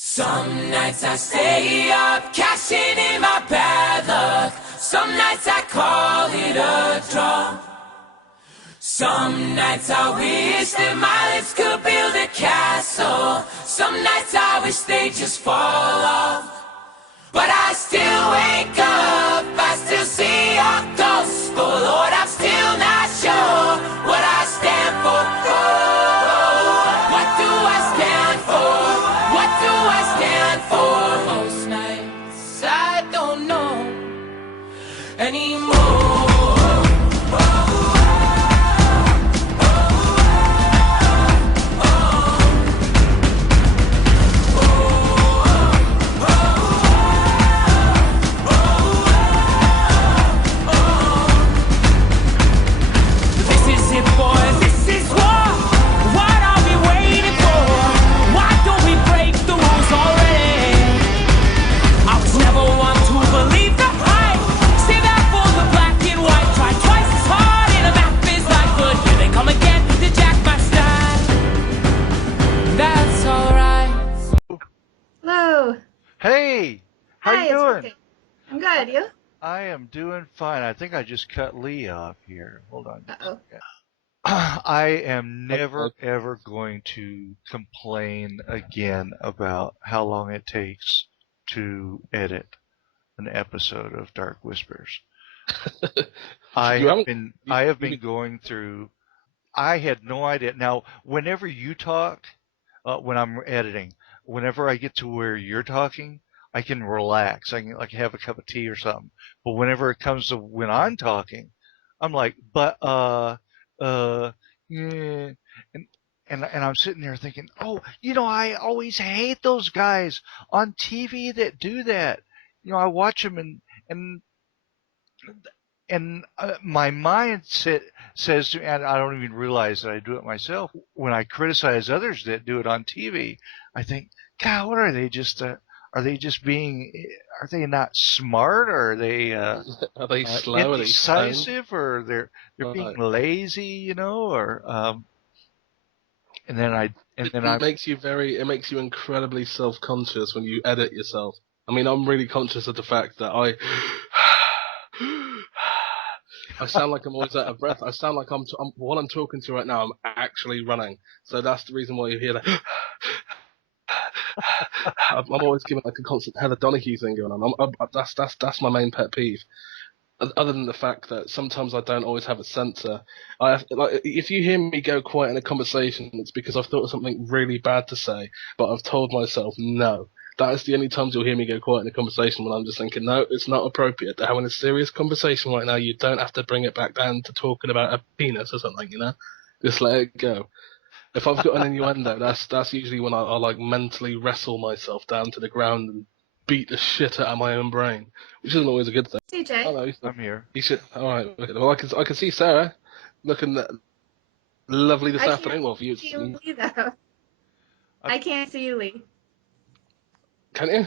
Some nights I stay up, cashing in my bad luck. Some nights I call it a draw. Some nights I wish that my lips could build a castle. Some nights I wish they just fall off. But I still wake up, I still see your ghost. Oh Lord, I'm still not sure what I stand for. Oh, what do I stand for? What do I stand for? Most nights I don't know anymore. Hey, how you doing? Okay. I'm good. You? I am doing fine. I think I just cut Lee off here. Hold on. Uh-oh. I am never, ever going to complain again about how long it takes to edit an episode of Dark Whispers. I have been going through. I had no idea. Now, whenever you talk, when I'm editing, whenever I get to where you're talking, I can relax. I can like have a cup of tea or something. But whenever it comes to when I'm talking, I'm like, yeah. And I'm sitting there thinking, oh, I always hate those guys on TV that do that. I watch them and my mindset says to me, and I don't even realize that I do it myself. When I criticize others that do it on TV, I think, God, what are they just? Are they just being? Are they not smart? Or are they? Are they slow? Indecisive? Or they're being lazy? Or and then it makes you incredibly self-conscious when you edit yourself. I mean, I'm really conscious of the fact that I sound like I'm always out of breath. I sound like while I'm talking to you right now, I'm actually running. So that's the reason why you hear that. I'm always giving like a constant Heather Donahue thing going on. That's my main pet peeve. Other than the fact that sometimes I don't always have a censor. If you hear me go quiet in a conversation, it's because I've thought of something really bad to say, but I've told myself no. That is the only times you'll hear me go quiet in a conversation when I'm just thinking, no, it's not appropriate. They're having a serious conversation right now. You don't have to bring it back down to talking about a penis or something, Just let it go. If I've got an innuendo, that's usually when I like mentally wrestle myself down to the ground and beat the shit out of my own brain, which isn't always a good thing. CJ. Hello, I'm here. You should. All right. Well, I can see Sarah looking lovely this afternoon. Well, for you. Lee, though. I can't see you, Lee. Can you?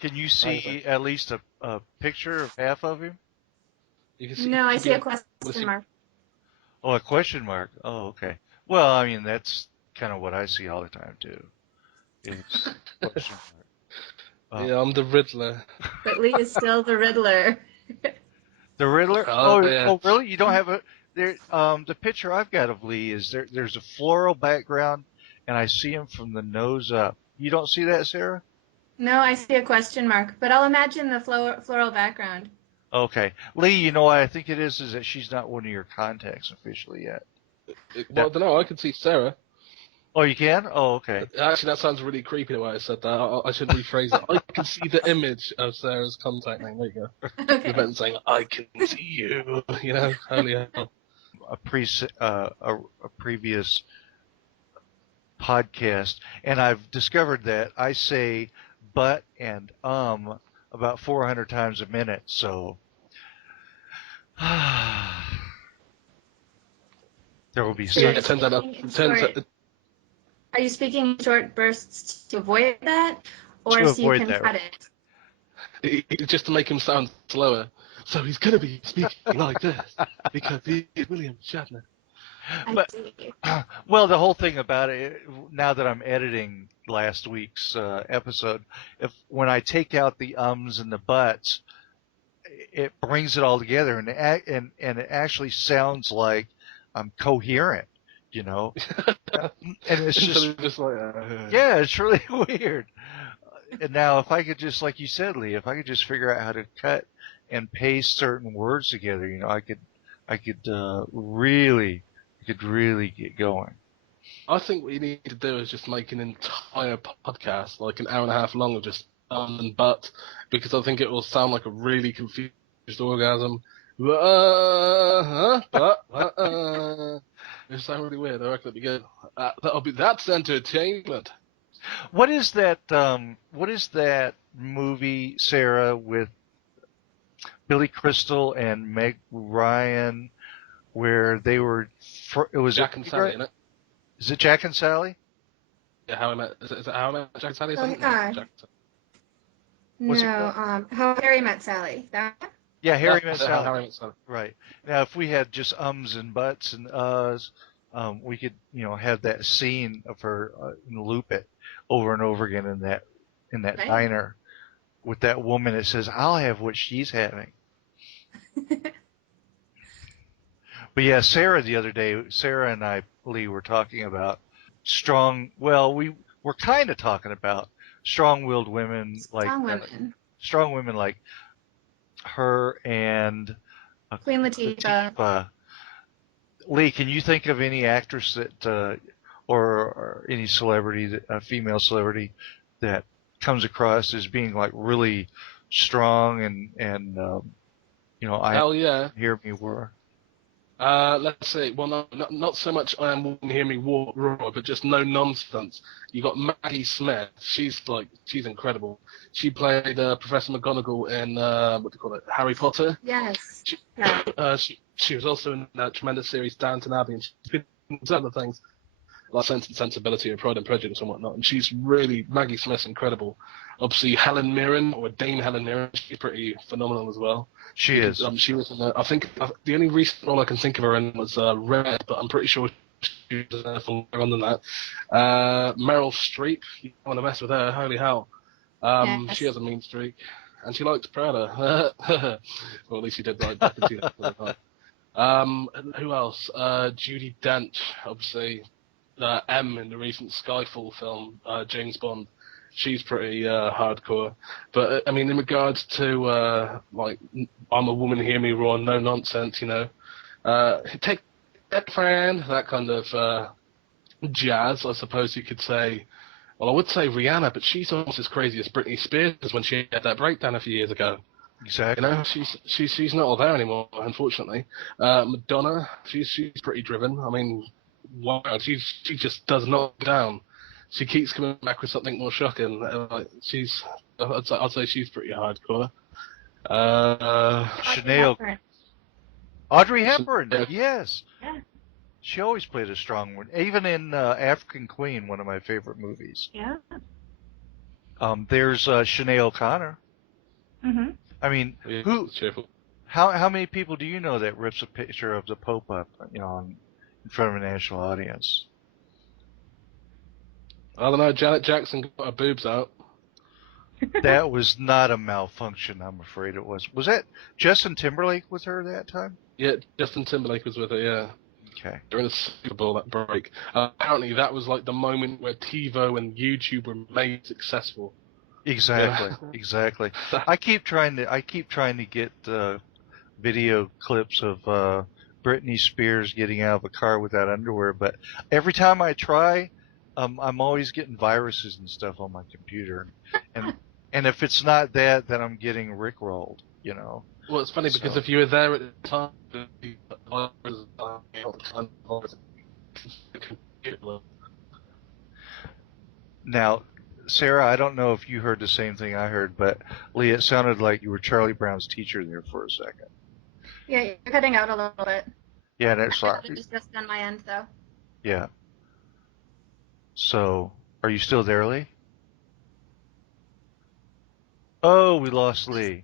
Can you see at least a picture of half of him? You can see, no, I see a question mark. Oh, a question mark. Oh, okay. Well, I mean, that's kind of what I see all the time, too. It's question mark. Yeah, I'm the Riddler. But Lee is still the Riddler. The Riddler? Yeah. Oh, really? You don't have a... the picture I've got of Lee is there's a floral background, and I see him from the nose up. You don't see that, Sarah? No, I see a question mark, but I'll imagine the floral background. Okay. Lee, what I think it is that she's not one of your contacts officially yet. Well, I don't know. I can see Sarah. Oh, you can? Oh, okay. Actually, that sounds really creepy the way I said that. I should rephrase it. I can see the image of Sarah's contact name. There you go. Okay. Event saying, I can see you. Holy hell. A previous podcast, and I've discovered that I say but and about 400 times a minute, so there will be Are you speaking in short bursts to avoid that, or so you can cut it? Just to make him sound slower. So he's going to be speaking like this because he's William Shatner. But well, the whole thing about it, now that I'm editing last week's episode, when I take out the ums and the buts, it brings it all together, and it actually sounds like I'm coherent, you know. And it's just like, yeah, it's really weird. And now, if I could just, like you said, Lee, if I could just figure out how to cut and paste certain words together, you know, I could really get going. I think what you need to do is just make an entire podcast, like an hour and a half long, of just and but, because I think it will sound like a really confused orgasm. It sounds really weird. I reckon it'd be good. That's entertainment. What is that? What is that movie, Sarah, with Billy Crystal and Meg Ryan, where they were? It was Jack and Sally, isn't it? Is it Jack and Sally? Yeah, How I Met. Is it How I Met Jack and Sally? How Harry Met Sally. That one? Yeah, Harry Met Sally. Harry Met Sally. Right. Now, if we had just ums and buts and uhs, we could, you know, have that scene of her and loop it over and over again in that right. Diner with that woman that says, "I'll have what she's having." But yeah, Sarah the other day, Sarah and I, Lee, were talking about we were kind of talking about strong-willed women, strong women like her and Queen Latifah. Lee, can you think of any actress that, or any celebrity, female celebrity, that comes across as being like really strong and you know, hell yeah, hear me roar? Let's see. Well, not so much I Am Woman Hear Me Roar, but just no nonsense. You got Maggie Smith. She's incredible. She played Professor McGonagall in what do you call it, Harry Potter. Yes. She was also in that tremendous series Downton Abbey, and she's been in other things like Sense and Sensibility and Pride and Prejudice and whatnot. And she's really, Maggie Smith's incredible. Obviously, Helen Mirren, or Dame Helen Mirren, she's pretty phenomenal as well. She is. She was in I think the only recent role I can think of her in was Red, but I'm pretty sure she was in for longer than that. Meryl Streep, you don't want to mess with her, holy hell. Yes. She has a mean streak, and she likes Prada. Well, at least she did right back in 2005. Who else? Judi Dench, obviously. M in the recent Skyfall film, James Bond. She's pretty hardcore. But, I mean, in regards to, like, I'm a Woman, Hear Me Roar, no nonsense, you know. Take that, friend, that kind of jazz, I suppose you could say. Well, I would say Rihanna, but she's almost as crazy as Britney Spears when she had that breakdown a few years ago. Exactly. You know, she's not all there anymore, unfortunately. Madonna, she's pretty driven. I mean, wow, she just does not go down. She keeps coming back with something more shocking. I'd say she's pretty hardcore. Audrey Hepburn, yes. Yeah. She always played a strong one, even in African Queen, one of my favorite movies. Yeah. There's Sinead O'Connor. Mm-hmm. I mean, how many people do you know that rips a picture of the Pope up, you know, in front of a national audience? I don't know. Janet Jackson got her boobs out. That was not a malfunction, I'm afraid it was. Was that Justin Timberlake with her that time? Yeah, Justin Timberlake was with her, yeah. Okay. During the Super Bowl, that break. Apparently that was like the moment where TiVo and YouTube were made successful. Exactly, yeah. Exactly. I keep trying to get video clips of Britney Spears getting out of a car without underwear, but every time I try, I'm always getting viruses and stuff on my computer, and if it's not that, then I'm getting rickrolled, you know. Well, it's funny because if you were there at the time, now, Sarah, I don't know if you heard the same thing I heard, but Lee, it sounded like you were Charlie Brown's teacher there for a second. Yeah, you're cutting out a little bit. Yeah, that's right. It's just on my end, though. Yeah. So, are you still there, Lee? Oh, we lost Lee.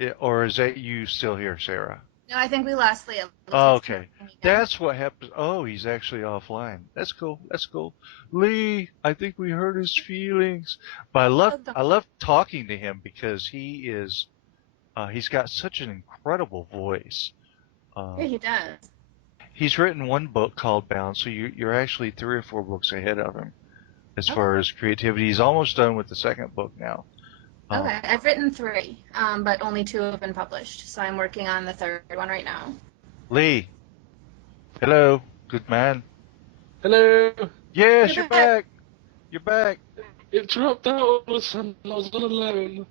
Yeah, or is that you still here, Sarah? No, I think we lost Leo. Oh, okay. That's what happens. Oh, he's actually offline. That's cool. That's cool. Lee, I think we hurt his feelings. But I love talking to him because he's got such an incredible voice. Yeah, he does. He's written one book called Bound, so you're actually 3 or 4 books ahead of him as far as creativity. He's almost done with the second book now. Okay, I've written 3, but only 2 have been published, so I'm working on the 3rd one right now. Lee, hello, good man. Hello. Yes, you're back. You're back. It dropped out all of a sudden. I was all alone.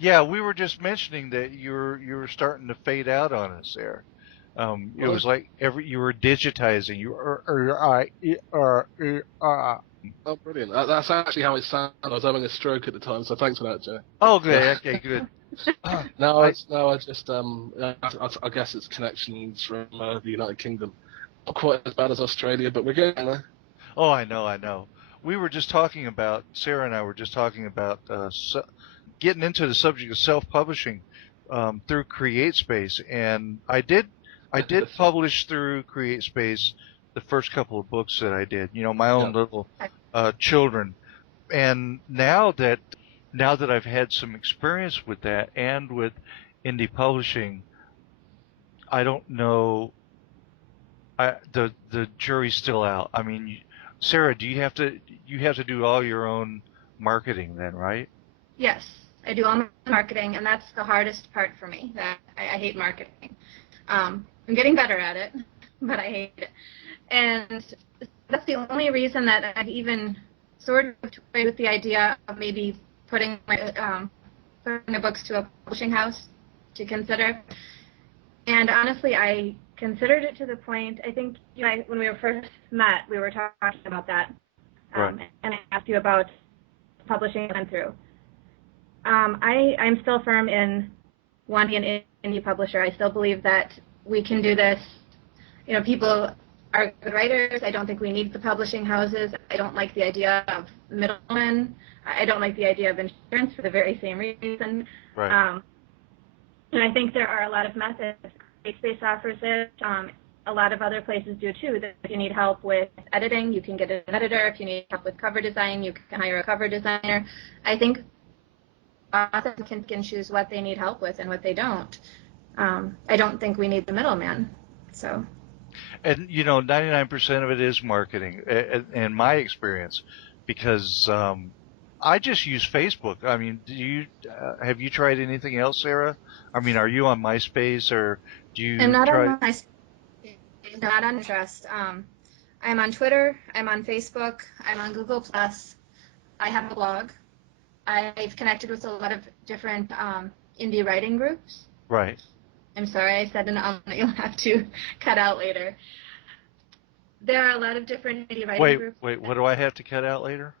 Yeah, we were just mentioning that you were starting to fade out on us there. It was like you were digitizing. Oh, brilliant! That's actually how it sounded. I was having a stroke at the time, so thanks for that, Joe. Oh, good. Okay, good. I guess it's connections from the United Kingdom. Not quite as bad as Australia, but we're getting there. Oh, I know. We were just talking about, Sarah and I were just talking about getting into the subject of self-publishing through CreateSpace, and I did publish through CreateSpace the first couple of books that I did, my own little children. And now that I've had some experience with that and with indie publishing, I don't know. The jury's still out. I mean, Sarah, do you have to do all your own marketing then, right? Yes, I do all my marketing, and that's the hardest part for me. That I hate marketing. I'm getting better at it, but I hate it. And that's the only reason that I've even sort of toyed with the idea of maybe putting my books to a publishing house to consider. And honestly, I considered it to the point, I think when we were first met, we were talking about that. Right. And I asked you about publishing and through. I'm still firm in wanting an indie publisher. I still believe that we can do this. People are good writers. I don't think we need the publishing houses. I don't like the idea of middlemen. I don't like the idea of insurance for the very same reason. Right. And I think there are a lot of methods. CreateSpace offers it. A lot of other places do too. That if you need help with editing, you can get an editor. If you need help with cover design, you can hire a cover designer. I think authors can choose what they need help with and what they don't. I don't think we need the middleman. So. And 99% of it is marketing, in my experience, because I just use Facebook. I mean, have you tried anything else, Sarah? I mean, are you on MySpace, or do you? I'm not on MySpace. Not on Pinterest. I'm on Twitter. I'm on Facebook. I'm on Google+. I have a blog. I've connected with a lot of different indie writing groups. Right. I'm sorry, I said an that you'll have to cut out later. There are a lot of different indie writing groups. Wait, what do I have to cut out later?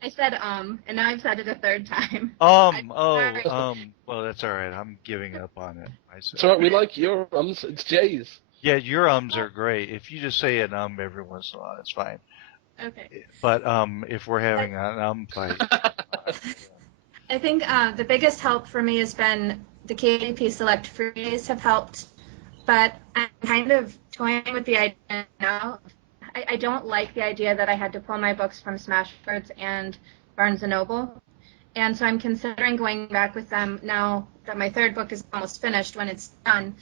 I said and now I've said it a 3rd time. Well, that's all right. I'm giving up on it. It's all right, we like your it's Jay's. Yeah, your are great. If you just say an every once in a while, it's fine. Okay. But if we're having an fight. I think the biggest help for me has been the KDP Select Frees have helped, but I'm kind of toying with the idea now. I don't like the idea that I had to pull my books from Smashwords and Barnes & Noble, and so I'm considering going back with them now that my 3rd book is almost finished. When it's done,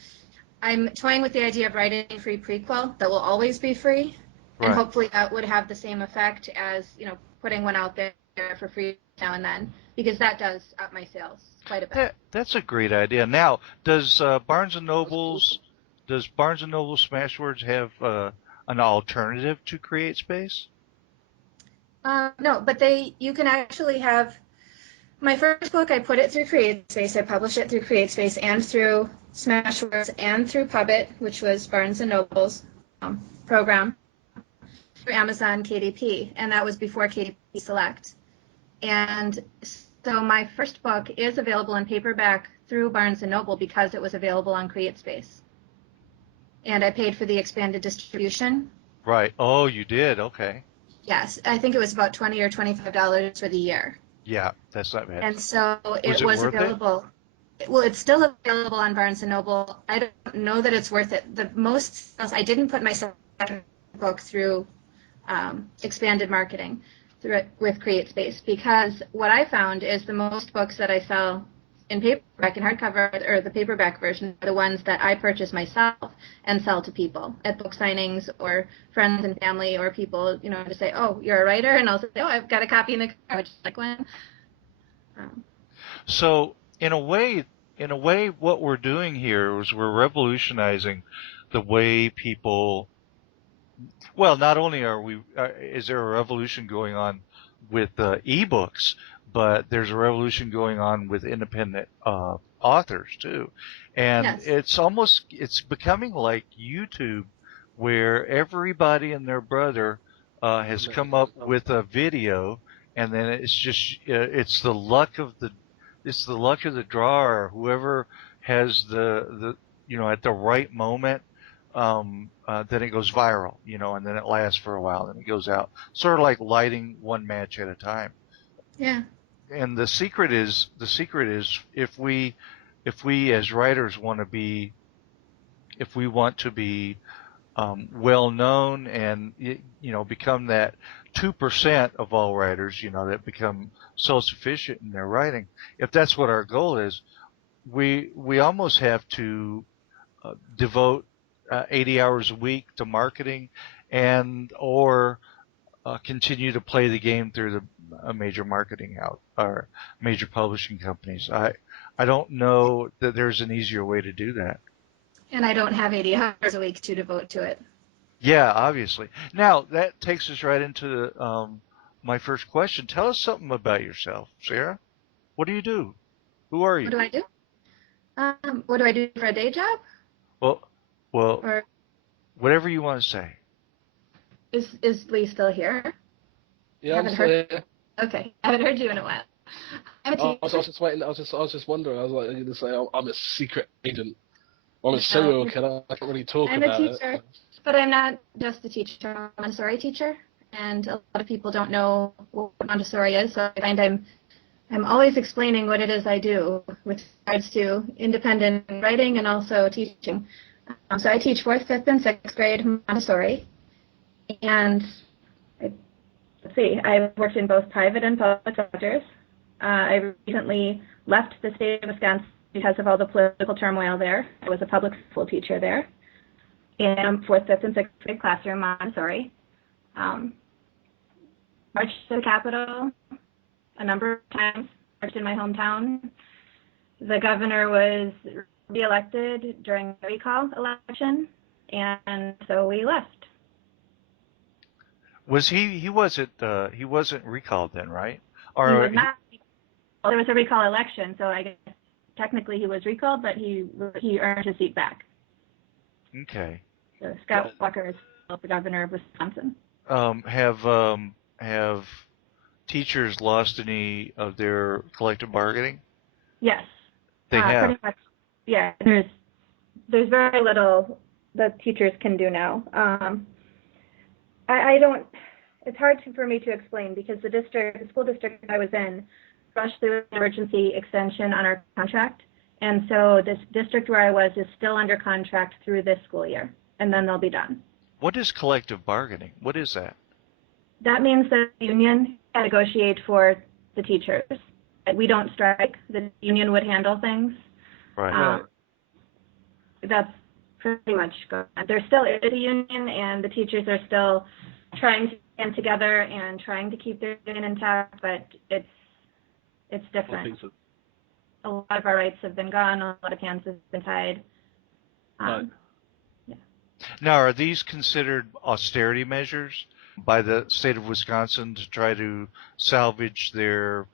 I'm toying with the idea of writing a free prequel that will always be free, and hopefully that would have the same effect as putting one out there for free now and then, because that does up my sales quite a bit. That's a great idea. Now, does Barnes & Noble's Smashwords have an alternative to CreateSpace? No, but you can actually have. My first book, I put it through CreateSpace. I published it through CreateSpace and through Smashwords and through Pubbit, which was Barnes & Noble's program, through Amazon KDP, and that was before KDP Select. And so my first book is available in paperback through Barnes & Noble because it was available on CreateSpace. And I paid for the expanded distribution. Right. Oh, you did? Okay. Yes. I think it was about $20 or $25 for the year. Yeah, that's not bad. And so it was available. Well, it's still available on Barnes & Noble. I don't know that it's worth it. The most sales, I didn't put my second book through expanded marketing through it with CreateSpace, because what I found is the most books that I sell in paperback and hardcover, or the paperback version, are the ones that I purchase myself and sell to people at book signings or friends and family, or people, to say, oh, you're a writer, and I'll say, oh, I've got a copy in the car, which is like when. So in a way, what we're doing here is we're revolutionizing the way people. Well, not only is there a revolution going on with ebooks, but there's a revolution going on with independent authors too, and yes. it's becoming like YouTube, where everybody and their brother has come up with a video, and then it's the luck of the drawer, whoever has the at the right moment. Then it goes viral, and then it lasts for a while, and it goes out. Sort of like lighting one match at a time. Yeah. And the secret is if we as writers want to be, well known and become that 2% of all writers, that become self-sufficient in their writing. If that's what our goal is, we almost have to devote 80 hours a week to marketing, or continue to play the game through a major marketing house or major publishing companies. I don't know that there's an easier way to do that. And I don't have 80 hours a week to devote to it. Yeah, obviously. Now, that takes us right into my first question. Tell us something about yourself, Sarah. What do you do? Who are you? What do I do? What do I do for a day job? Well, or whatever you want to say. Is Lee still here? Yeah, I'm still here. Okay, I haven't heard you in a while. I'm a teacher. I was just waiting. I was just wondering. I was like, you're gonna say I'm a secret agent. I'm a serial killer. I can't really talk about it. I'm a teacher, but I'm not just a teacher. I'm a Montessori teacher, and a lot of people don't know what Montessori is. So I find I'm always explaining what it is I do with regards to independent writing and also teaching. So I teach 4th, 5th, and 6th grade Montessori, and I've worked in both private and public sectors. I recently left the state of Wisconsin because of all the political turmoil there. I was a public school teacher there in 4th, 5th, and 6th grade classroom Montessori. Marched to the Capitol a number of times, marched in my hometown. The governor was re-elected during the recall election, and so we left. Was he wasn't recalled then, right? Or he was not. Well, there was a recall election, so I guess technically he was recalled, but he earned his seat back. Okay. So Scott Walker is still the governor of Wisconsin. Have teachers lost any of their collective bargaining? Yes. They have. Pretty much. Yeah. There's very little that teachers can do now. I don't. It's hard for me to explain because the school district I was in rushed through an emergency extension on our contract, and so this district where I was is still under contract through this school year, and then they'll be done. What is collective bargaining? What is that? That means that the union can negotiate for the teachers. We don't strike. The union would handle things. Right. That's pretty much good. There still is a union, and the teachers are still trying to stand together and trying to keep their union intact, but it's different. A lot of our rights have been gone. A lot of hands have been tied. Right. Yeah. Now, are these considered austerity measures by the state of Wisconsin to try to salvage their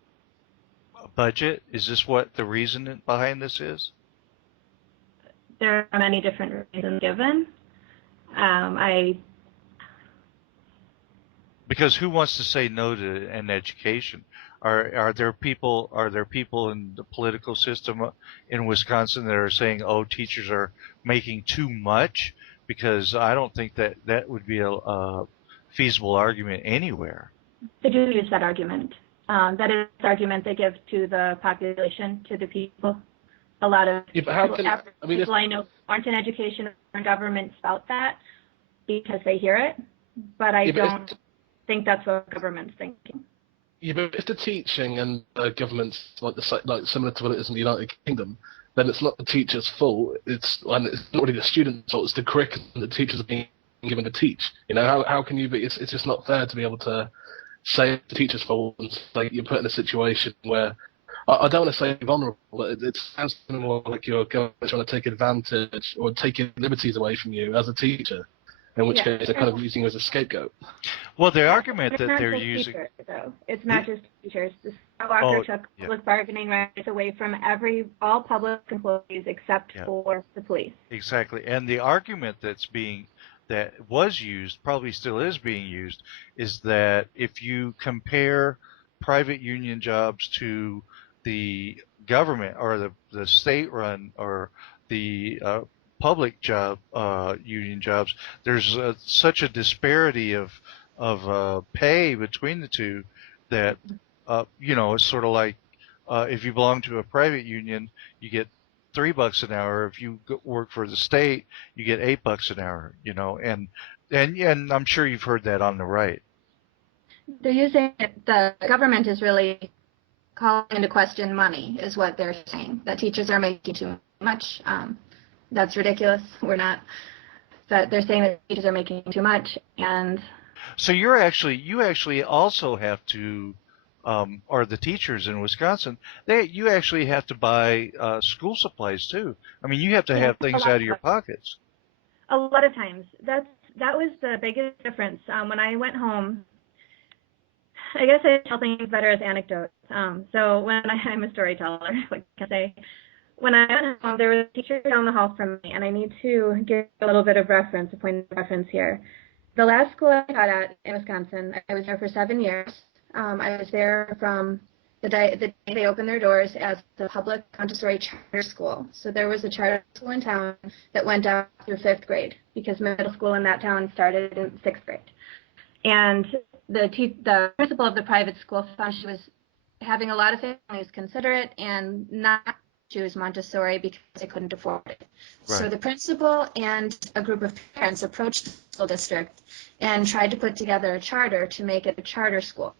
budget? Is this what the reason behind this is? There are many different reasons given. Because who wants to say no to an education? Are there people in the political system in Wisconsin that are saying, oh, teachers are making too much? Because I don't think that would be a feasible argument anywhere. They do use that argument. That is the argument they give to the population, to the people. a lot of Yeah, but how can people I know aren't in education or in government spout that because they hear it, but I don't think that's what government's thinking. Yeah, but if the teaching and the government's like similar to what it is in the United Kingdom, then it's not the teacher's fault. It's not really the student's fault. It's the curriculum the teachers are being given to teach. You know, how can you be? It's just not fair to be able to say the teacher's fault and say you're put in a situation where I don't want to say vulnerable, but it sounds more like you're trying to take advantage or taking liberties away from you as a teacher, in which case they're kind of using you as a scapegoat. Well, the argument that they're using... Teachers, though. It's not just teachers. Walker took public bargaining rights away from all public employees except for the police. Exactly. And the argument that was used, probably still is being used, is that if you compare private union jobs to the government or the state-run or the public job union jobs, there's such a disparity of pay between the two that it's sort of like if you belong to a private union, you get $3 an hour. If you work for the state, you get $8 an hour. And I'm sure you've heard that on the right. They're using the government is really calling into question money, is what they're saying. That teachers are making too much. That's ridiculous. We're not. But they're saying that teachers are making too much, and so you actually also have to, or the teachers in Wisconsin, you actually have to buy school supplies too. I mean, you have to have things out of your pockets. A lot of times, that was the biggest difference. When I went home, I guess I tell things better as anecdotes. So I'm a storyteller, what can I say? When I went home, there was a teacher down the hall from me, and I need to give a little bit of reference, a point of reference here. The last school I taught at in Wisconsin, I was there for 7 years. I was there from the day they opened their doors as the public Montessori charter school. So there was a charter school in town that went down through 5th grade because middle school in that town started in 6th grade. And the principal of the private school found she was having a lot of families consider it and not choose Montessori because they couldn't afford it. Right. So the principal and a group of parents approached the school district and tried to put together a charter to make it a charter school.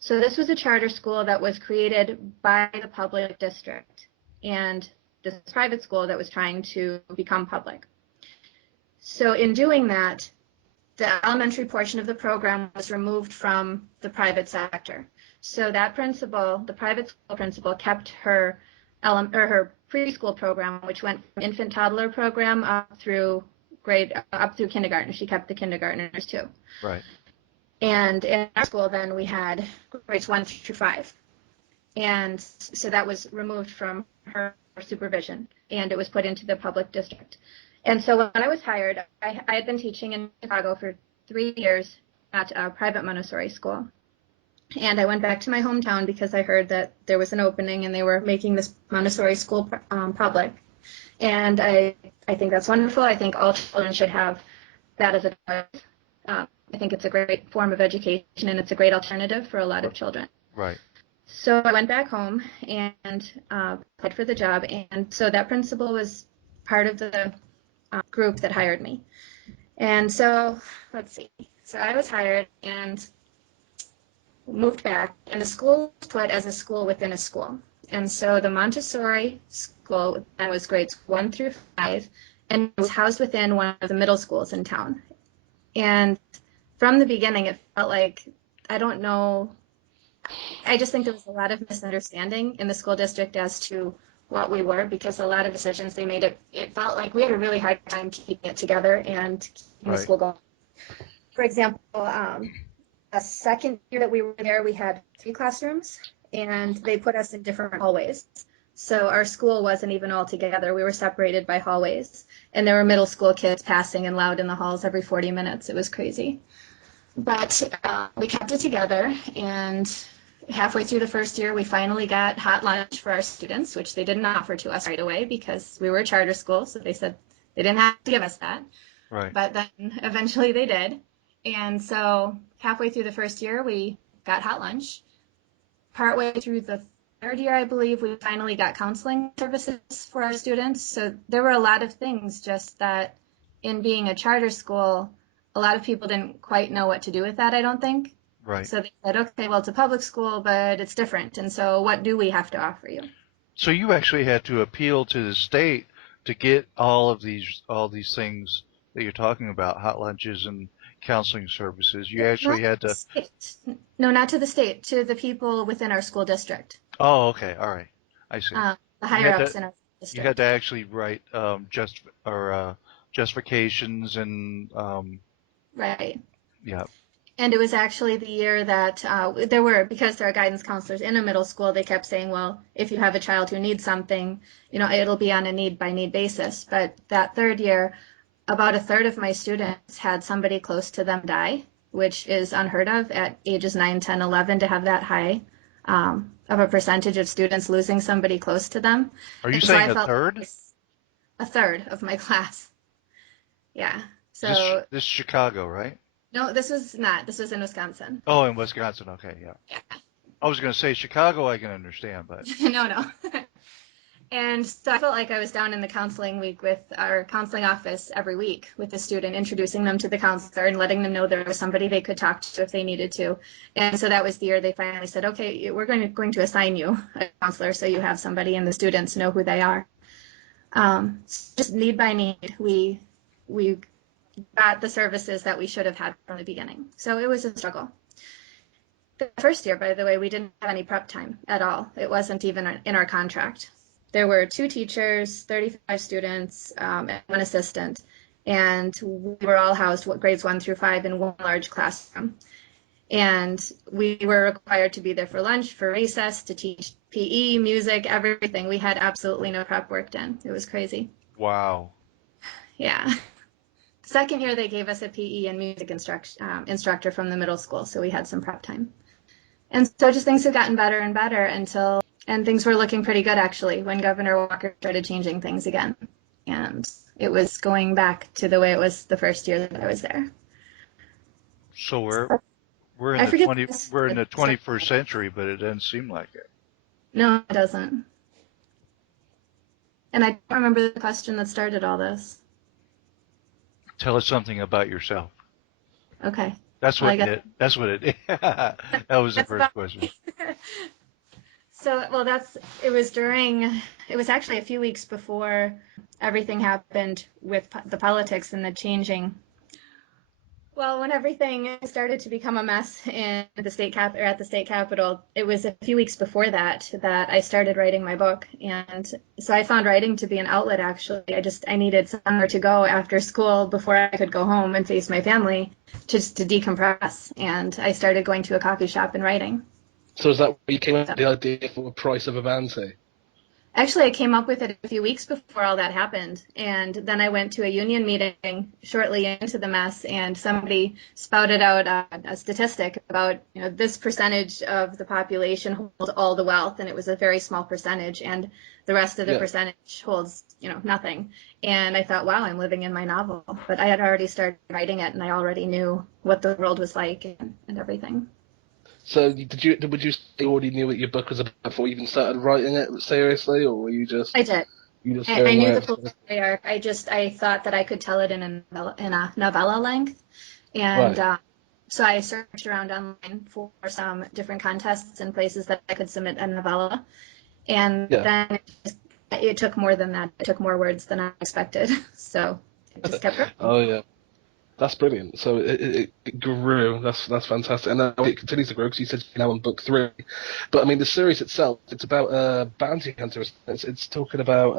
So this was a charter school that was created by the public district and this private school that was trying to become public. So in doing that, the elementary portion of the program was removed from the private sector. So that principal, the private school principal, kept her preschool program, which went from infant toddler program up through kindergarten. She kept the kindergartners too. Right. And in our school, then we had grades 1 through 5, and so that was removed from her supervision, and it was put into the public district. And so when I was hired, I had been teaching in Chicago for 3 years at a private Montessori school. And I went back to my hometown because I heard that there was an opening and they were making this Montessori school public. And I think that's wonderful. I think all children should have that as a choice. I think it's a great form of education and it's a great alternative for a lot of children. Right. So I went back home and applied for the job. And so that principal was part of the group that hired me. And so, let's see. So I was hired and moved back, and the school was put as a school within a school. And so the Montessori school that was grades 1 through 5, and it was housed within one of the middle schools in town. And from the beginning, it felt like, I don't know, I just think there was a lot of misunderstanding in the school district as to what we were, because a lot of decisions they made, it felt like we had a really hard time keeping it together and keeping the school going. For example, a second year that we were there, we had 3 classrooms, and they put us in different hallways. So our school wasn't even all together. We were separated by hallways, and there were middle school kids passing and loud in the halls every 40 minutes. It was crazy. But we kept it together, and halfway through the first year, we finally got hot lunch for our students, which they didn't offer to us right away because we were a charter school, so they said they didn't have to give us that. Right. But then eventually they did. And so halfway through the first year, we got hot lunch. Partway through the third year, I believe, we finally got counseling services for our students. So there were a lot of things, just that in being a charter school, a lot of people didn't quite know what to do with that, I don't think. Right. So they said, okay, well, it's a public school, but it's different. And so what do we have to offer you? So you actually had to appeal to the state to get all these things that you're talking about, hot lunches and counseling services. You actually had to. No, not to the state, to the people within our school district. Oh, okay, all right, I see. The higher ups in our district. You had to actually write justifications and right. Yeah. And it was actually the year that because there are guidance counselors in a middle school, they kept saying, well, if you have a child who needs something, it'll be on a need-by-need basis. But that third year, about a third of my students had somebody close to them die, which is unheard of at ages 9, 10, 11 to have that high of a percentage of students losing somebody close to them. Are you saying a third? A third of my class. Yeah. So this is Chicago, right? No, this was not. This was in Wisconsin. Oh, in Wisconsin. Okay, yeah. Yeah. I was going to say Chicago I can understand, but. No. And so I felt like I was down in the counseling week with our counseling office every week with the student, introducing them to the counselor and letting them know there was somebody they could talk to if they needed to. And so that was the year they finally said, okay, we're going to assign you a counselor so you have somebody and the students know who they are. Just need by need, we got the services that we should have had from the beginning. So it was a struggle. The first year, by the way, we didn't have any prep time at all. It wasn't even in our contract. There were 2 teachers, 35 students, and 1 assistant, and we were all housed grades 1 through 5 in one large classroom. And we were required to be there for lunch, for recess, to teach PE, music, everything. We had absolutely no prep work done. It was crazy. Wow. Yeah. Second year, they gave us a PE and music instructor from the middle school, so we had some prep time. And so just things have gotten better and better and things were looking pretty good, actually, when Governor Walker started changing things again. And it was going back to the way it was the first year that I was there. So we're in the 21st century, but it doesn't seem like it. No, it doesn't. And I don't remember the question that started all this. Tell us something about yourself. Okay. That's what it. That's what it. That was the first question. So, well, it was actually a few weeks before everything happened with the politics and the changing. Well, when everything started to become a mess in the at the state capitol, it was a few weeks before that I started writing my book. And so I found writing to be an outlet, actually. I needed somewhere to go after school before I could go home and face my family just to decompress. And I started going to a coffee shop and writing. So is that where you came up with the idea for the price of a bounty? Actually, I came up with it a few weeks before all that happened. And then I went to a union meeting shortly into the mess, and somebody spouted out a statistic about, this percentage of the population holds all the wealth, and it was a very small percentage, and the rest of the percentage holds, nothing. And I thought, wow, I'm living in my novel. But I had already started writing it, and I already knew what the world was like and everything. So would you say you already knew what your book was about before you even started writing it seriously, or were you just? I did. I knew the full story arc. I thought that I could tell it in a novella length, and so I searched around online for some different contests and places that I could submit a novella, and then it took more than that. It took more words than I expected, so it just kept growing. Oh yeah. That's brilliant. So it grew. That's fantastic. And it continues to grow because you said you're now on book 3. But I mean, the series itself, it's about a bounty hunter. It's talking about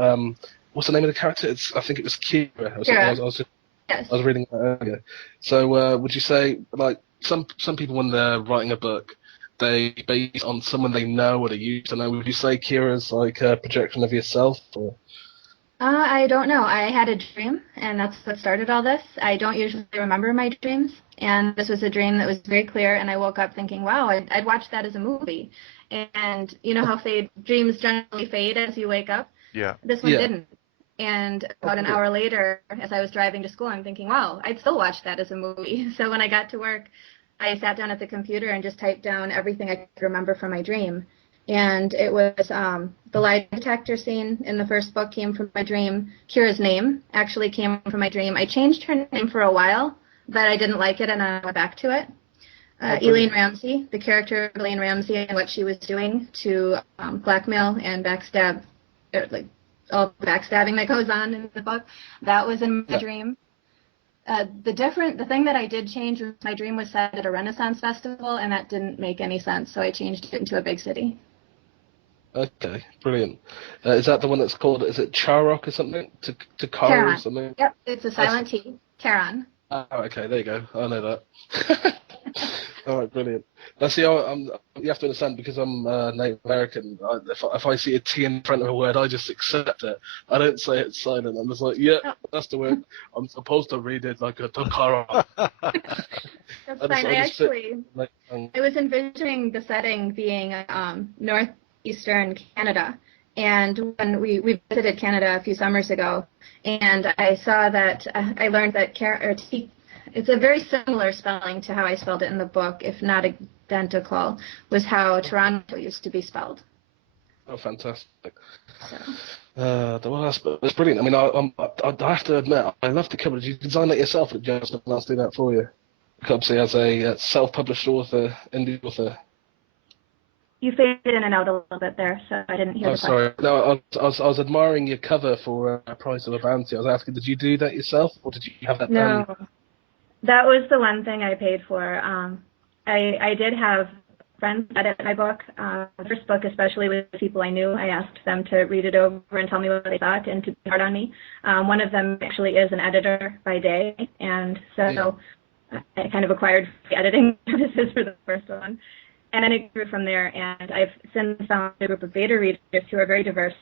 what's the name of the character? I think it was Kira. I was reading that earlier. So would you say, like, some people when they're writing a book, they base it on someone they know or they used to know? Would you say Kira's like a projection of yourself? Or? I don't know. I had a dream, and that's what started all this. I don't usually remember my dreams, and this was a dream that was very clear, and I woke up thinking, wow, I'd watch that as a movie. And you know how dreams generally fade as you wake up? Yeah. This one didn't. And about an hour later, as I was driving to school, I'm thinking, wow, I'd still watch that as a movie. So when I got to work, I sat down at the computer and just typed down everything I could remember from my dream. And it was the lie detector scene in the first book came from my dream. Kira's name actually came from my dream. I changed her name for a while, but I didn't like it, and I went back to it. Elaine Ramsey, the character of Elaine Ramsey and what she was doing to blackmail and backstab, like all the backstabbing that goes on in the book, that was in my dream. The thing that I did change was my dream was set at a Renaissance festival, and that didn't make any sense, so I changed it into a big city. Okay, brilliant. Is that the one that's called, is it Charok or something? Takara or something? Yep, it's a silent T. Charon. Oh, okay, there you go. I know that. All right, brilliant. Now, see, you have to understand, because I'm Native American, if I see a T in front of a word, I just accept it. I don't say it's silent. I'm just like, yeah, that's the word. I'm supposed to read it like a Takara. That's fine. I was envisioning the setting being northeastern Canada. And when we visited Canada a few summers ago, and I saw that, I learned that T, it's a very similar spelling to how I spelled it in the book, if not identical, was how Toronto used to be spelled. Oh, fantastic. So. That's brilliant. I mean, I have to admit, I love the cover. Did you design that yourself, or did someone else do that for you? Obviously, as a self-published author, indie author. You faded in and out a little bit there, so I didn't hear the question. Sorry. No, I was admiring your cover for Price of a Bounty. I was asking, did you do that yourself, or did you have that done? No, that was the one thing I paid for. I did have friends edit my book. The first book, especially with people I knew, I asked them to read it over and tell me what they thought and to be hard on me. One of them actually is an editor by day, and so I kind of acquired the editing services for the first one. And then it grew from there, and I've since found a group of beta readers who are very diverse.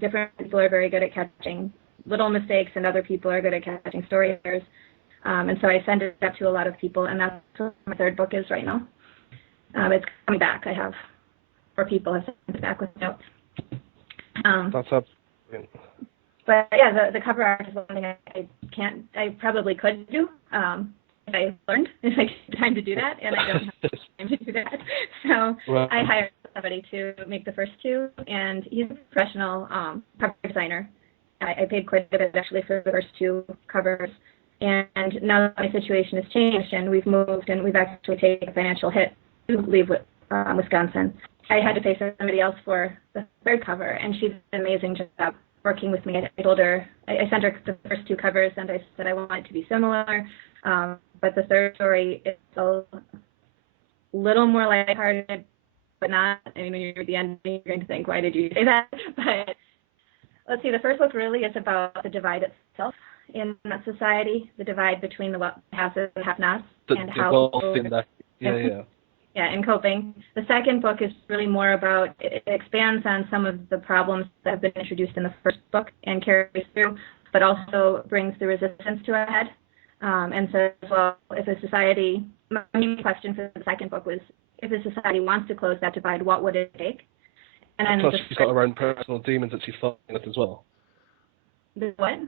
Different people are very good at catching little mistakes, and other people are good at catching story errors. And so I send it up to a lot of people, and that's what my third book is right now. It's coming back. I have 4 people have sent it back with notes. That's up. But yeah, the cover art is one thing I probably could do. If I learned, if I get time to do that, and I don't have time to do that. So I hired somebody to make the first 2, and he's a professional cover designer. I paid quite a bit actually for the first 2 covers, and now that my situation has changed and we've moved and we've actually taken a financial hit to leave Wisconsin, I had to pay somebody else for the third cover, and she did an amazing job working with me. I told her, I sent her the first 2 covers, and I said I want it to be similar. But the third story is a little more lighthearted, but not. I mean, when you're at the end, you're going to think, why did you say that? But let's see, the first book really is about the divide itself in that society, the divide between the have-haves and have-nots, and how and coping. The second book is really more about, it expands on some of the problems that have been introduced in the first book and carries through, but also brings the resistance to a head. And so, well, if a society, my main question for the second book was, if a society wants to close that divide, what would it take? And then plus, she's got her own personal demons that she's fighting with as well. The what?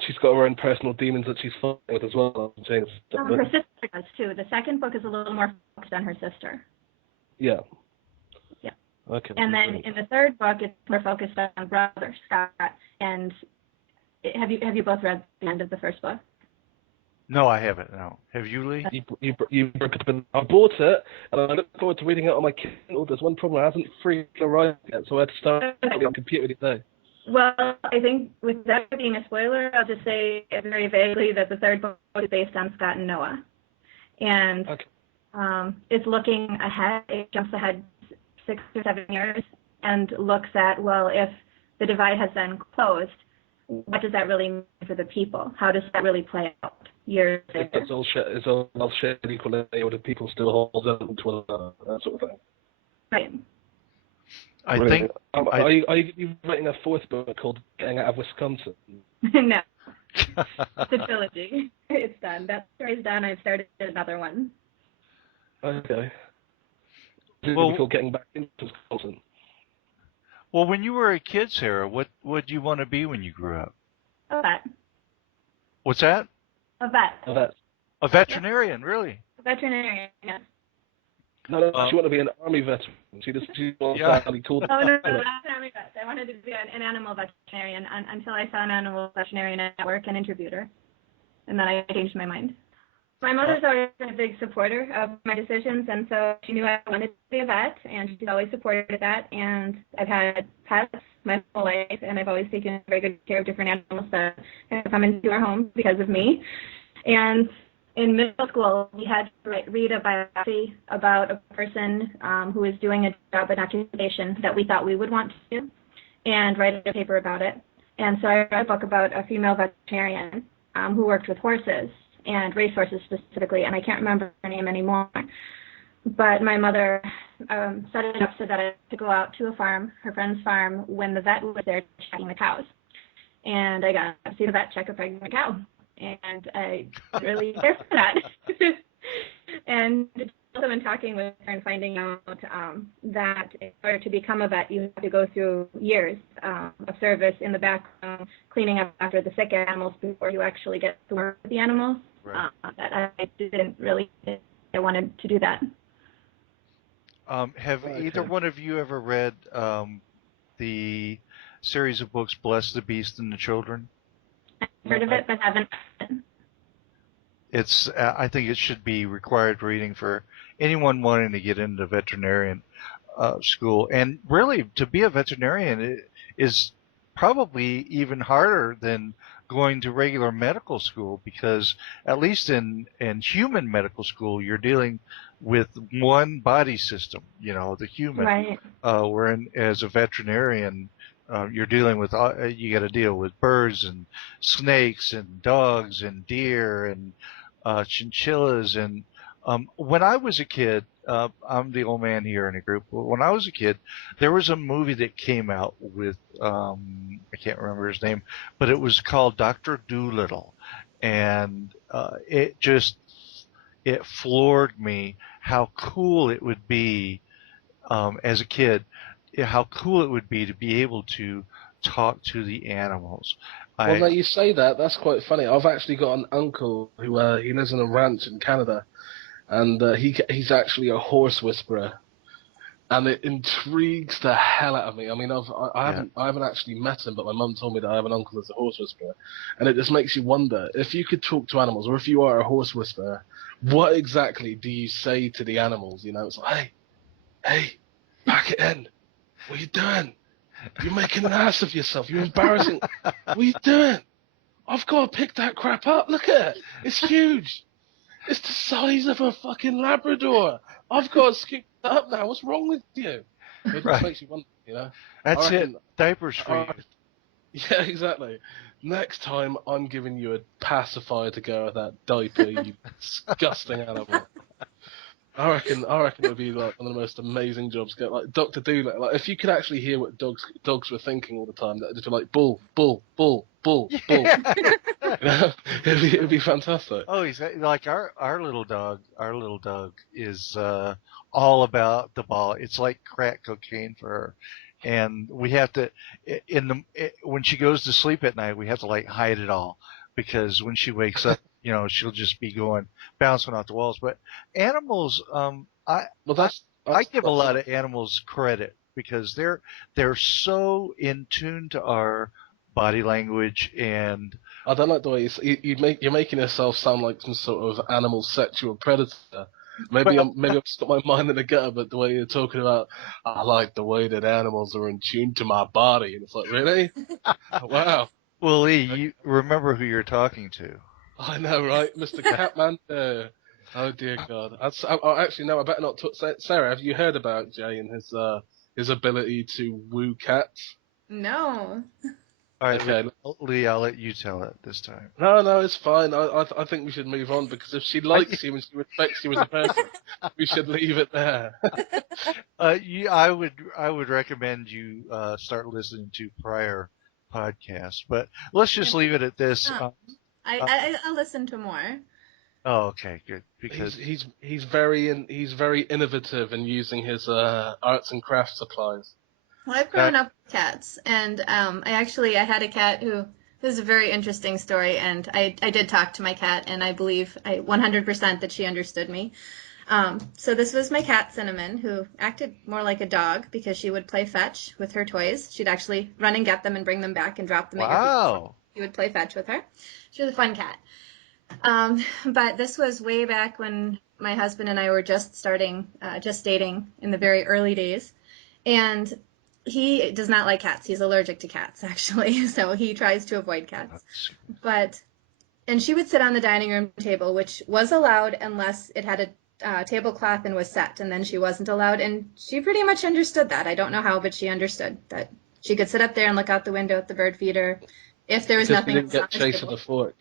She's got her own personal demons that she's fighting with as well, James. Her sister does too. The second book is a little more focused on her sister. Yeah. Yeah. Okay. And then in the third book, it's more focused on brother Scott. And have you both read the end of the first book? No, I haven't. No, have you, Lee? You broke it up. I bought it, and I look forward to reading it on my Kindle. There's one problem: I haven't freely arrived yet, so I had to start on the computer today. Well, I think without being a spoiler, I'll just say very vaguely that the third book is based on Scott and Noah, and it's looking ahead. It jumps ahead 6 or 7 years and looks at, well, if the divide has been closed, what does that really mean for the people? How does that really play out years later? It's all shared equally, or do people still hold on to one another, that sort of thing? Right. I think. Are you writing a 4th book called Getting Out of Wisconsin? No. It's a trilogy. It's done. That story's done. I've started another one. Okay. Is it really called Getting Back into Wisconsin? Well, when you were a kid, Sarah, what did you want to be when you grew up? A vet. What's that? A vet. A vet. A veterinarian, really? A veterinarian, yes. No, she wanted to be an army veteran. She wants to be called. Oh, no, not an army vet. I wanted to be an animal veterinarian until I saw an animal veterinarian at work and interviewed her. And then I changed my mind. My mother's always been a big supporter of my decisions, and so she knew I wanted to be a vet, and she's always supported that. And I've had pets my whole life, and I've always taken very good care of different animals that have come into our home because of me. And in middle school, we had to read a biography about a person who was doing a job, an occupation that we thought we would want to do, and write a paper about it. And so I read a book about a female veterinarian who worked with horses and racehorses specifically, and I can't remember her name anymore. But my mother set it up so that I had to go out to a farm, her friend's farm, when the vet was there checking the cows. And I got to see the vet check a pregnant cow. And I really care for that. And also in talking with her and finding out that in order to become a vet, you have to go through years of service in the background, cleaning up after the sick animals before you actually get to work with the animals. Right. That I didn't really, I wanted to do that. Have either one of you ever read the series of books, Bless the Beast and the Children? I've heard of it, but haven't. It's. I think it should be required reading for anyone wanting to get into veterinarian school. And really, to be a veterinarian is probably even harder than going to regular medical school, because at least in human medical school, you're dealing with one body system, the human. Right. Wherein as a veterinarian, you're dealing with, you got to deal with birds and snakes and dogs and deer and chinchillas. And when I was a kid, I'm the old man here in the group. When I was a kid, there was a movie that came out with, I can't remember his name, but it was called Dr. Dolittle. And it floored me how cool it would be as a kid, how cool it would be to be able to talk to the animals. Well, now you say that, that's quite funny. I've actually got an uncle who he lives in a ranch in Canada, and he's actually a horse whisperer, and it intrigues the hell out of me. I mean, I haven't actually met him, but my mum told me that I have an uncle that's a horse whisperer, and it just makes you wonder, if you could talk to animals, or if you are a horse whisperer, what exactly do you say to the animals? It's like, hey, pack it in. What are you doing? You're making an ass of yourself. You're embarrassing. What are you doing? I've got to pick that crap up. Look at it. It's huge. It's the size of a fucking Labrador. I've got to scoop it up now. What's wrong with you? It just makes you wonder, That's it. Diapers for you. Yeah, exactly. Next time, I'm giving you a pacifier to go with that diaper, you disgusting animal. I reckon it would be like one of the most amazing jobs. Get like Dr. Dolittle. Like if you could actually hear what dogs were thinking all the time, that'd just be like bull, bull, bull, bull, bull. It'd be fantastic. Oh, he's like our little dog. Our little dog is all about the ball. It's like crack cocaine for her, and we have to when she goes to sleep at night, we have to like hide it all, because when she wakes up, she'll just be bouncing off the walls. But animals, I give a lot of animals credit, because they're so in tune to our body language. And I don't like the way you're making yourself sound like some sort of animal sexual predator. Maybe I've got my mind in the gutter, but the way you're talking about, I like the way that animals are in tune to my body, and it's like, really? Wow. Well, Lee, you remember who you're talking to. I know, right? Mr. Catman. Oh, dear God. Actually, no, I better not talk. Sarah, have you heard about Jay and his ability to woo cats? No. All right, okay. Lee, I'll let you tell it this time. No, it's fine. I think we should move on, because if she likes you and she respects you as a person, we should leave it there. I would recommend you start listening to prior podcasts, but let's just leave it at this. I'll listen to more. Oh, okay, good. Because he's very innovative in using his arts and crafts supplies. Well, I've grown up with cats, and I had a cat who, this is a very interesting story, and I did talk to my cat, and I believe 100% that she understood me. So this was my cat, Cinnamon, who acted more like a dog because she would play fetch with her toys. She'd actually run and get them and bring them back and drop them at your feet. Wow. She would play fetch with her. She was a fun cat. But this was way back when my husband and I were just dating in the very early days. And he does not like cats. He's allergic to cats, actually. So he tries to avoid cats. And she would sit on the dining room table, which was allowed unless it had a tablecloth and was set, and then she wasn't allowed. And she pretty much understood that. I don't know how, but she understood that she could sit up there and look out the window at the bird feeder if there was Because nothing. you didn't get chased with a fork.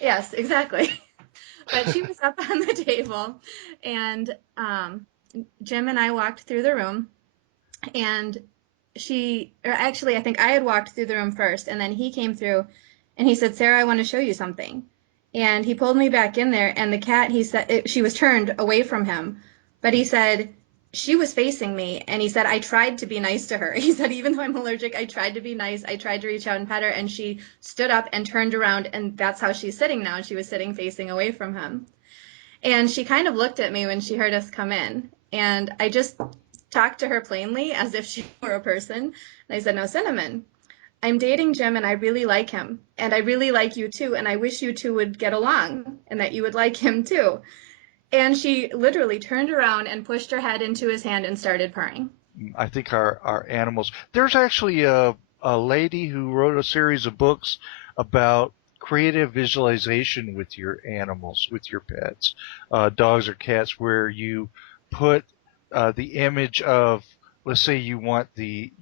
Yes, exactly. But she was up on the table, and Jim and I walked through the room, and I think I had walked through the room first, and then he came through, and he said, "Sarah, I want to show you something." And he pulled me back in there, and the cat, he said, she was turned away from him, but he said, she was facing me, and he said, I tried to be nice to her. He said, even though I'm allergic, I tried to be nice. I tried to reach out and pet her, and she stood up and turned around, and that's how she's sitting now. And she was sitting facing away from him. And she kind of looked at me when she heard us come in, and I just talked to her plainly as if she were a person. And I said, "No, Cinnamon, I'm dating Jim, and I really like him, and I really like you too, and I wish you two would get along, and that you would like him too." And she literally turned around and pushed her head into his hand and started purring. I think our animals. There's actually a lady who wrote a series of books about creative visualization with your animals, with your pets, dogs or cats, where you put the image of, let's say you want the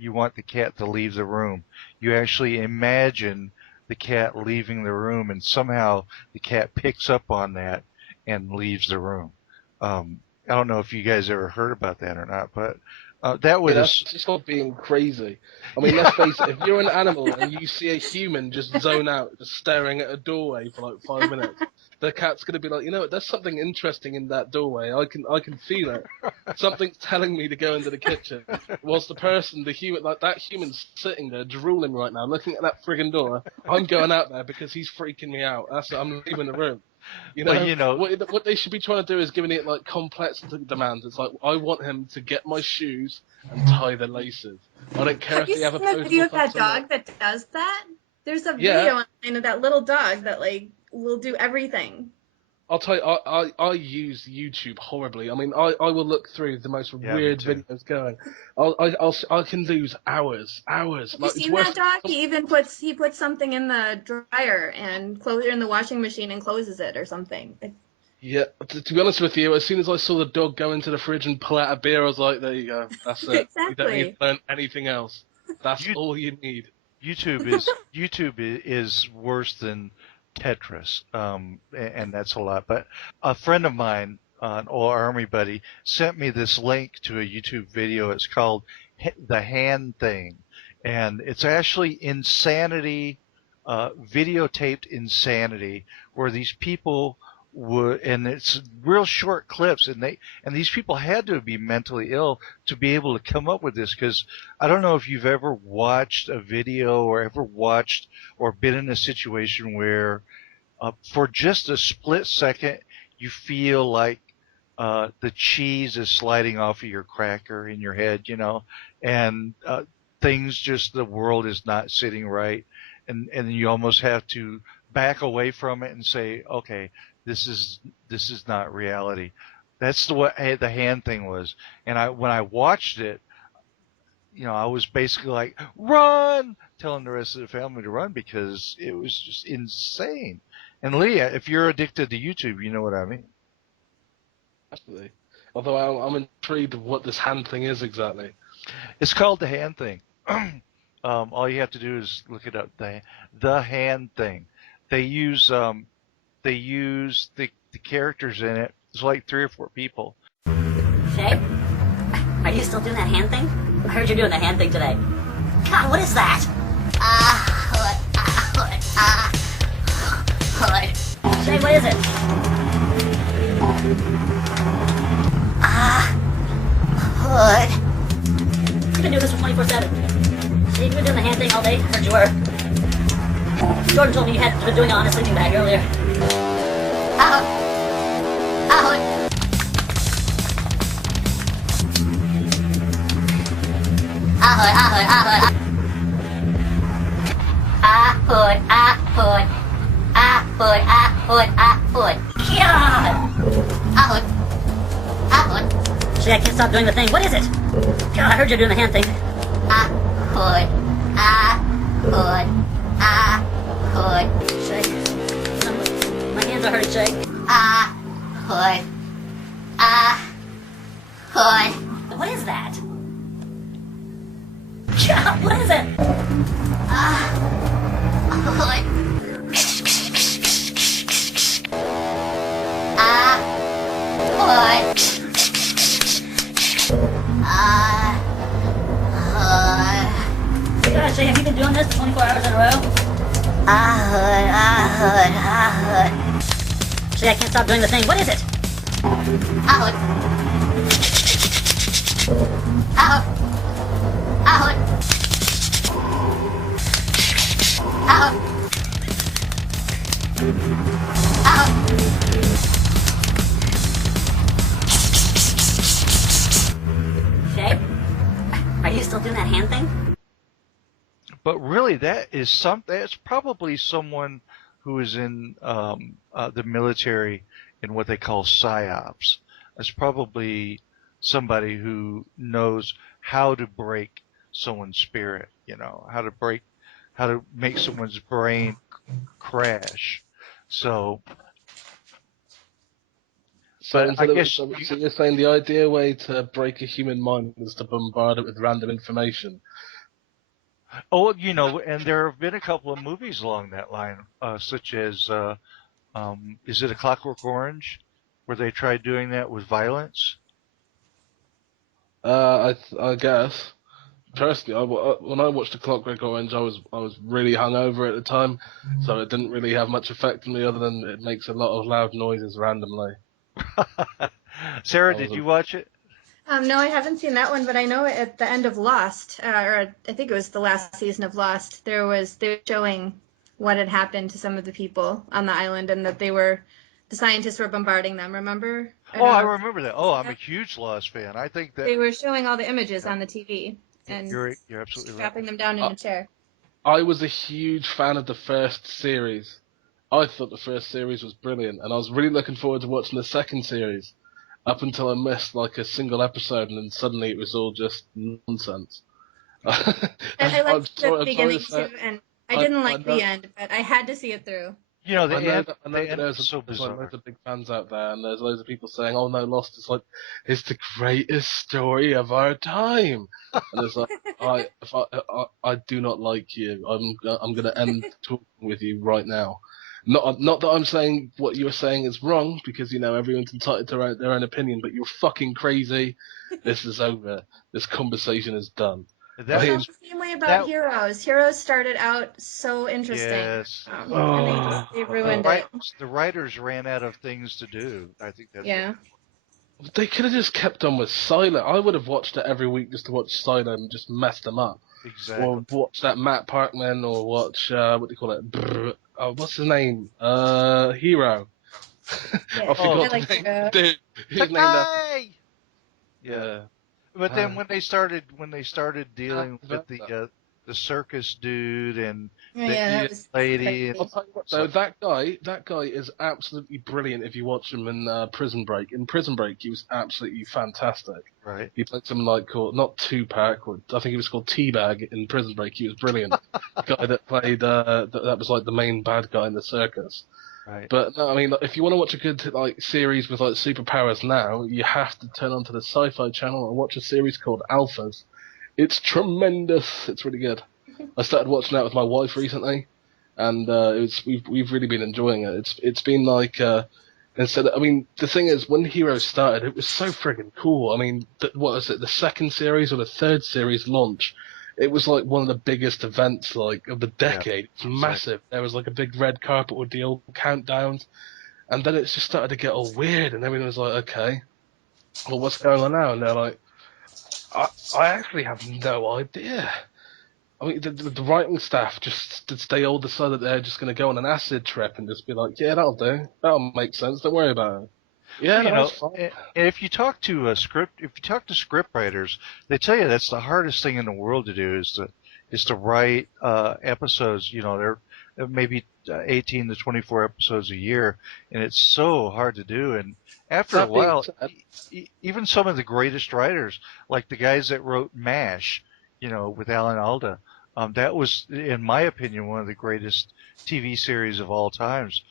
cat to leave the room. You actually imagine the cat leaving the room, and somehow the cat picks up on that and leaves the room. I don't know if you guys ever heard about that or not, but that was... that's just not being crazy. I mean, let's face it, if you're an animal and you see a human just zone out, just staring at a doorway for like 5 minutes, the cat's going to be like, you know what, there's something interesting in that doorway. I can feel it. Something's telling me to go into the kitchen. Whilst the human, like that human's sitting there drooling right now, looking at that friggin' door. I'm going out there because he's freaking me out. I'm leaving the room. What they should be trying to do is giving it like complex demands. It's like, I want him to get my shoes and tie the laces. I don't care if they have a video of that dog that does that? There's a video online of that little dog that like will do everything. I'll tell you, I use YouTube horribly. I mean, I will look through the most weird videos going. I can lose hours. Have you seen that dog? He puts something in the dryer and in the washing machine and closes it or something. Yeah, to be honest with you, as soon as I saw the dog go into the fridge and pull out a beer, I was like, there you go. That's it. Exactly. You don't need to learn anything else. That's all you need. YouTube is worse than Tetris, and that's a lot. But a friend of mine, an old army buddy, sent me this link to a YouTube video. It's called The Hand Thing, and it's actually insanity, videotaped insanity, where these people would, and it's real short clips, and these people had to be mentally ill to be able to come up with this, because I don't know if you've ever watched a video or ever watched or been in a situation where for just a split second you feel like the cheese is sliding off of your cracker in your head, and the world is not sitting right, and you almost have to back away from it and say, okay, this is not reality. That's what the hand thing was. And when I watched it, I was basically like, run, telling the rest of the family to run, because it was just insane. And Leah, if you're addicted to YouTube, you know what I mean. Absolutely. Although I'm intrigued of what this hand thing is exactly. It's called the hand thing. All you have to do is look it up. The hand thing. They use the characters in it. There's like 3 or 4 people. Shay, are you still doing that hand thing? I heard you're doing the hand thing today. God, what is that? Shay, what is it? Hood. You've been doing this for 24/7. Shay, you've been doing the hand thing all day. I heard you were. Jordan told me you had been doing it on a sleeping bag earlier. See, I can't stop doing the thing. What is it? God, I heard you doing the hand thing. Shake. My hands are hurting, Shake. What is that? God, what is it? God, Shake, have you been doing this 24 hours in a row? See, I can't stop doing the thing. What is it? Shake? Are you still doing that hand thing? But really, that's probably someone who is in the military in what they call psyops. That's probably somebody who knows how to break someone's spirit, how to make someone's brain crash. So but I guess so you're saying the ideal way to break a human mind is to bombard it with random information. Oh, and there have been a couple of movies along that line, such as, is it A Clockwork Orange, where they tried doing that with violence? I guess. Personally, when I watched A Clockwork Orange, I was really hungover at the time, so it didn't really have much effect on me other than it makes a lot of loud noises randomly. Sarah, did you watch it? No, I haven't seen that one, but I know at the end of Lost, or I think it was the last season of Lost, they were showing what had happened to some of the people on the island, and that the scientists were bombarding them. Remember? I remember that. Oh, I'm a huge Lost fan. I think that they were showing all the images on the TV and you're absolutely strapping them down in a chair. I was a huge fan of the first series. I thought the first series was brilliant, and I was really looking forward to watching the second series. Up until I missed like a single episode, and then suddenly it was all just nonsense. I liked the beginning too, and I didn't like the end, but I had to see it through. I know there's loads of big fans out there, and there's loads of people saying, "Oh no, Lost is it's the greatest story of our time." And it's like, I do not like you. I'm going to end talking with you right now. Not that I'm saying what you're saying is wrong, because everyone's entitled to their own opinion, but you're fucking crazy. This is over. This conversation is done. That's the same way about Heroes. Heroes started out so interesting. Yes. And they ruined it. The writers ran out of things to do. I think that's They could have just kept on with Silent. I would have watched it every week just to watch Silent and just mess them up. Exactly. Or watch that Matt Parkman, or watch what do you call it? What's his name? Hero. Yeah. I forgot like the name. His name. Yeah. But then when they started dealing with the circus dude and the lady, so that guy is absolutely brilliant. If you watch him in Prison Break, he was absolutely fantastic. Right. He played something called not Tupac, or I think he was called Teabag in Prison Break. He was brilliant. The guy that played that was like the main bad guy in the circus. Right. But no, I mean, if you want to watch a good series with superpowers now, you have to turn onto the Sci-Fi Channel and watch a series called Alphas. It's tremendous. It's really good. I started watching that with my wife recently, and we've really been enjoying it. It's been the thing is, when Heroes started, it was so friggin' cool. I mean, the second series or the third series launch? It was like one of the biggest events of the decade. Yeah, it's massive. There was a big red carpet ordeal, countdowns, and then it just started to get all weird, and everyone was like, okay, well, what's going on now? And they're like, I actually have no idea. I mean, the writing staff they all decided they're just going to go on an acid trip and just be like, yeah, that'll do. That'll make sense. Don't worry about it. Yeah, You no, know, it's fine. and if you talk to script writers, they tell you that's the hardest thing in the world to do is to write episodes. You know, they're maybe 18 to 24 episodes a year, and it's so hard to do. And after a That being while, said, even some of the greatest writers, like the guys that wrote MASH, you know, with Alan Alda, that was, in my opinion, one of the greatest TV series of all times.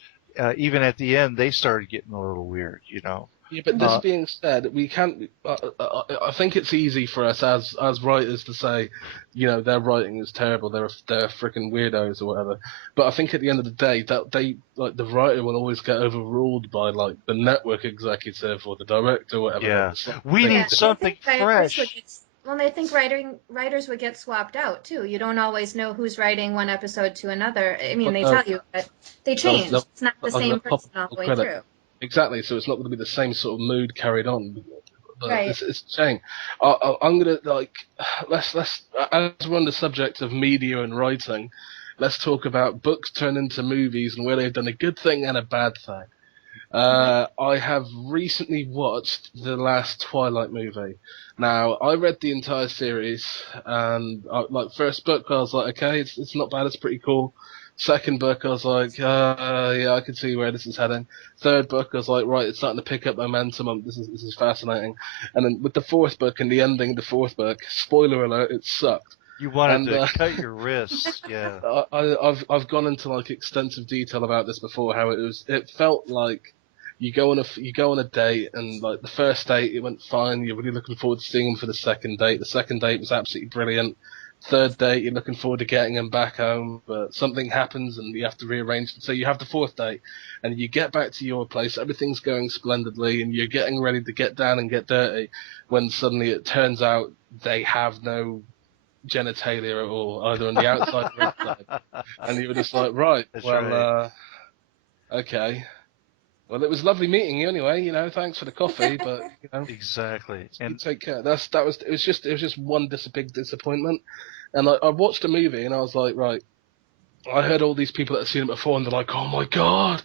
Even at the end, they started getting a little weird, you know. yeah, but this being said, we can't. I think it's easy for us as writers to say, you know, their writing is terrible. They're freaking weirdos or whatever. But I think at the end of the day, that the writer will always get overruled by like the network executive or the director or whatever. Yeah, So we Yeah, need something I think writers fresh. would well, I think writers would get swapped out too. You don't always know who's writing one episode to another. I mean, they tell you, but they change. no, It's not the same person all the way credit. through. Exactly. So it's not going to be the same sort of mood carried on. But Right. it's a shame. I'm gonna let's as we're on the subject of media and writing, let's talk about books turned into movies and where they've done a good thing and a bad thing. I have recently watched the last Twilight movie. Now, I read the entire series, and first book, I was like, okay, it's not bad, it's pretty cool. Second book, I was like, yeah, I can see where this is heading. Third book, I was like, right, it's starting to pick up momentum. This is fascinating. And then with the fourth book and the ending of the fourth book, spoiler alert, it sucked. You wanted to cut your wrists, yeah. I've gone into like extensive detail about this before. How it felt like you go on a date, and like the first date it went fine. You're really looking forward to seeing him for the second date. The second date was absolutely brilliant. Third date, you're looking forward to getting him back home, but something happens and you have to rearrange. So you have the fourth date, and you get back to your place. Everything's going splendidly, and you're getting ready to get down and get dirty. When suddenly it turns out they have no genitalia at all, either on the outside or inside. And you were just like, right, That's well, right. okay. Well, it was lovely meeting you anyway. You know, thanks for the coffee, but you know, Exactly. you And take care. It was just one big disappointment. And I watched the movie and I was like, right. I heard all these people that have seen it before and they're like, oh my god,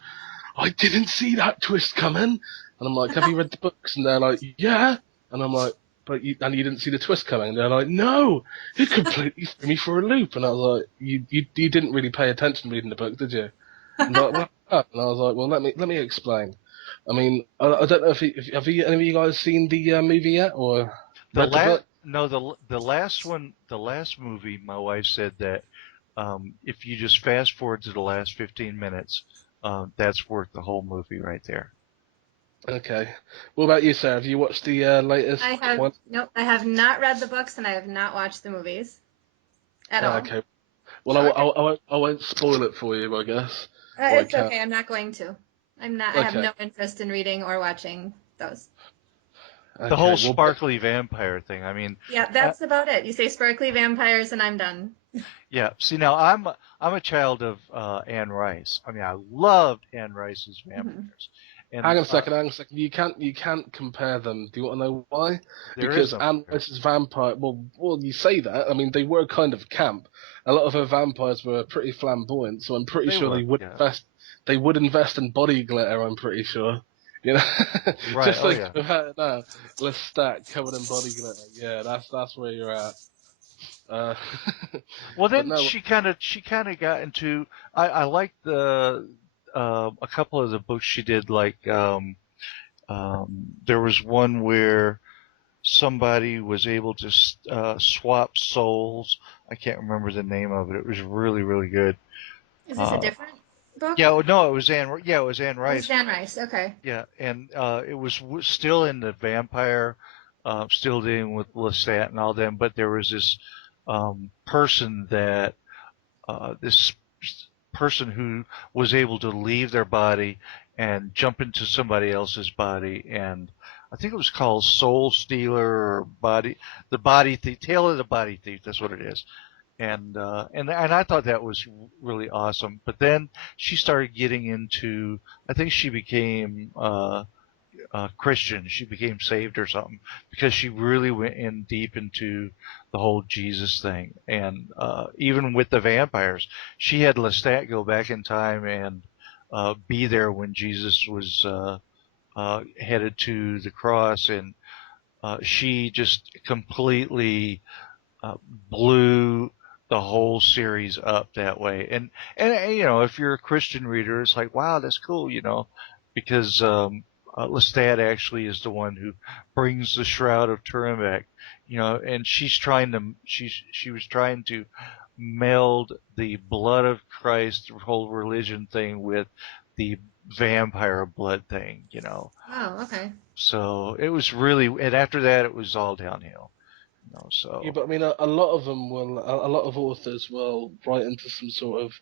I didn't see that twist coming. And I'm like, have you read the books? And they're like, yeah. And I'm like, but you didn't see the twist coming? And they're like, no, it completely threw me for a loop. And I was like, you didn't really pay attention reading the book, did you? And they're like, well, and I was like, well, let me explain. I mean, I don't know if any of you guys seen the movie yet, or the read the book? the last movie, my wife said that if you just fast forward to the last 15 minutes, that's worth the whole movie right there. Okay. What about you, Sarah? Have you watched the latest one? Nope, I have not read the books and I have not watched the movies at all. Okay. Well, I won't spoil it for you, I guess. It's okay. I'm not going to. I'm not. I have Okay. no interest in reading or watching those. The whole sparkly vampire thing. I mean, Yeah, that's about it. You say sparkly vampires and I'm done. yeah. See, now I'm a child of Anne Rice. I mean, I loved Anne Rice's vampires. And, Hang on a second. You can't compare them. Do you want to know why? There Because is a- Anne Rice's vampire. Well, you say that. I mean, they were kind of camp. A lot of her vampires were pretty flamboyant, so I'm pretty They sure were, they would yeah. invest. They would invest in body glitter. I'm pretty sure. You know, Right, just oh, like yeah. you had now, Lestat covered in body glitter. Yeah, that's where you're at. Well, then no- she kind of got into. I liked a couple of the books she did. Like there was one where somebody was able to swap souls. I can't remember the name of it. It was really, really good. Is this a different book? Yeah, no, it was Anne. Yeah, it was Anne Rice. It's Anne Rice. Okay. Yeah, and it was still in the vampire, still dealing with Lestat and all them, but there was this person that this person who was able to leave their body and jump into somebody else's body, and I think it was called Soul Stealer or the body thief, Tale of the Body Thief. That's what it is. And I thought that was really awesome. But then she started getting into, I think she became Christian. She became saved or something because she really went in deep into the whole Jesus thing. And even with the vampires, she had Lestat go back in time and be there when Jesus was headed to the cross, and she just completely blew the whole series up that way. And if you're a Christian reader, it's like, wow, that's cool, because Lestat actually is the one who brings the Shroud of Turin back, and she was trying to meld the blood of Christ, the whole religion thing, with the vampire blood thing, Oh, okay. So it was really, and after that it was all downhill. So Yeah, but I mean, a lot of them will, a lot of authors will write into some sort of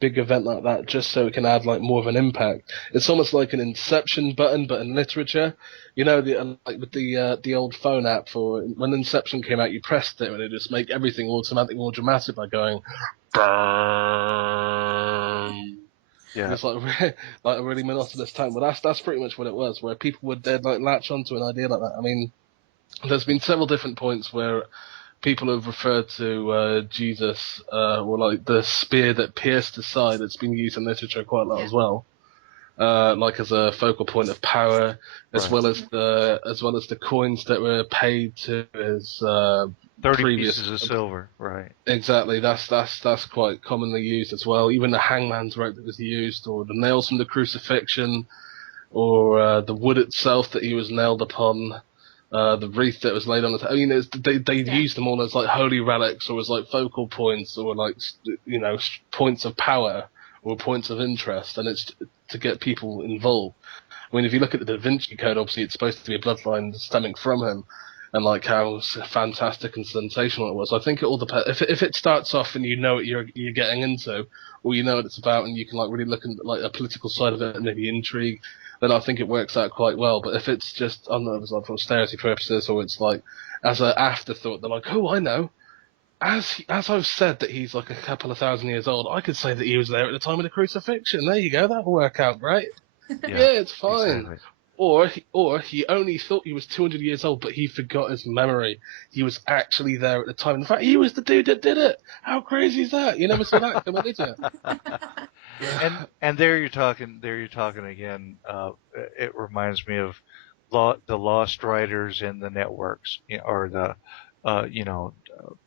big event like that just so it can add like more of an impact. It's almost like an Inception button, but in literature. Like with the old phone app for when Inception came out, you pressed it and it just make everything automatically more dramatic by going. Yeah, it's like a really monotonous tone. But that's pretty much what it was, where people would like latch onto an idea like that. I mean, there's been several different points where people have referred to Jesus or like the spear that pierced his side. It's been used in literature quite a lot as well, like as a focal point of power, as well as the coins that were paid to his 30 previous pieces of silver, right? Exactly, that's quite commonly used as well. Even the hangman's rope that was used, or the nails from the crucifixion, or the wood itself that he was nailed upon. The wreath that was laid on the I mean, they used them all as like holy relics, or as like focal points, or like points of power or points of interest, and it's to get people involved. I mean, if you look at the Da Vinci Code, obviously it's supposed to be a bloodline stemming from him, and like how fantastic and sensational it was. I think it all depends. If it starts off and you know what you're getting into, or you know what it's about, and you can like really look at like a political side of it and maybe intrigue, then I think it works out quite well. But if it's just, I don't know, it's like for austerity purposes, or it's like as an afterthought, they're like, oh, I know. As I've said that he's like a couple of thousand years old, I could say that he was there at the time of the crucifixion. There you go, that'll work out, right? Yeah, it's fine. Exactly. Or he only thought he was 200 years old, but he forgot his memory. He was actually there at the time. In fact, he was the dude that did it. How crazy is that? You never saw that coming, did you? And there you're talking again. It reminds me of the Lost Writers and the networks, or the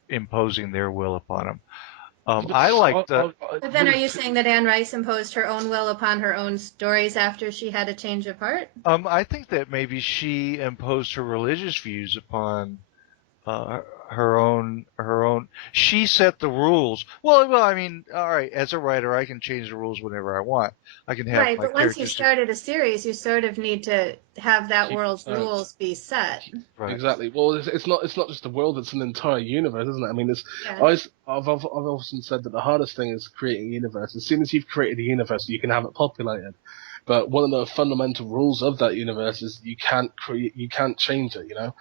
imposing their will upon them. I like the. But then, are you saying that Anne Rice imposed her own will upon her own stories after she had a change of heart? I think that maybe she imposed her religious views upon her own. She set the rules. Well, I mean, all right. As a writer, I can change the rules whenever I want. I can have right, my but once you characters started a series, you sort of need to have that world's rules be set. Right. Exactly. Well, it's not just the world; it's an entire universe, isn't it? I mean, I've often said that the hardest thing is creating a universe. As soon as you've created a universe, you can have it populated. But one of the fundamental rules of that universe is you can't change it. Right.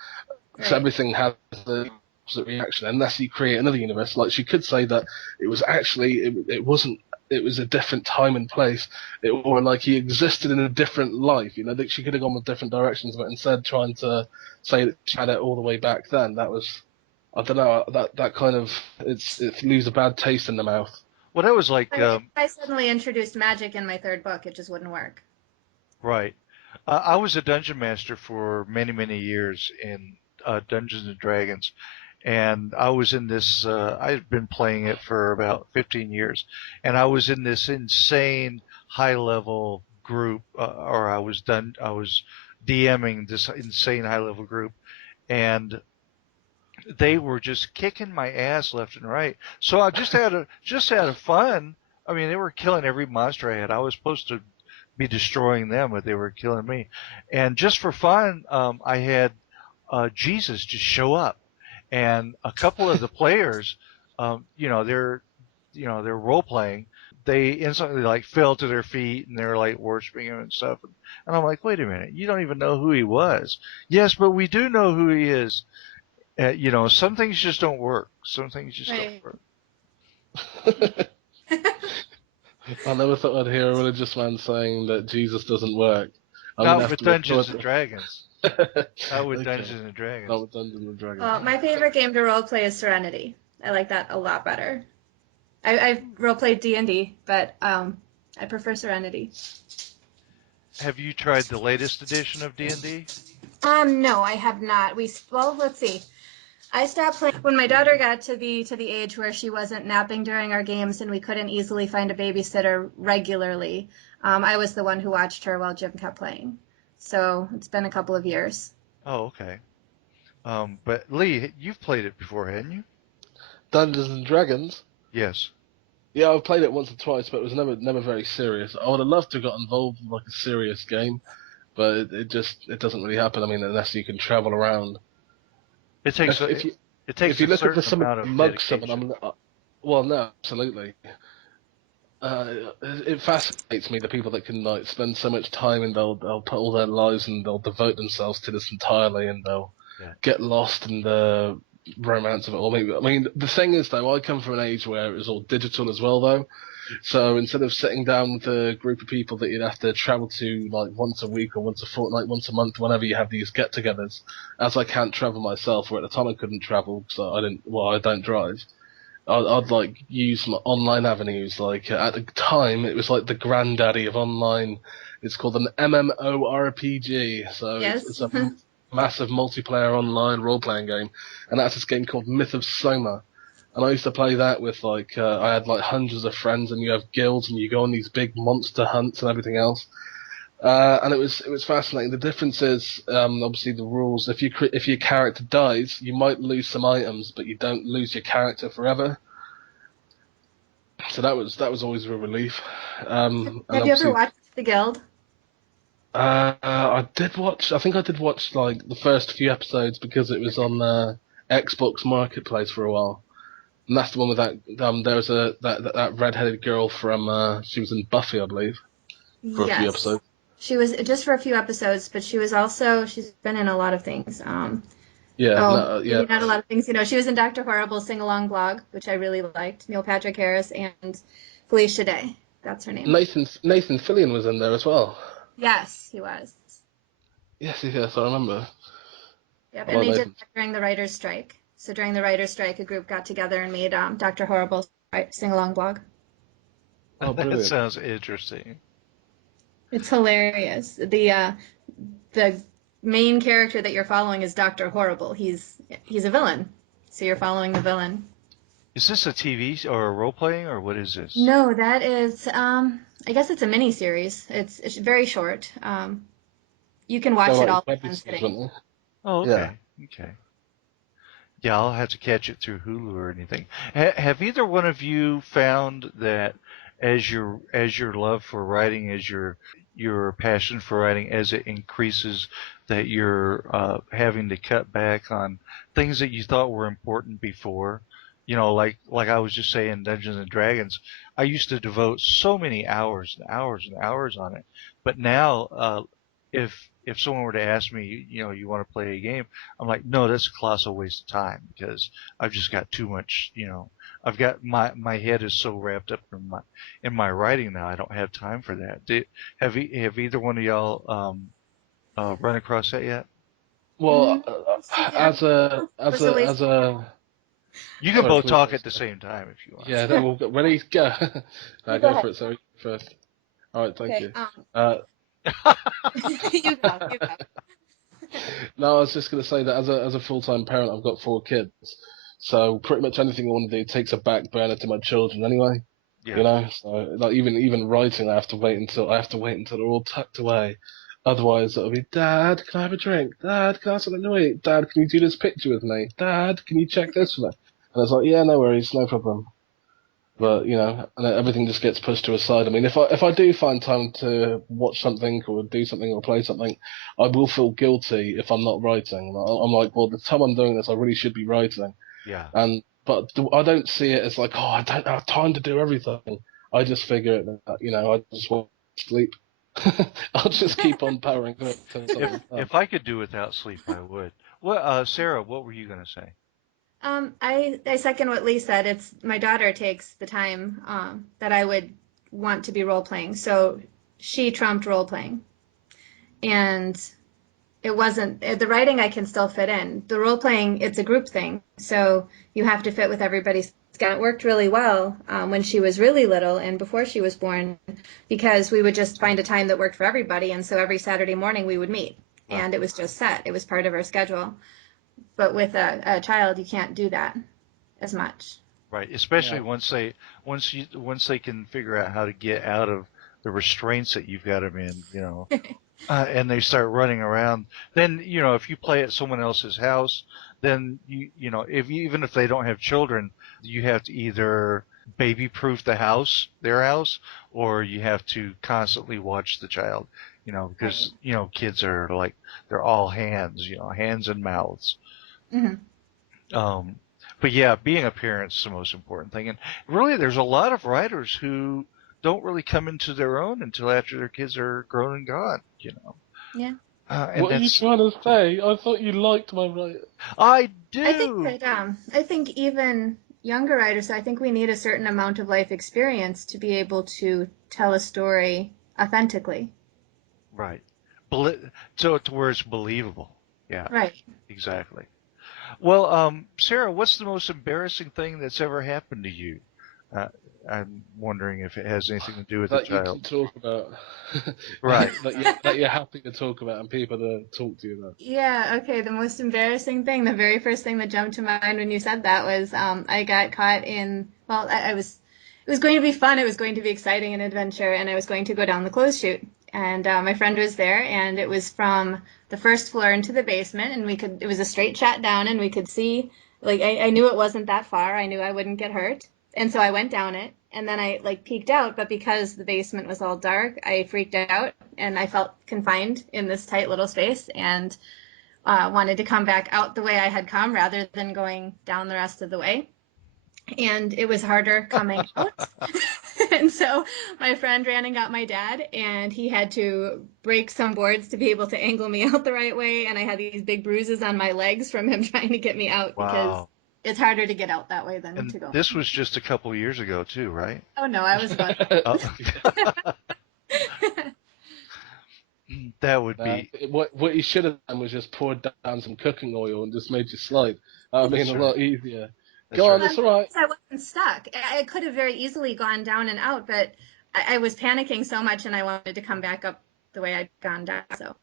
So everything has the opposite reaction unless you create another universe. Like she could say that it was actually it wasn't. It was a different time and place, or like he existed in a different life. That she could have gone with different directions, but instead trying to say that she had it all the way back then. That was, I don't know, that kind of it leaves a bad taste in the mouth. Well, that was like. If I suddenly introduced magic in my third book, it just wouldn't work. Right. I was a dungeon master for many, many years in Dungeons and Dragons. And I was in this, I had been playing it for about 15 years, and I was in this insane high-level group, or I was DMing this insane high-level group, and they were just kicking my ass left and right. So I just out of fun, I mean, they were killing every monster I had. I was supposed to be destroying them, but they were killing me. And just for fun, I had Jesus just show up. And a couple of the players, they're role playing. They instantly like fell to their feet and they're like worshiping him and stuff. And I'm like, wait a minute, you don't even know who he was. Yes, but we do know who he is. Some things just don't work. Some things just don't work. I never thought I'd hear a religious man saying that Jesus doesn't work. Not with Dungeons and Dragons. Not with Dungeons and Dragons. Not with Dungeons and Dragons. Well, my favorite game to roleplay is Serenity. I like that a lot better. I've roleplayed D&D, but I prefer Serenity. Have you tried the latest edition of D&D? No, I have not. Well, let's see. I stopped playing when my daughter got to the age where she wasn't napping during our games and we couldn't easily find a babysitter regularly. I was the one who watched her while Jim kept playing. So it's been a couple of years. Oh, okay. But Lee, you've played it before, hadn't you? Dungeons and Dragons? Yes. Yeah, I've played it once or twice, but it was never very serious. I would have loved to have got involved in like a serious game, but it doesn't really happen. I mean, unless you can travel around. It takes if you a look certain for someone amount to of mug dedication. someone, well, no, absolutely. It fascinates me, the people that can like spend so much time and they'll put all their lives and they'll devote themselves to this entirely, and they'll get lost in the romance of it all. I mean, the thing is though, I come from an age where it was all digital as well though. So instead of sitting down with a group of people that you'd have to travel to like once a week or once a fortnight, once a month, whenever you have these get-togethers, as I can't travel myself, or at the time I couldn't travel because I don't drive. I'd like use my online avenues. Like at the time, it was like the granddaddy of online. It's called an MMORPG. So Yes. it's a massive multiplayer online role-playing game, and that's this game called Myth of Soma. And I used to play that with like I had like hundreds of friends, and you have guilds, and you go on these big monster hunts and everything else. And it was fascinating. The difference is obviously the rules. If your character dies, you might lose some items, but you don't lose your character forever. So that was always a relief. Have you ever watched The Guild? I did watch. I think I did watch like the first few episodes because it was on Xbox Marketplace for a while. And that's the one with that. There was that redheaded girl from. She was in Buffy, I believe, for a few episodes. She was just for a few episodes, but she's been in a lot of things. Not a lot of things. You know, she was in Dr. Horrible's sing-along blog, which I really liked. Neil Patrick Harris and Felicia Day. That's her name. Nathan Fillion was in there as well. Yes, he was. Yes, I remember. Yep, and they did that during the writer's strike. So during the writer's strike, a group got together and made Dr. Horrible's sing-along blog. Oh, brilliant. That sounds interesting. It's hilarious. The main character that you're following is Dr. Horrible. He's a villain, so you're following the villain. Is this a TV or a role-playing, or what is this? No, that is, I guess it's a mini-series. It's very short. You can watch it all in one sitting. Oh, okay. Yeah. Okay. Yeah, I'll have to catch it through Hulu or anything. Have either one of you found that as your love for writing, as your passion for writing, as it increases, that you're having to cut back on things that you thought were important before? You know, like I was just saying, Dungeons and Dragons, I used to devote so many hours and hours and hours on it. But now, if someone were to ask me, you know, you want to play a game, I'm like, no, that's a colossal waste of time because I've just got too much, you know, I've got my head is so wrapped up in my writing now, I don't have time for that. Have either one of y'all run across that yet? Well, as a you can both talk at the same time if you want. Yeah, then we'll get ready. Go. Go for it. Sorry, first. All right, thank you. You go. No, I was just going to say that as a full-time parent, I've got 4 kids, so pretty much anything I want to do takes a back burner to my children anyway. Yeah. You know, so like even writing, I have to wait until they're all tucked away. Otherwise, it'll be, Dad, can I have a drink? Dad, can I have something to eat? Dad, can you do this picture with me? Dad, can you check this for me? And it's like, yeah, no worries, no problem. But, you know, and everything just gets pushed to a side. I mean, if I do find time to watch something or do something or play something, I will feel guilty if I'm not writing. I'm like, well, the time I'm doing this, I really should be writing. Yeah. But I don't see it as like, oh, I don't have time to do everything. I just figure that, you know, I just want to sleep. I'll just keep on powering through it. If I could do without sleep, I would. Well, Sarah, what were you going to say? I second what Lee said. It's my daughter takes the time that I would want to be role playing, so she trumped role playing, and it wasn't the writing I can still fit in. The role playing, it's a group thing, so you have to fit with everybody's schedule. It worked really well when she was really little and before she was born, because we would just find a time that worked for everybody, and so every Saturday morning we would meet, and it was just set. It was part of our schedule. But with a child, you can't do that as much. Right, especially once they can figure out how to get out of the restraints that you've got them in, and they start running around. Then if you play at someone else's house, then even if they don't have children, you have to either baby-proof their house, or you have to constantly watch the child, because kids are like they're all hands and mouths. Mm-hmm. But yeah, being a parent is the most important thing. And really, there's a lot of writers who don't really come into their own until after their kids are grown and gone, Yeah. What are you trying to say? I thought you liked my writing. I do. I think even younger writers, I think we need a certain amount of life experience to be able to tell a story authentically. Right. So to where it's believable. Yeah. Right. Exactly. Well, Sarah, what's the most embarrassing thing that's ever happened to you? I'm wondering if it has anything to do with the child. That you can talk about. Right. that you're happy to talk about and people to talk to you about. Yeah, okay. The most embarrassing thing, the very first thing that jumped to mind when you said that was I got caught in, well, it was going to be fun. It was going to be exciting and adventure, and I was going to go down the clothes chute. And my friend was there, and it was from the first floor into the basement, and it was a straight shot down, and we could see, I knew it wasn't that far. I knew I wouldn't get hurt. And so I went down it, and then I peeked out, but because the basement was all dark, I freaked out, and I felt confined in this tight little space, and wanted to come back out the way I had come rather than going down the rest of the way. And it was harder coming out. And so my friend ran and got my dad, and he had to break some boards to be able to angle me out the right way, and I had these big bruises on my legs from him trying to get me out. Wow. Because it's harder to get out that way than to go. This was just a couple years ago, too, right? Oh, no, I was about That would be... What you should have done was just poured down some cooking oil and just made you slide. That would have been a lot easier. Go on, that's all right. I wasn't stuck. I could have very easily gone down and out, but I was panicking so much, and I wanted to come back up the way I'd gone down, so...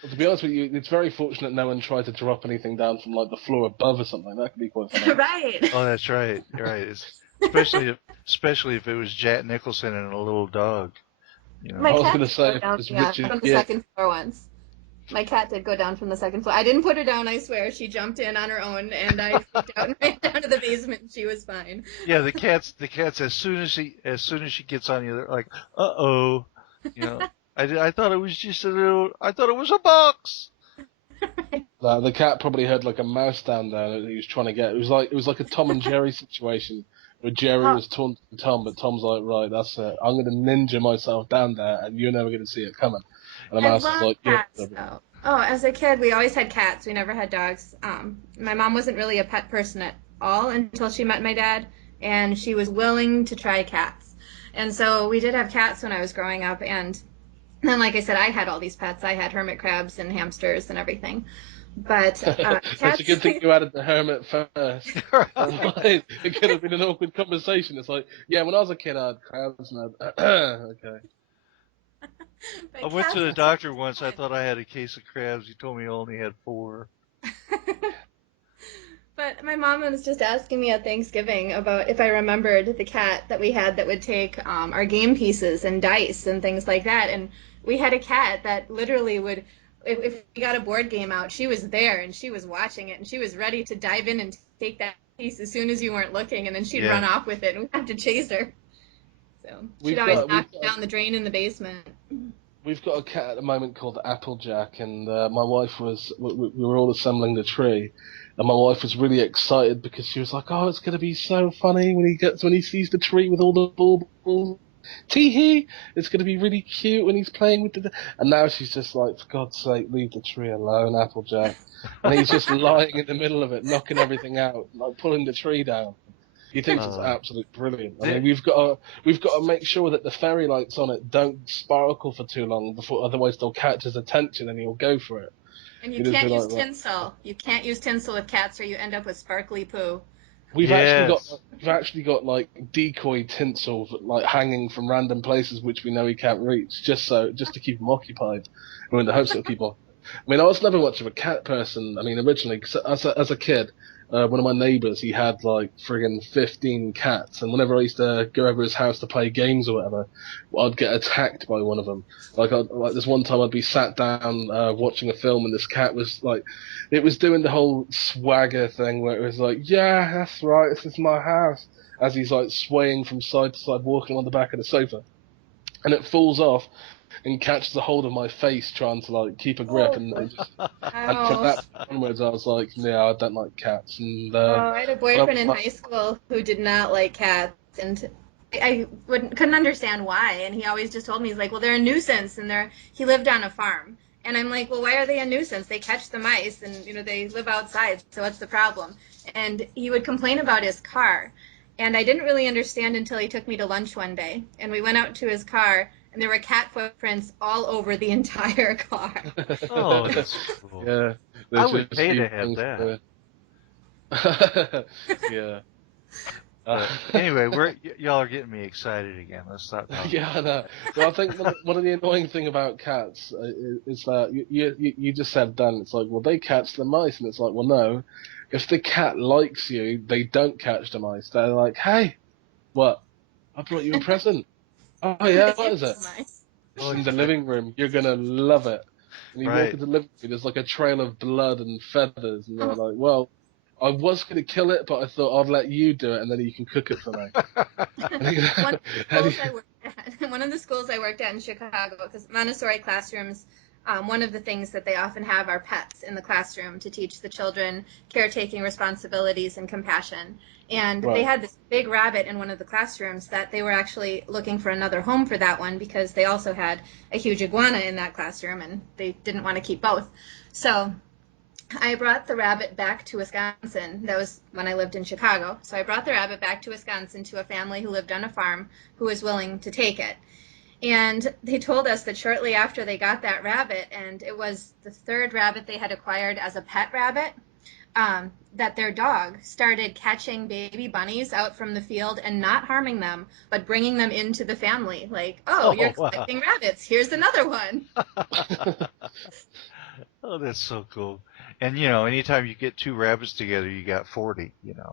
Well, to be honest with you, it's very fortunate no one tried to drop anything down from the floor above or something. That could be quite funny. Right. Oh, that's right. You're right. Especially if it was Jack Nicholson and a little dog. My I was cat going to say, did go down, it's from Richard the second floor once. My cat did go down from the second floor. I didn't put her down, I swear. She jumped in on her own, and I freaked out and ran down to the basement, and she was fine. Yeah, the cats. As soon as she gets on you, they're like, uh-oh. I thought it was just I thought it was a box. The cat probably heard a mouse down there that he was trying to get. It was like a Tom and Jerry situation where Jerry was taunting Tom, but Tom's like, right, that's it. I'm going to ninja myself down there, and you're never going to see it coming. And the mouse was like, cats, though. Oh, as a kid, we always had cats. We never had dogs. My mom wasn't really a pet person at all until she met my dad, and she was willing to try cats. And so we did have cats when I was growing up, and then, like I said, I had all these pets. I had hermit crabs and hamsters and everything. But cats... It's a good thing you added the hermit first. Right. It could have been an awkward conversation. It's like, yeah, when I was a kid, I had crabs and okay. I went to the doctor once. I thought I had a case of crabs. He told me I only had 4. But my mom was just asking me at Thanksgiving about if I remembered the cat that we had that would take our game pieces and dice and things like that. And we had a cat that literally would, if we got a board game out, she was there and she was watching it and she was ready to dive in and take that piece as soon as you weren't looking, and then she'd run off with it and we'd have to chase her. So she'd always knock it down the drain in the basement. We've got a cat at the moment called Applejack, and my wife we were all assembling the tree, and my wife was really excited because she was like, oh, it's going to be so funny when he sees the tree with all the baubles. Tee-hee! It's going to be really cute when he's playing with the... And now she's just like, for God's sake, leave the tree alone, Applejack. And he's just lying in the middle of it, knocking everything out, pulling the tree down. He thinks it's absolutely brilliant. I mean, we've got to make sure that the fairy lights on it don't sparkle for too long, otherwise they'll catch his attention and he'll go for it. And you can't use tinsel. You can't use tinsel with cats, or you end up with sparkly poo. We've actually got like decoy tinsel like hanging from random places which we know he can't reach, just to keep him occupied, or in the hopes that people. I mean, I was never much of a cat person. I mean, originally, as a kid, one of my neighbours, he had like friggin' 15 cats, and whenever I used to go over his house to play games or whatever, I'd get attacked by one of them. Like this one time, I'd be sat down watching a film, and this cat was like, it was doing the whole swagger thing where it was like, yeah, that's right, this is my house, as he's like swaying from side to side, walking on the back of the sofa, and it falls off and catches a hold of my face, trying to like keep a grip, and from that onwards, I was like, yeah, I don't like cats. And I had a boyfriend in high school who did not like cats, and I couldn't understand why. And he always just told me, he's like, well, they're a nuisance, and he lived on a farm. And I'm like, well, why are they a nuisance? They catch the mice, and they live outside, so what's the problem? And he would complain about his car, and I didn't really understand until he took me to lunch one day, and we went out to his car. And there were cat footprints all over the entire car. Oh, that's cool. Yeah, I would pay to have that. Yeah. Anyway, y'all are getting me excited again. Let's stop talking. Yeah, I know. Well, I think one of the annoying thing about cats is that you just said, Dan, it's like, well, they catch the mice. And it's like, well, no. If the cat likes you, they don't catch the mice. They're like, hey, what? I brought you a present. Oh yeah, what is it? It's in the living room. You're gonna love it. And you walk into the living room, there's like a trail of blood and feathers, and they're like, well, I was gonna kill it, but I thought I'd let you do it, and then you can cook it for me. One of the schools I worked at in Chicago, because Montessori classrooms, one of the things that they often have are pets in the classroom to teach the children caretaking responsibilities and compassion. And they had this big rabbit in one of the classrooms that they were actually looking for another home for that one, because they also had a huge iguana in that classroom, and they didn't want to keep both. So I brought the rabbit back to Wisconsin. That was when I lived in Chicago. So I brought the rabbit back to Wisconsin to a family who lived on a farm who was willing to take it. And they told us that shortly after they got that rabbit, and it was the third rabbit they had acquired as a pet rabbit, that their dog started catching baby bunnies out from the field and not harming them, but bringing them into the family. Like, you're collecting rabbits. Here's another one. Oh, that's so cool. And, anytime you get two rabbits together, you got 40,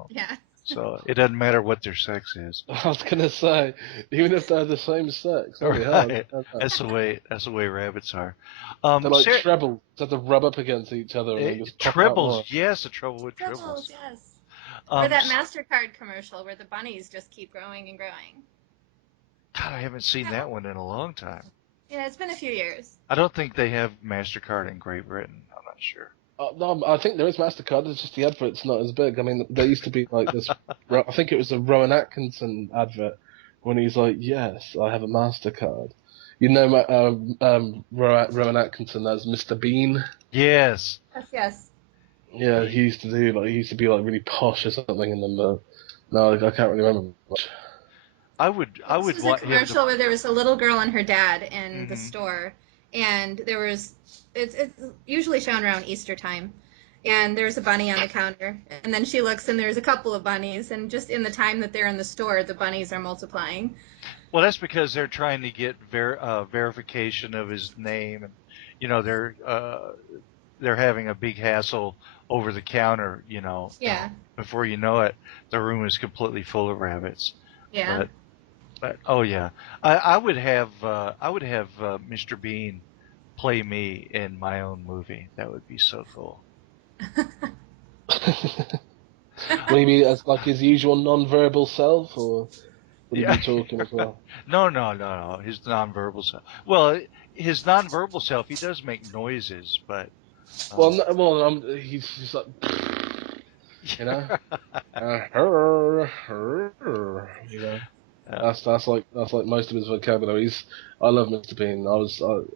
Yeah. So it doesn't matter what their sex is. I was gonna say, even if they're the same sex. Right. That's the way rabbits are. They're like trebles. They have to rub up against each other. Tribbles, yes, the trouble with tribbles. Yes. Or that MasterCard commercial where the bunnies just keep growing and growing. God, I haven't seen that one in a long time. Yeah, it's been a few years. I don't think they have MasterCard in Great Britain. I'm not sure. No, I think there is MasterCard. It's just the advert's not as big. I mean, there used to be like this. I think it was a Rowan Atkinson advert when he's like, "Yes, I have a MasterCard." You know, Rowan Atkinson as Mr. Bean. Yes. Yes. Yeah, he used to be like really posh or something in them. But no, I can't really remember much. I would This was a commercial where there was a little girl and her dad in the store, and there was. It's usually shown around Easter time, and there's a bunny on the counter, and then she looks and there's a couple of bunnies, and just in the time that they're in the store, the bunnies are multiplying. Well, that's because they're trying to get verification of his name, and they're having a big hassle over the counter. Yeah. Before you know it, the room is completely full of rabbits. Yeah. But oh yeah, I would have Mr. Bean play me in my own movie. That would be so cool. Maybe as like his usual non-verbal self, or would he be talking as well? No. His non-verbal self. Well, his non-verbal self, he does make noises, but. He's just like, That's like most of his vocabulary. I love Mr. Bean.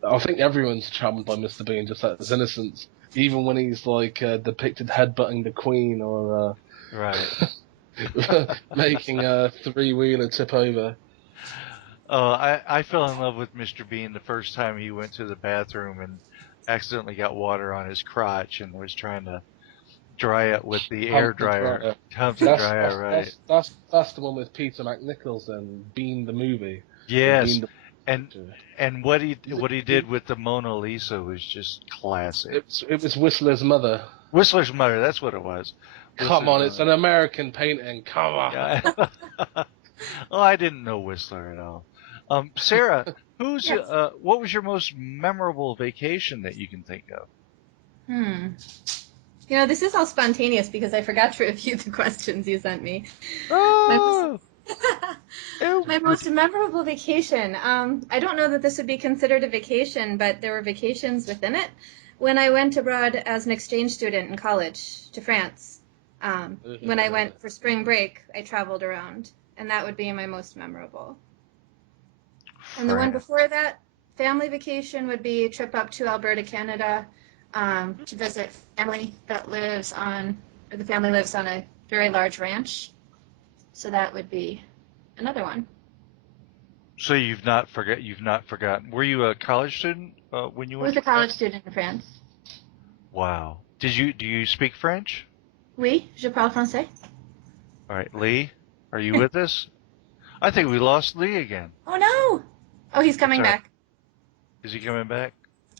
I think everyone's charmed by Mr. Bean, just at his innocence. Even when he's like depicted headbutting the Queen or right. making a three-wheeler tip over. I fell in love with Mr. Bean the first time he went to the bathroom and accidentally got water on his crotch and was trying to dry it with the air dryer. Hump and dryer, right? That's the one with Peter McNichols and Bean the movie. Yes, and what he did with the Mona Lisa was just classic. It was Whistler's mother. Whistler's mother, that's what it was. Come on, it's an American painting. Come on. Yeah. Oh, I didn't know Whistler at all. Sarah, Yes. what was your most memorable vacation that you can think of? You know, this is all spontaneous because I forgot to review the questions you sent me. Oh, My most memorable vacation. I don't know that this would be considered a vacation, but there were vacations within it. When I went abroad as an exchange student in college to France, when I went for spring break, I traveled around, and that would be my most memorable. And the one before that, family vacation, would be a trip up to Alberta, Canada, to visit family that lives on, or the family lives on a very large ranch. So that would be another one. So you've not forgotten. Were you a college student when you I went? was a college student in France. Wow. Do you speak French? Oui, je parle français. All right, Lee, are you with us? I think we lost Lee again. Oh no! Oh, he's coming Sorry. back. Is he coming back?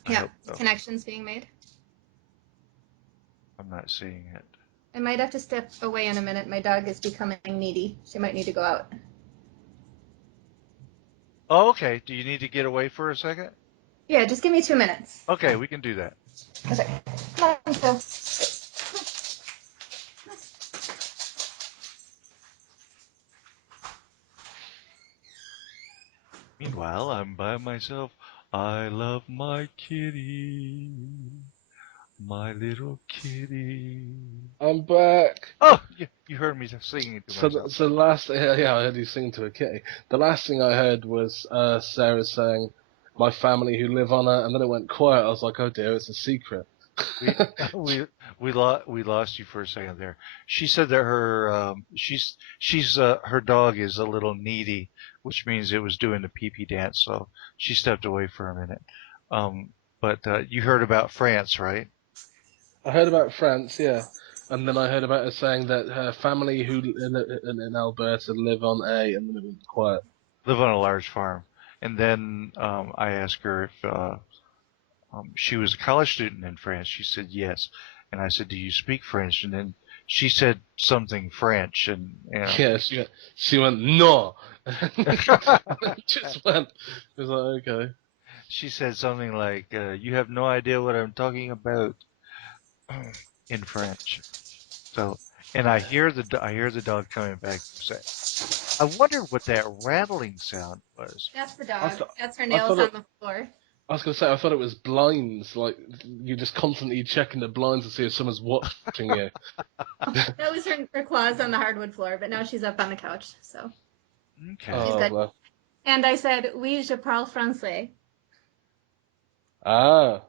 I Yeah, hope so. connections being made. I'm not seeing it. I might have to step away in a minute. My dog is becoming needy. She might need to go out. Oh, okay. Do you need to get away for a second? Yeah, just give me 2 minutes. Okay, we can do that. Okay. Come on, Phil. Meanwhile, I'm by myself. I love my kitty. My little kitty. I'm back. Oh, you heard me singing to myself. So last, yeah, I heard you sing to a kitty. The last thing I heard was Sarah saying, "My family who live on it," and then it went quiet. I was like, "Oh dear, it's a secret." we lost you for a second there. She said that her her dog is a little needy, which means it was doing the pee-pee dance, so she stepped away for a minute. But you heard about France, right? I heard about France, yeah, and then I heard about her saying that her family who in Alberta live on and then it went quiet. Live on a large farm. And then I asked her if she was a college student in France. She said yes. And I said, "Do you speak French?" And then she said something French. And Yeah, she went, "No." Just went. It was like, okay. She said something like, "You have no idea what I'm talking about," in French. So, and I hear the dog coming back. I wonder what that rattling sound was. That's the dog. That's her I nails thought on the floor. I was going to say, I thought it was blinds, like you're just constantly checking the blinds to see if someone's watching you. That was her claws on the hardwood floor, but now she's up on the couch. So. Okay. She's good. Well. And I said, "Oui, je parle français." Ah.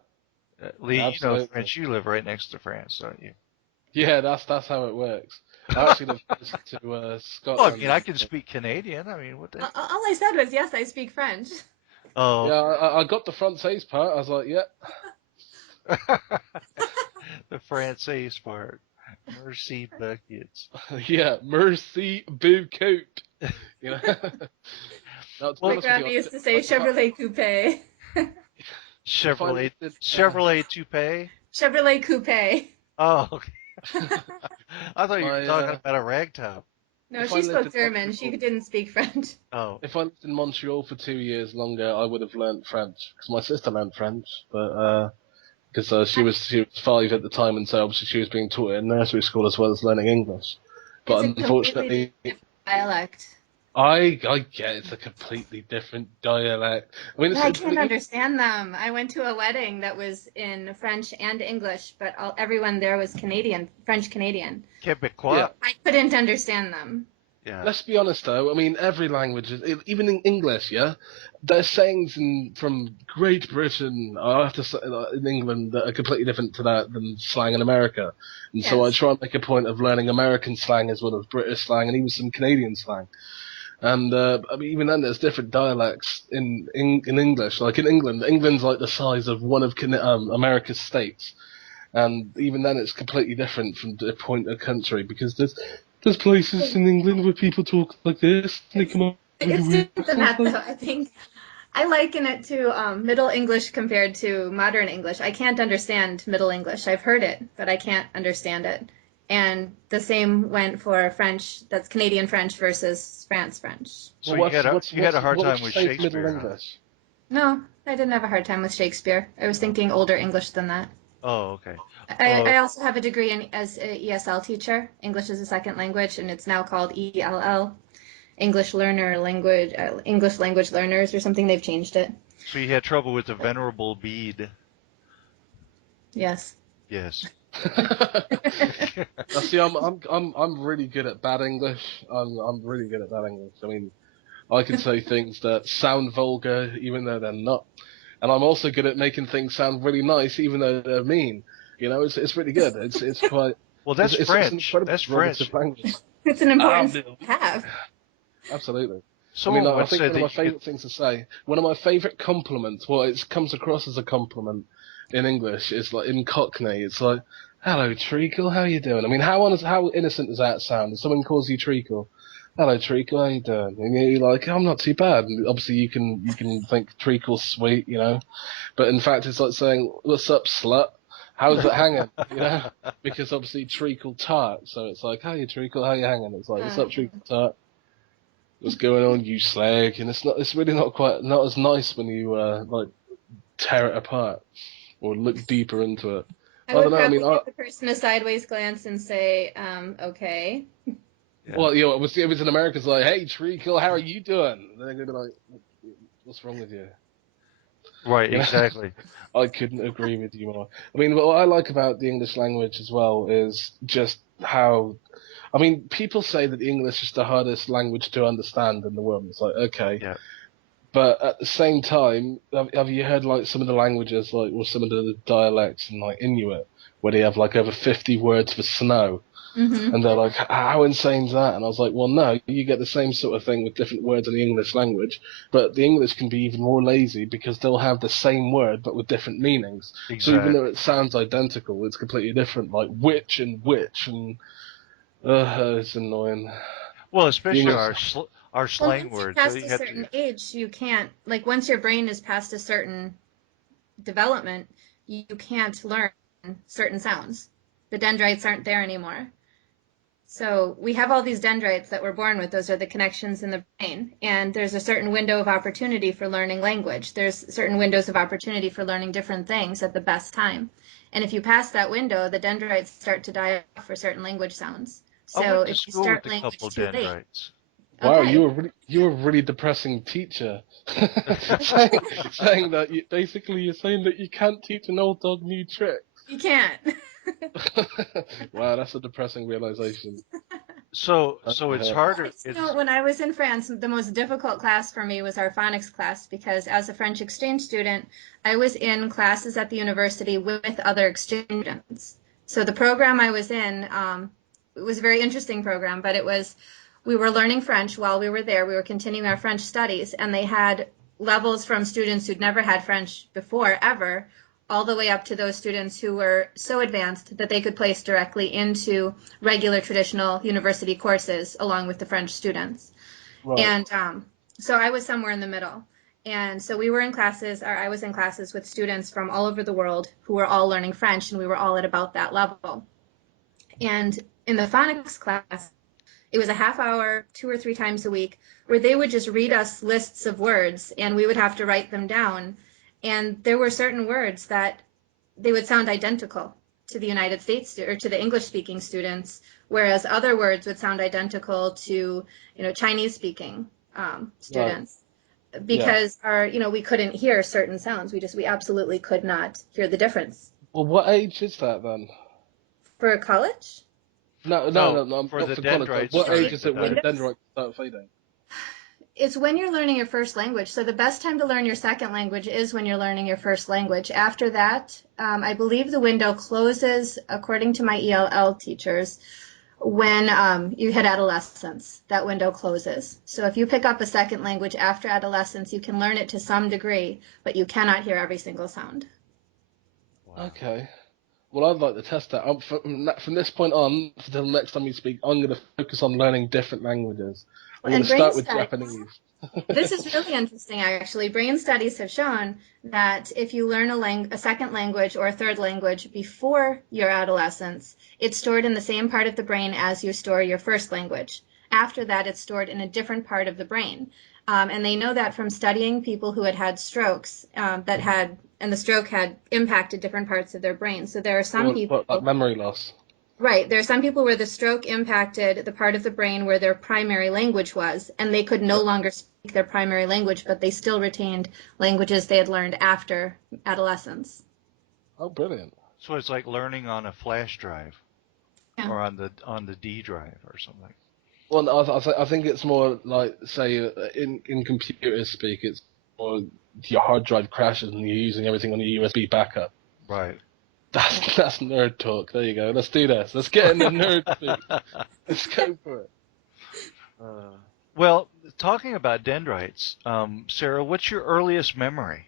Lee, you know Absolutely. French. You live right next to France, don't you? Yeah, that's how it works. I actually live close to Well, I Scotland. mean, I can speak Canadian. I mean, what the? All I said was, yes, I speak French. Oh, Yeah, I got the Française part. I was like, yeah. the Française part. Merci buckets. Yeah, merci beaucoup. You know? Now, to be My honest with grandma you, used to say Chevrolet Coupe. Chevrolet Toupee. Chevrolet Coupe. Oh, okay. I thought you were My, talking about a ragtop. No, If I she lived spoke in German. Montreal- She didn't speak French. Oh, If I lived in Montreal for 2 years longer, I would have learnt French. Because my sister learnt French, but because she was 5 at the time, and so obviously she was being taught in nursery school as well as learning English. But It's a unfortunately, completely different dialect. I get it's a completely different dialect. I mean, I can't understand them. I went to a wedding that was in French and English, but everyone there was Canadian, French Canadian. Quebecois. Yeah. I couldn't understand them. Yeah. Let's be honest, though. I mean, every language, even in English, yeah, there's sayings from Great Britain, I have to say, in England, that are completely different to that than slang in America. And so I Yes. try and make a point of learning American slang as well as British slang and even some Canadian slang. And I mean, even then, there's different dialects in English. Like in England, England's like the size of one of America's states, and even then, it's completely different from the point of country because there's places in England where people talk like this. And they come up with It's weird different than that, though. I think I liken it to Middle English compared to modern English. I can't understand Middle English. I've heard it, but I can't understand it. And the same went for French. That's Canadian French versus France French. So Well, you had a hard what would time you with say to Shakespeare, Middle huh? English? No, I didn't have a hard time with Shakespeare. I was thinking older English than that. Oh, okay. I also have a degree as an ESL teacher, English as a second language, and it's now called ELL, English language learners or something. They've changed it. So you had trouble with the Venerable Bede. Yes. Yes. Now, see, I'm really good at bad English. I'm really good at bad English. I mean, I can say things that sound vulgar even though they're not, and I'm also good at making things sound really nice even though they're mean. You know, it's really good. It's quite. Well, that's it's French. an incredible That's French. relative language. It's an important no. skill to have. Absolutely. Someone I mean, I once think said one of my that you favourite things to say, one of my favourite compliments, well, it comes across as a compliment in English, is like in Cockney, it's like, hello, Treacle, how you doing? I mean, how innocent does that sound? If someone calls you Treacle, hello, Treacle, how you doing? And you're like, I'm not too bad. And obviously, you can think Treacle's sweet, you know, but in fact, it's like saying, what's up, slut? How's it hanging? You know, because obviously Treacle tart, so it's like, how you Treacle, how you hanging? It's like, what's up, Treacle tart? What's going on, you slag? And it's really not as nice when you like tear it apart or look deeper into it. I would don't know. I probably mean, give the person a sideways glance and say, okay. Yeah. well, you know, it was in America. It's like, hey, Treacle, how are you doing? And they're gonna be like, what's wrong with you? Right, exactly. I couldn't agree with you more. I mean, what I like about the English language as well is just how. I mean, people say that English is the hardest language to understand in the world. It's like, okay. Yeah. But at the same time, have you heard like some of the languages, like, or some of the dialects in like Inuit, where they have like over 50 words for snow? Mm-hmm. And they're like, how insane is that? And I was like, well, no, you get the same sort of thing with different words in the English language, but the English can be even more lazy because they'll have the same word but with different meanings. Exactly. So even though it sounds identical, it's completely different, like witch and witch, and it's annoying. Well, especially English- our slang Once you're words. past You a have certain to, age, you can't, like, once your brain is past a certain development, you can't learn certain sounds. The dendrites aren't there anymore. So we have all these dendrites that we're born with. Those are the connections in the brain. And there's a certain window of opportunity for learning language. There's certain windows of opportunity for learning different things at the best time. And if you pass that window, the dendrites start to die off for certain language sounds. I So went to if you school start with a language couple too late, dendrites. Wow, okay. you're a really depressing teacher. saying that you're saying that you can't teach an old dog new tricks. You can't. Wow, that's a depressing realization. So it's harder. You know, when I was in France, the most difficult class for me was our phonics class because as a French exchange student, I was in classes at the university with other exchange students. So the program I was in, it was a very interesting program, but we were learning French while we were there. We were continuing our French studies, and they had levels from students who'd never had French before, ever, all the way up to those students who were so advanced that they could place directly into regular traditional university courses along with the French students. Right. And so I was somewhere in the middle. And so we were in classes, or I was in classes with students from all over the world who were all learning French, and we were all at about that level. And in the phonics class, it was a half hour, 2 or 3 times a week, where they would just read us lists of words, and we would have to write them down. And there were certain words that they would sound identical to the United States or to the English-speaking students, whereas other words would sound identical to, Chinese-speaking students. Right. Because we couldn't hear certain sounds. We absolutely could not hear the difference. Well, what age is that then? For college? No. I'm for not the for college. dendrites. What starting age is it when to the dendrites start fading? It's when you're learning your first language. So the best time to learn your second language is when you're learning your first language. After that, I believe the window closes, according to my ELL teachers, when you hit adolescence. That window closes. So if you pick up a second language after adolescence, you can learn it to some degree, but you cannot hear every single sound. Wow. Okay. Well, I'd like to test that. From this point on, until the next time we speak, I'm going to focus on learning different languages. I'm going And to start with brain studies. Japanese. This is really interesting, actually. Brain studies have shown that if you learn a second language or a third language before your adolescence, it's stored in the same part of the brain as you store your first language. After that, it's stored in a different part of the brain. And they know that from studying people who had had strokes and the stroke had impacted different parts of their brain. So there are some people... Like memory loss. Right. There are some people where the stroke impacted the part of the brain where their primary language was, and they could no longer speak their primary language, but they still retained languages they had learned after adolescence. Oh, brilliant. So it's like learning on a flash drive, Yeah. or on the D drive or something. Well, I think it's more like, say, in computer speak, it's more your hard drive crashes and you're using everything on your USB backup. Right. That's nerd talk. There you go. Let's do this. Let's get in the nerd speak. Let's go for it. Well, talking about dendrites, Sarah, what's your earliest memory?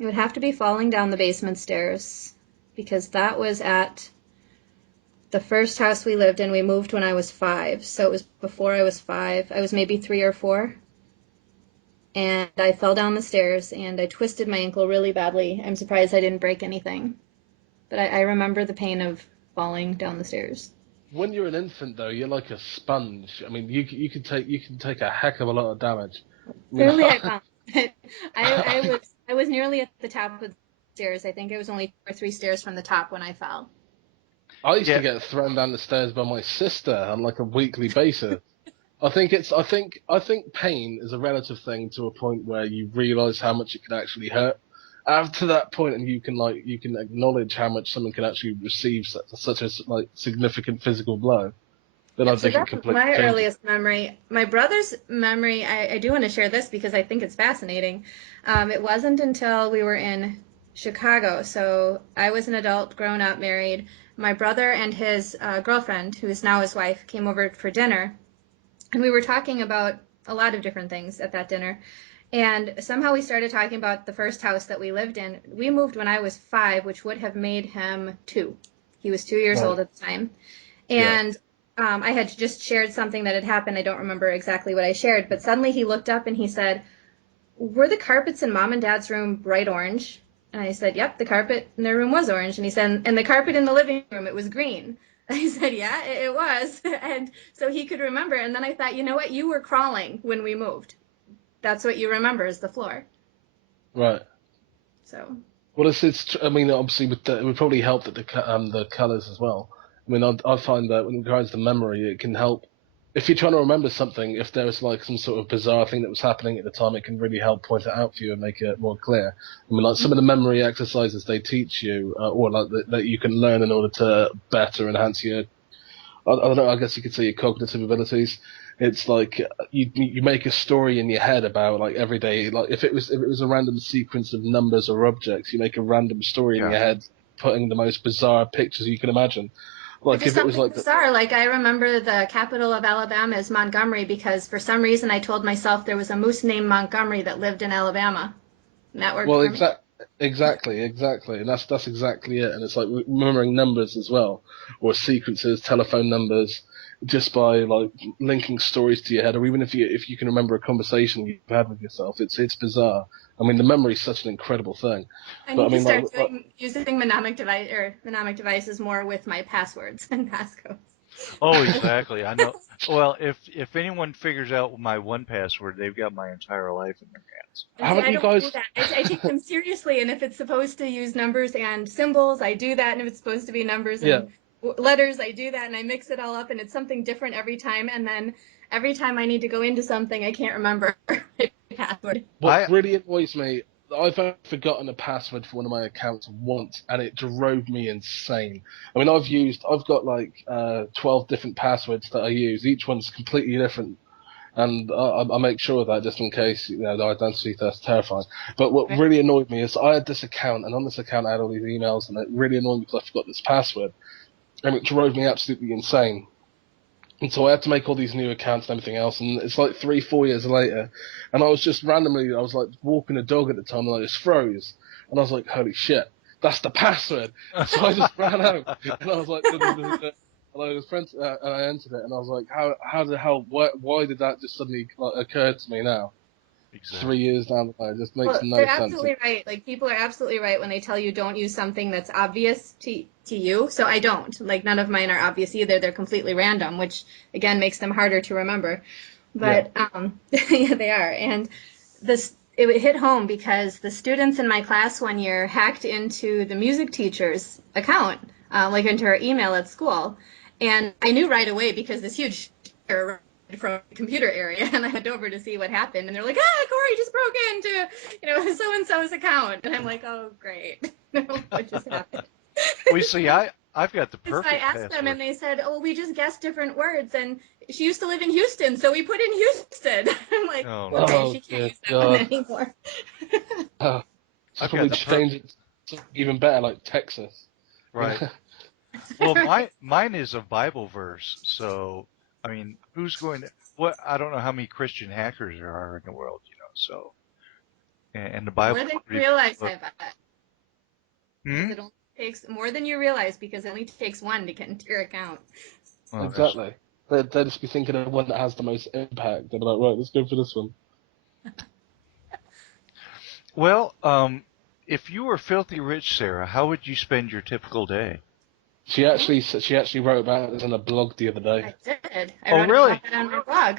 It would have to be falling down the basement stairs, because that was at the first house we lived in. We moved when I was 5, so it was before I was 5. I was maybe 3 or 4. And I fell down the stairs and I twisted my ankle really badly. I'm surprised I didn't break anything. But I remember the pain of falling down the stairs. When you're an infant, though, you're like a sponge. I mean, you can take a heck of a lot of damage. Clearly, I I was nearly at the top of the stairs. I think it was only 2 or 3 stairs from the top when I fell. I used to get thrown down the stairs by my sister on like a weekly basis. I think pain is a relative thing to a point where you realise how much it can actually hurt. After that point, and you can acknowledge how much someone can actually receive such a like significant physical blow. Then I think it completely my changes. earliest memory. My brother's memory. I do want to share this because I think it's fascinating. It wasn't until we were in Chicago. So I was an adult, grown up, married. My brother and his girlfriend, who is now his wife, came over for dinner. And we were talking about a lot of different things at that dinner. And somehow we started talking about the first house that we lived in. We moved when I was 5, which would have made him 2. He was 2 years old at the time. And I had just shared something that had happened. I don't remember exactly what I shared. But suddenly he looked up and he said, "Were the carpets in Mom and Dad's room bright orange?" And I said, "Yep, the carpet in their room was orange." And he said, "And the carpet in the living room, it was green." I said, "Yeah, it was." And so he could remember. And then I thought, you know what? You were crawling when we moved. That's what you remember is the floor. Right. So. Well, it's. I mean, obviously, it would probably help that the colours as well. I mean, I find that when it comes to memory, it can help. If you're trying to remember something, if there was like some sort of bizarre thing that was happening at the time, it can really help point it out for you and make it more clear. I mean, like some of the memory exercises they teach you, or like that you can learn in order to better enhance your, I don't know, I guess you could say your cognitive abilities. It's like you make a story in your head about like every day, like if it was a random sequence of numbers or objects, you make a random story in your head, putting the most bizarre pictures you can imagine. Like if it was like bizarre, like I remember the capital of Alabama is Montgomery because for some reason I told myself there was a moose named Montgomery that lived in Alabama. And that worked for me. Exactly, and that's exactly it. And it's like remembering numbers as well, or sequences, telephone numbers, just by like linking stories to your head, or even if you can remember a conversation you've had with yourself. It's bizarre. I mean, the memory is such an incredible thing. I need to start using mnemonic devices more with my passwords and passcodes. Oh, exactly. I know. Well, if anyone figures out my one password, they've got my entire life in their hands. Haven't you guys? Do that. I take them seriously, and if it's supposed to use numbers and symbols, I do that. And if it's supposed to be numbers and letters, I do that, and I mix it all up, and it's something different every time. And then every time I need to go into something, I can't remember my password. What really annoys me, I've forgotten a password for one of my accounts once, and it drove me insane. I mean, I've got like 12 different passwords that I use. Each one's completely different, and I make sure of that just in case, the identity thief's terrifying. But what really annoyed me is I had this account, and on this account I had all these emails, and it really annoyed me because I forgot this password, and it drove me absolutely insane. And so I had to make all these new accounts and everything else, and it's like 3-4 years later, and I was just randomly, I was like walking a dog at the time, and I just froze, and I was like, holy shit, that's the password. So I just ran out, and I was like, and I entered it, and I was like, how the hell, why did that just suddenly like, occur to me now? Exactly. 3 years down the line, it just makes no sense. They're absolutely right. Like, people are absolutely right when they tell you don't use something that's obvious to you. So I don't. Like, none of mine are obvious either. They're completely random, which, again, makes them harder to remember. But, yeah, they are. And it hit home because the students in my class one year hacked into the music teacher's account, like into her email at school. And I knew right away because this huge from the computer area, and I went over to see what happened, and they're like, Corey just broke into, so-and-so's account. And I'm like, oh, great. What just happened? We see, I've got the perfect So I asked them, and they said, oh, we just guessed different words, and she used to live in Houston, so we put in Houston. I'm like, okay, she can't use that one anymore. I've probably changed it even better, like Texas. Right. Well, mine is a Bible verse, so I mean, who's going to? I don't know how many Christian hackers there are in the world, So, and the Bible. More than you realize, I bet. It only takes more than you realize because it only takes one to get into your account. Well, exactly. They'd just be thinking of one that has the most impact. They'd be like, right, let's go for this one. Well, if you were filthy rich, Sarah, how would you spend your typical day? She actually wrote about it on a blog the other day. I did. I wrote about it on my blog.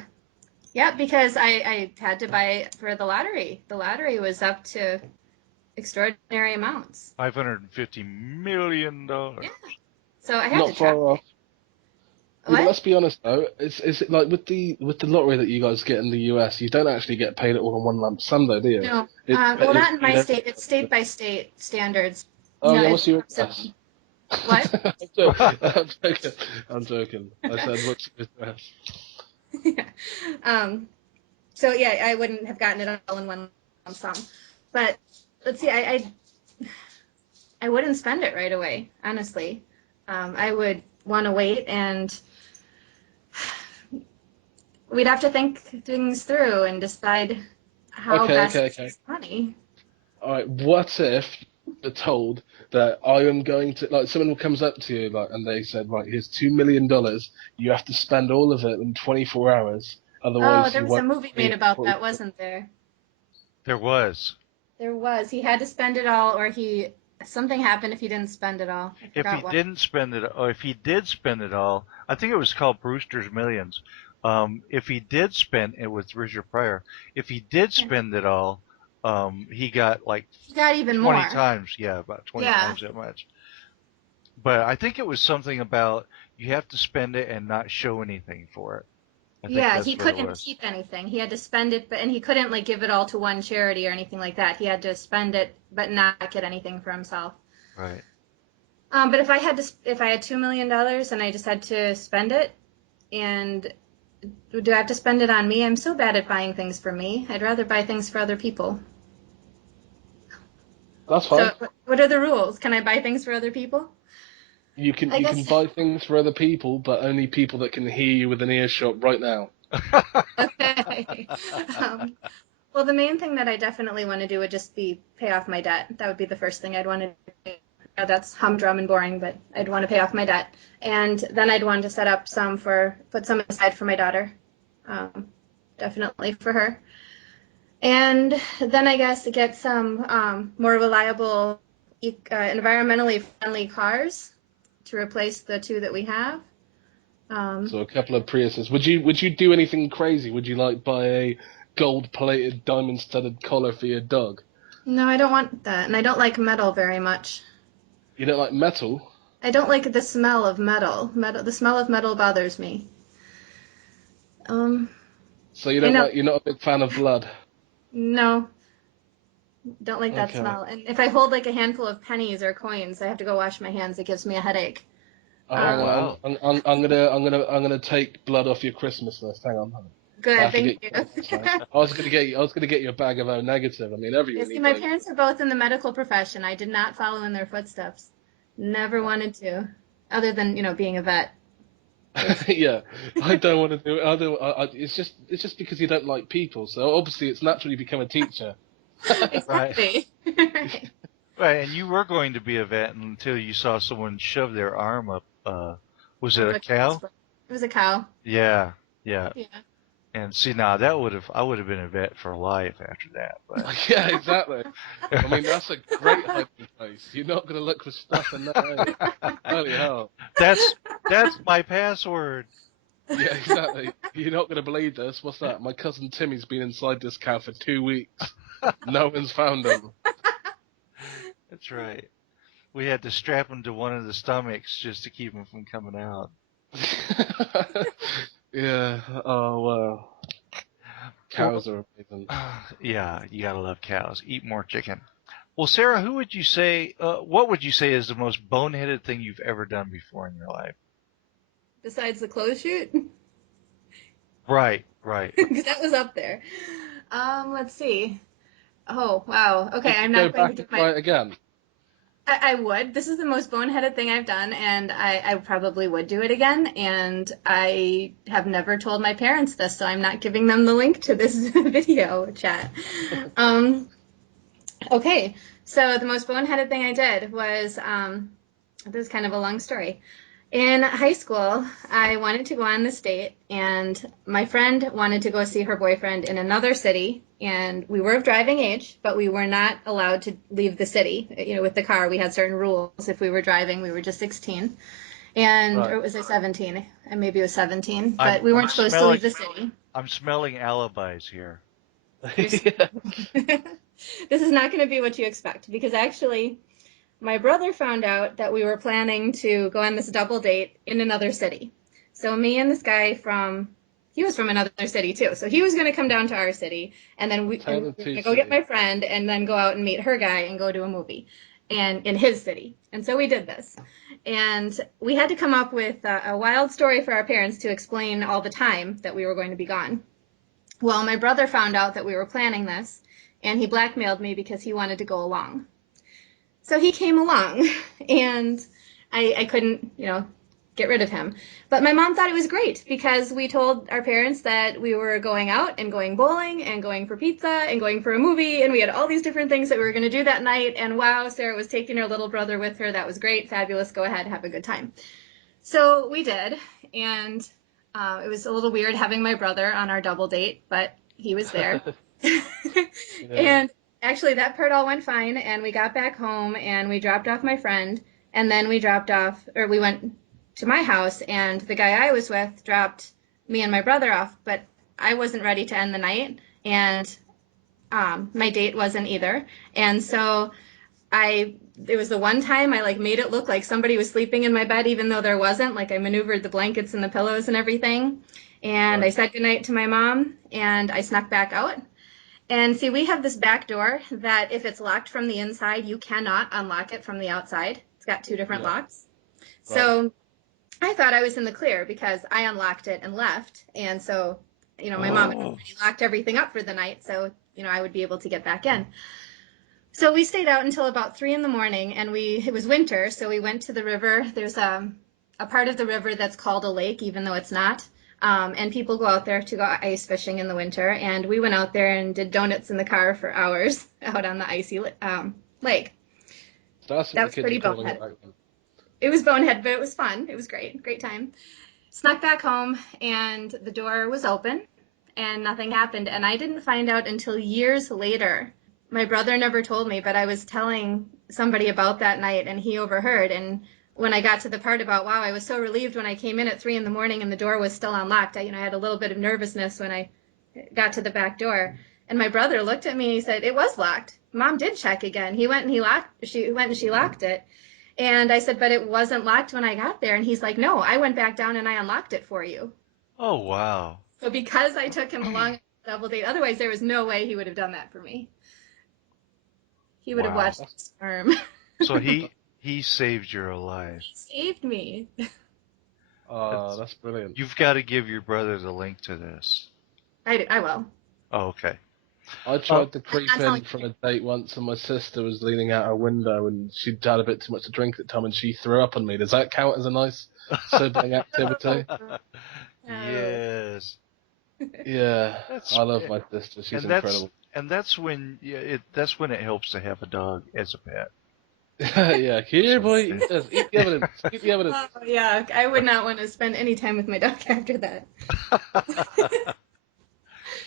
Yeah, because I had to buy it for the lottery. The lottery was up to extraordinary amounts. $550 million. Yeah. So I had Not to track far off. it. Yeah, What? let's be honest though. Is it like with the lottery that you guys get in the US? You don't actually get paid it all in one lump sum, though, do you? No. It's Well, not in my paid state. It's state by state standards. Oh No, yeah, it's what's your simple. address? What? I'm joking. I'm joking. I said, what's your address? Yeah. So yeah, I wouldn't have gotten it all in one lump sum. But let's see, I wouldn't spend it right away, honestly. I would want to wait, and we'd have to think things through and decide how best to use money. All right. What if you're told that I am going to, like, someone comes up to you, like, and they said, right, here's $2 million. You have to spend all of it in 24 hours. Otherwise, Oh, there was a movie made about that, wasn't there? There was. There was. He had to spend it all, or something happened if he didn't spend it all. If he didn't spend it, or if he did spend it all, I think it was called Brewster's Millions. If he did spend it with Richard Pryor, if he did spend it all, he got like he got even 20 more times, about 20 times that much. But I think it was something about you have to spend it and not show anything for it. Yeah, he couldn't keep anything. He had to spend it, and he couldn't like give it all to one charity or anything like that. He had to spend it, but not get anything for himself. Right. But if I had $2 million and I just had to spend it, and do I have to spend it on me? I'm so bad at buying things for me. I'd rather buy things for other people. That's fine. So, what are the rules? Can I buy things for other people? You can buy things for other people, but only people that can hear you with an earshot right now. Okay. Well, the main thing that I definitely want to do would just be pay off my debt. That would be the first thing I'd want to do. That's humdrum and boring, but I'd want to pay off my debt. And then I'd want to set up put some aside for my daughter. Definitely for her. And then I guess get some more reliable, environmentally friendly cars to replace the two that we have. So a couple of Priuses. Would you do anything crazy? Would you like buy a gold-plated, diamond-studded collar for your dog? No, I don't want that, and I don't like metal very much. You don't like metal? I don't like the smell of metal. The smell of metal bothers me. So you're not a big fan of blood? No. Don't like that smell. And if I hold like a handful of pennies or coins, I have to go wash my hands. It gives me a headache. Oh, wow. I'm gonna take blood off your Christmas list. Hang on. Good, thank you. I was gonna get you a bag of O negative. I mean, everyone. See, my parents are both in the medical profession. I did not follow in their footsteps. Never wanted to, other than being a vet. Yeah, I don't want to do it. It's just because you don't like people. So obviously, it's naturally become a teacher. Exactly. Right. Right, and you were going to be a vet until you saw someone shove their arm up. Was it a cow? It was a cow. Yeah. Yeah. And see, now I would have been a vet for life after that. But yeah, exactly. I mean, that's a great hiding place. You're not going to look for stuff in that area. Holy hell. That's my password. Yeah, exactly. You're not going to believe this. What's that? My cousin Timmy's been inside this cow for 2 weeks. No one's found him. That's right. We had to strap him to one of the stomachs just to keep him from coming out. Yeah. Oh, wow. Cows are amazing. Yeah, you gotta love cows. Eat more chicken. Well, Sarah, what would you say is the most boneheaded thing you've ever done before in your life? Besides the clothes shoot? Right. Because that was up there. Let's see. Oh, wow. Okay, I'm not going to do my... again. I would. This is the most boneheaded thing I've done, and I probably would do it again. And I have never told my parents this, so I'm not giving them the link to this video chat. Okay, so the most boneheaded thing I did was, this is kind of a long story. In high school, I wanted to go on this date, and my friend wanted to go see her boyfriend in another city, and we were of driving age, but we were not allowed to leave the city. With the car, we had certain rules. If we were driving, we were just 16, or was it 17? And maybe it was 17, but we weren't supposed to leave the city. I'm smelling alibis here. This is not going to be what you expect, because actually my brother found out that we were planning to go on this double date in another city. So me and this guy he was from another city too. So he was going to come down to our city, and then we were going to go get my friend and then go out and meet her guy and go to a movie and in his city. And so we did this. And we had to come up with a wild story for our parents to explain all the time that we were going to be gone. Well, my brother found out that we were planning this, and he blackmailed me because he wanted to go along. So he came along, and I couldn't, get rid of him. But my mom thought it was great because we told our parents that we were going out and going bowling and going for pizza and going for a movie, and we had all these different things that we were going to do that night. And wow, Sarah was taking her little brother with her. That was great. Fabulous. Go ahead. Have a good time. So we did, and it was a little weird having my brother on our double date, but he was there. And actually, that part all went fine, and we got back home, and we dropped off my friend, and then we went to my house, and the guy I was with dropped me and my brother off, but I wasn't ready to end the night, and my date wasn't either. And so it was the one time I made it look like somebody was sleeping in my bed, even though there wasn't. I maneuvered the blankets and the pillows and everything, and I said goodnight to my mom, and I snuck back out. And see, we have this back door that if it's locked from the inside, you cannot unlock it from the outside. It's got two different locks. Right. So I thought I was in the clear because I unlocked it and left. And so, my mom had already locked everything up for the night. So, I would be able to get back in. So we stayed out until about 3 a.m, and it was winter. So we went to the river. There's a part of the river that's called a lake, even though it's not. And people go out there to go ice fishing in the winter. And we went out there and did donuts in the car for hours out on the icy lake. That was pretty bonehead. It was bonehead, but it was fun. It was great time. Snuck back home, and the door was open, and nothing happened. And I didn't find out until years later. My brother never told me, but I was telling somebody about that night, and he overheard. And when I got to the part about, wow, I was so relieved when I came in at 3 a.m. and the door was still unlocked. I had a little bit of nervousness when I got to the back door. And my brother looked at me and he said, it was locked. Mom did check again. She went and she locked it. And I said, but it wasn't locked when I got there. And he's like, no, I went back down and I unlocked it for you. Oh, wow. So because I took him along on a double date, otherwise there was no way he would have done that for me. He would have watched the storm. So he saved your life. Saved me. Oh, that's brilliant. You've got to give your brother the link to this. I will. Oh, okay. I tried to creep in from a date once, and my sister was leaning out her window, and she'd had a bit too much to drink at the time, and she threw up on me. Does that count as a nice sibling activity? Yes. Yeah, I love my sister. She's incredible. And that's when it helps to have a dog as a pet. Yeah, here, boy. Yes, eat the evidence. Eat the evidence. Oh, yeah, I would not want to spend any time with my dog after that.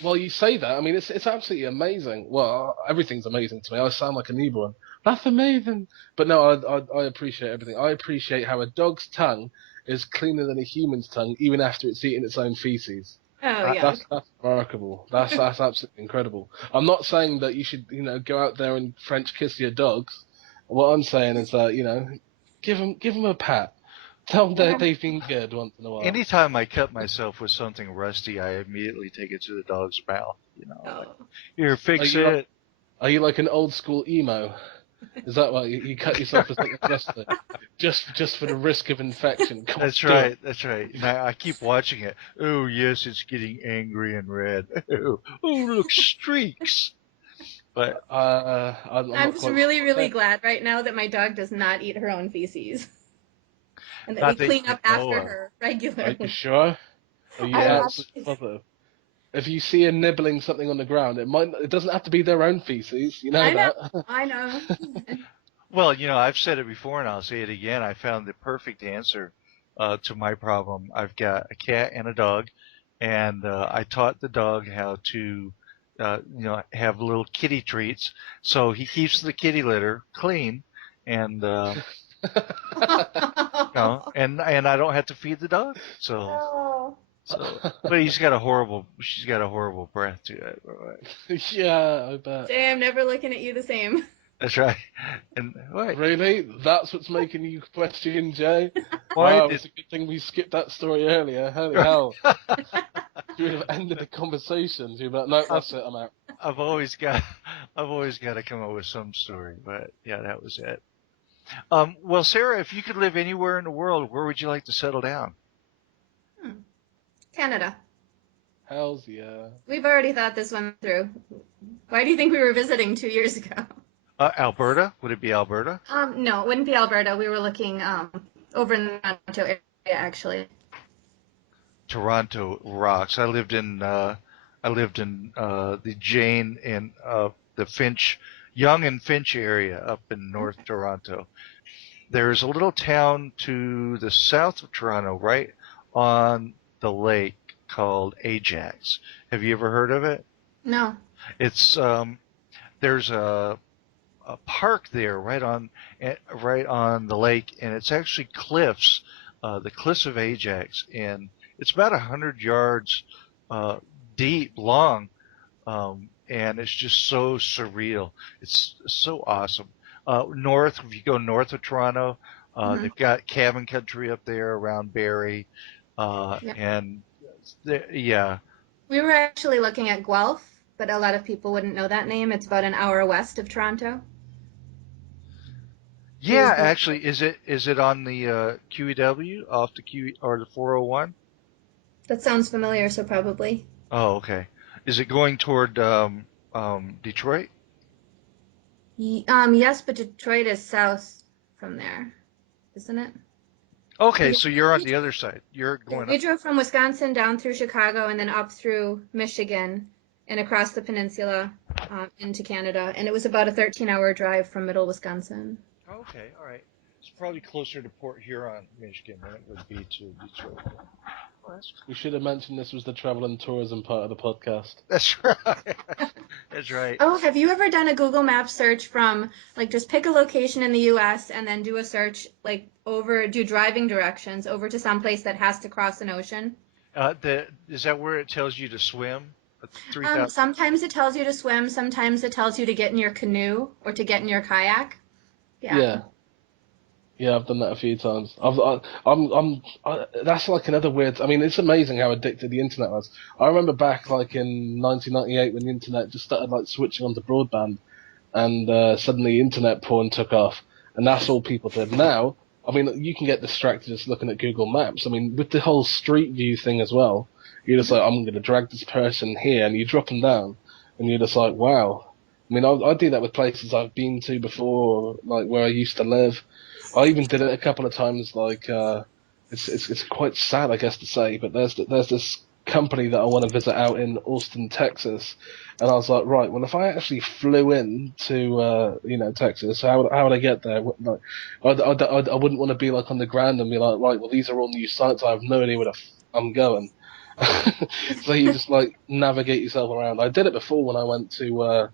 Well, you say that. I mean, it's absolutely amazing. Well, everything's amazing to me. I sound like a newborn. That's amazing. But no, I appreciate everything. I appreciate how a dog's tongue is cleaner than a human's tongue, even after it's eaten its own feces. Oh, yeah. That's remarkable. That's absolutely incredible. I'm not saying that you should, go out there and French kiss your dogs. What I'm saying is that, give them a pat. Tell them they've been good once in a while. Anytime I cut myself with something rusty, I immediately take it to the dog's mouth. Here, fix it. Are you like an old school emo? Is that why you cut yourself with something rusty? Just for the risk of infection? That's right. Now, I keep watching it. Oh, yes, it's getting angry and red. Oh, look, streaks. But I'm just really glad right now that my dog does not eat her own feces. And that we clean up after her regularly. Are you sure? Are you absolutely positive? If you see her nibbling something on the ground, it doesn't have to be their own feces. You know that. I know. Well, I've said it before and I'll say it again. I found the perfect answer to my problem. I've got a cat and a dog, and I taught the dog how to have little kitty treats. So he keeps the kitty litter clean, and and I don't have to feed the dog. So So, but she's got a horrible breath to it. Yeah, I bet. Jay, I'm never looking at you the same. That's right. And wait, Really? That's what's making you question, Jay? why Wow, did- it's a good thing we skipped that story earlier. Holy hell. You would have ended the conversation. You'd be like, no, that's it, I'm out. I've always got to come up with some story, but yeah, that was it. Well, Sarah, if you could live anywhere in the world, where would you like to settle down? Canada. Hells yeah. We've already thought this one through. Why do you think we were visiting 2 years ago? Alberta? Would it be Alberta? No, it wouldn't be Alberta. We were looking over in the Toronto area, actually. Toronto rocks. I lived in the Jane and the Finch, Yonge and Finch area up in North Toronto. There's a little town to the south of Toronto, right on the lake, called Ajax. Have you ever heard of it? No. It's there's a park there right on the lake, and it's actually cliffs, the cliffs of Ajax, and it's about 100 yards deep, long, and it's just so surreal. It's so awesome. North, if you go north of Toronto, they've got cabin country up there around Barrie, and yeah. We were actually looking at Guelph, but a lot of people wouldn't know that name. It's about an hour west of Toronto. Yeah, actually, is it on the QEW off the Q or the 401? That sounds familiar, so probably. Oh, okay. Is it going toward Detroit? Yes, but Detroit is south from there, isn't it? Okay, so you're on the other side. You're going We up. drove from Wisconsin down through Chicago and then up through Michigan and across the peninsula into Canada, and it was about a 13-hour drive from middle Wisconsin. Okay, all right. It's probably closer to Port Huron, Michigan, than it would be to Detroit. We should have mentioned this was the travel and tourism part of the podcast. That's right. That's right. Oh, have you ever done a Google Maps search from, like, just pick a location in the U.S. and then do a search, like, do driving directions over to some place that has to cross an ocean? Is that where it tells you to swim? 3,000. Sometimes it tells you to swim. Sometimes it tells you to get in your canoe or to get in your kayak. Yeah, I've done that a few times. That's like another weird. I mean, it's amazing how addicted the internet was. I remember back like in 1998 when the internet just started like switching onto broadband, and suddenly internet porn took off, and that's all people did. Now, I mean, you can get distracted just looking at Google Maps. I mean, with the whole Street View thing as well, you're just like, I'm going to drag this person here, and you drop them down, and you're just like, wow. I mean, I do that with places I've been to before, like where I used to live. I even did it a couple of times. Like, it's quite sad, I guess, to say, but there's this company that I want to visit out in Austin, Texas, and I was like, right, well, if I actually flew in to Texas, how would I get there? Like, I wouldn't want to be like on the ground and be like, right, well, these are all new sites. I have no idea where I'm going. So you just like navigate yourself around. I did it before when I went to.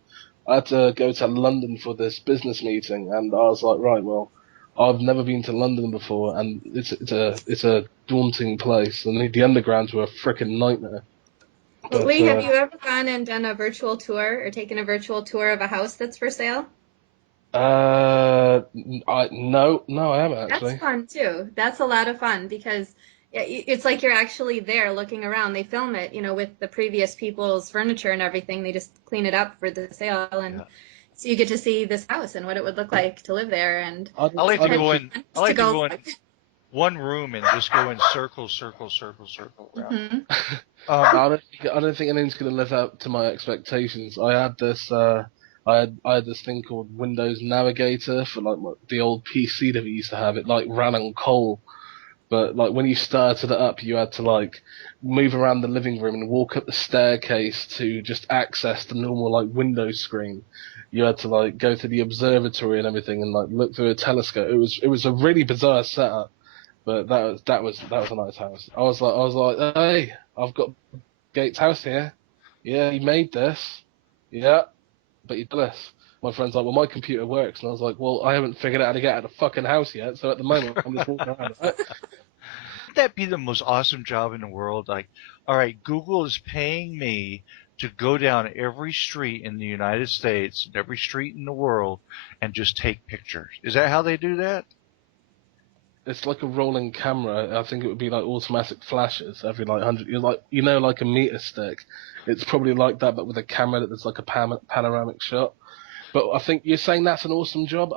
I had to go to London for this business meeting, and I was like, right, well, I've never been to London before, and it's a daunting place, and the undergrounds were a frickin' nightmare. But, Wait, have you ever gone and done a virtual tour or taken a virtual tour of a house that's for sale? No, I haven't actually. That's fun too. That's a lot of fun because it's like you're actually there looking around. They film it, with the previous people's furniture and everything. They just clean it up for the sale, and so you get to see this house and what it would look like to live there. And I like to go in. I like to go in like, one room and just go in circle around. I don't think anyone's going to live up to my expectations. I had this. I had this thing called Windows Navigator for like the old PC that we used to have. It like ran on coal. But like when you started it up, you had to like move around the living room and walk up the staircase to just access the normal like Windows screen. You had to like go to the observatory and everything and like look through a telescope. It was a really bizarre setup, but that was a nice house. I was like, hey, I've got Gates' house here. Yeah, he made this. Yeah, but he did this. My friend's like, well, my computer works. And I was like, well, I haven't figured out how to get out of the fucking house yet. So at the moment, I'm just walking around. wouldn't that be the most awesome job in the world? Like, all right, Google is paying me to go down every street in the United States, every street in the world, and just take pictures. Is that how they do that? It's like a rolling camera. I think it would be like automatic flashes every like 100. You're like, you know, like a meter stick. It's probably like that, but with a camera that there's like a panoramic shot. But I think you're saying that's an awesome job.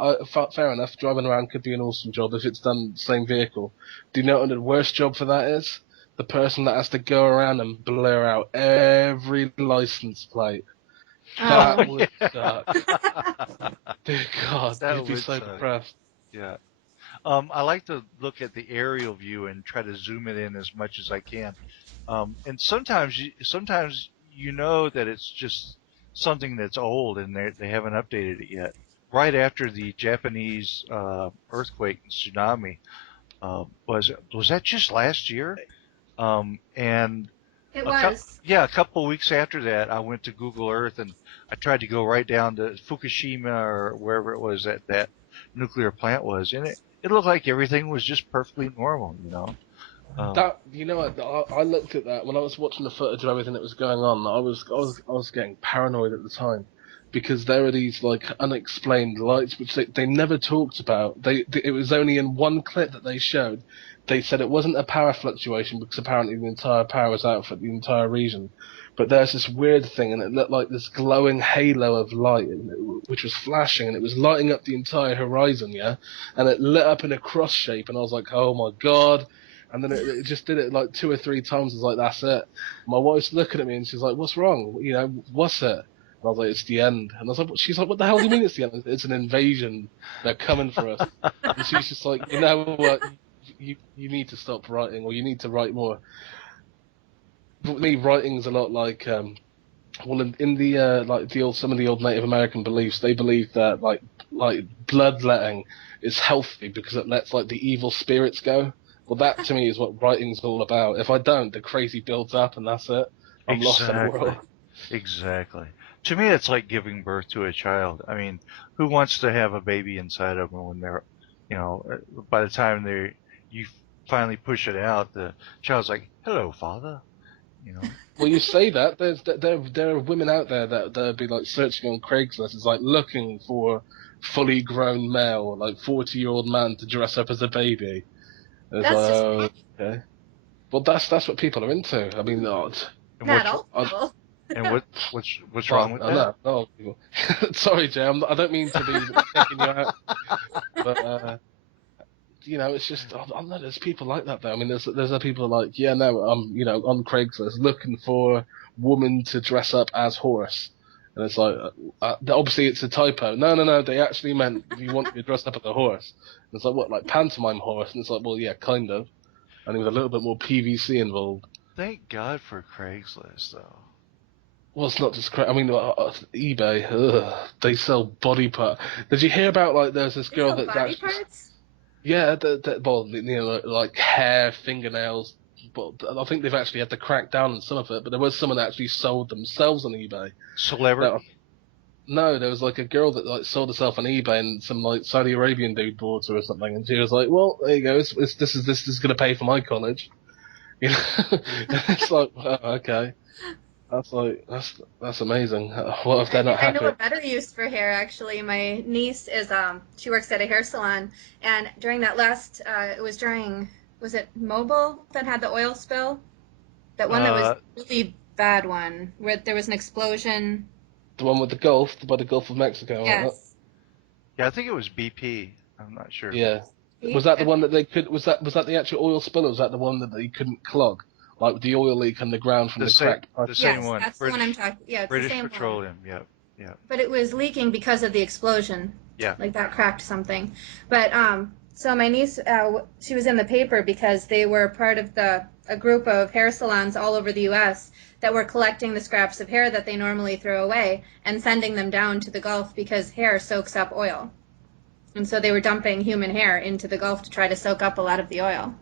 Fair enough. Driving around could be an awesome job if it's done the same vehicle. Do you know what the worst job for that is? The person that has to go around and blur out every license plate. That would suck. Dear God, That you'd be would so suck. depressed. Yeah. I like to look at the aerial view and try to zoom it in as much as I can. And sometimes you know that it's just something that's old and they haven't updated it yet. Right after the Japanese earthquake and tsunami, was that just last year? And It was. a couple of weeks after that, I went to Google Earth and I tried to go right down to Fukushima or wherever it was that nuclear plant was, and it looked like everything was just perfectly normal, you know. I looked at that when I was watching the footage of everything that was going on. I was getting paranoid at the time because there were these like unexplained lights which they never talked about. It was only in one clip that they showed. They said it wasn't a power fluctuation because apparently the entire power was out for the entire region. But there's this weird thing, and it looked like this glowing halo of light, which was flashing, and it was lighting up the entire horizon, yeah? And it lit up in a cross shape, and I was like, oh my God. And then it just did it like 2 or 3 times. I was like, that's it. My wife's looking at me, and she's like, what's wrong? You know, what's it? And I was like, it's the end. And I was like, she's like, what the hell do you mean it's the end? It's an invasion. They're coming for us. And she's just like, you know what? You need to stop writing, or you need to write more. For me, writing's a lot like, in the like some of the old Native American beliefs, they believe that like bloodletting is healthy because it lets like the evil spirits go. Well, that to me is what writing's all about. If I don't, the crazy builds up, and that's it. I'm lost in the world. Exactly. To me, it's like giving birth to a child. I mean, who wants to have a baby inside of them when they're, you know, by the time you finally push it out, the child's like, "Hello, father." You know. Well, you say that there are women out there that'll be like searching on Craigslist. It's like looking for fully grown male, like 40-year-old man to dress up as a baby. It's That's like, just oh, okay. Well, that's what people are into. I mean, not not all people. And what's wrong with that? No. Sorry, Jay. I don't mean to be taking you out, but you know, it's just I know there's people like that though. I mean, there's people like, yeah, no, I'm on Craigslist looking for woman to dress up as horse, and it's like obviously it's a typo. No, they actually meant you want me to dress up as a horse. And it's like what, like pantomime horse? And it's like, well, yeah, kind of, and with a little bit more PVC involved. Thank God for Craigslist, though. Well, it's not just I mean, eBay. They sell body parts. Did you hear about like there's this girl that's body actually. parts? Yeah, well, you know, like hair, fingernails. But I think they've actually had to crack down on some of it. But there was someone that actually sold themselves on eBay. Celebrity? No, there was like a girl that like sold herself on eBay, and some like Saudi Arabian dude bought her or something, and she was like, "Well, there you go. This is going to pay for my college." You know, it's like, oh, okay. That's amazing. What if they're not happy? I know a better use for hair, actually. My niece is she works at a hair salon, and during that last was it Mobile that had the oil spill? That one that was a really bad one where there was an explosion. The one with the Gulf, by the Gulf of Mexico. Yes. Yeah, I think it was BP. I'm not sure. Yeah. Was that the one that they could? Was that the actual oil spill, or was that the one that they couldn't clog? Like the oil leak on the ground from the cracked pipe? The same one. That's the one I'm talking. Yeah, it's British the same Petroleum. one. Yeah. But it was leaking because of the explosion. Yeah. Like that cracked something. But so my niece, she was in the paper because they were part of a group of hair salons all over the U.S. that were collecting the scraps of hair that they normally throw away and sending them down to the Gulf because hair soaks up oil. And so they were dumping human hair into the Gulf to try to soak up a lot of the oil.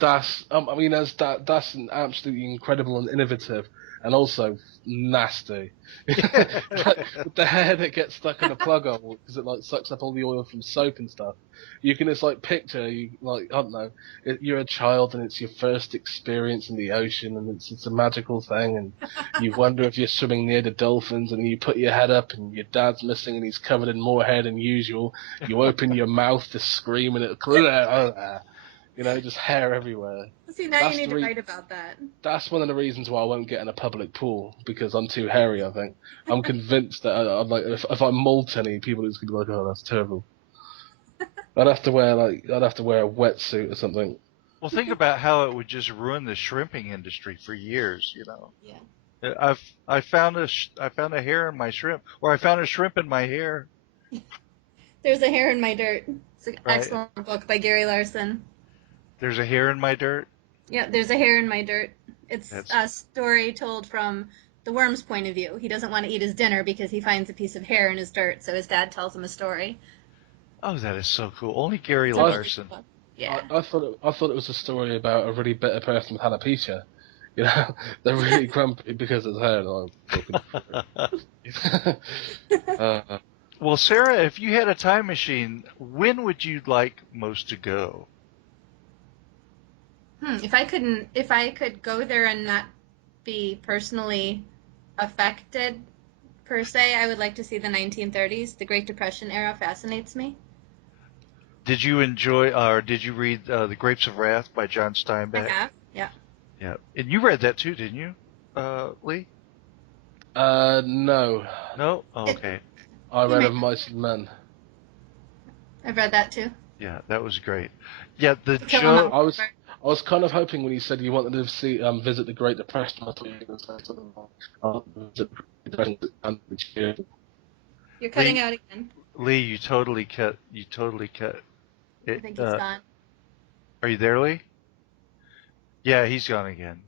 That's an absolutely incredible and innovative. and also nasty. Like, with the hair that gets stuck in a plug hole because it like sucks up all the oil from soap and stuff. You can just like picture you like I don't know, you're a child and it's your first experience in the ocean and it's a magical thing and you wonder if you're swimming near the dolphins and you put your head up and your dad's missing and he's covered in more hair than usual. You open your mouth to scream and just hair everywhere. See, now you need to write about that. That's one of the reasons why I won't get in a public pool, because I'm too hairy, I think. I'm convinced that I'm like, if I molt any, people are just gonna be like, oh, that's terrible. I'd have to wear a wetsuit or something. Well, think about how it would just ruin the shrimping industry for years, Yeah. I found a hair in my shrimp, or I found a shrimp in my hair. There's a Hair in My Dirt. It's an excellent book by Gary Larson. There's a hair in my dirt? Yeah, there's a hair in my dirt. It's a story told from the worm's point of view. He doesn't want to eat his dinner because he finds a piece of hair in his dirt, so his dad tells him a story. Oh, that is so cool. Only Gary Larson. Yeah. I thought it was a story about a really bitter person with alopecia. They're really grumpy because of hair. Well, Sarah, if you had a time machine, when would you like most to go? If I could go there and not be personally affected per se, I would like to see the 1930s. The Great Depression era fascinates me. Did you enjoy, or did you read The Grapes of Wrath by John Steinbeck? I have, yeah. Yeah, and you read that too, didn't you, Lee? No. No? Oh, okay. I read Of Mice and Men. I've read that too. Yeah, that was great. Yeah, the show. I was kind of hoping when you said you wanted to visit the Great Depression, I thought you were going to say something like You're cutting out again. Lee, you totally cut. It, I think he's gone. Are you there, Lee? Yeah, he's gone again.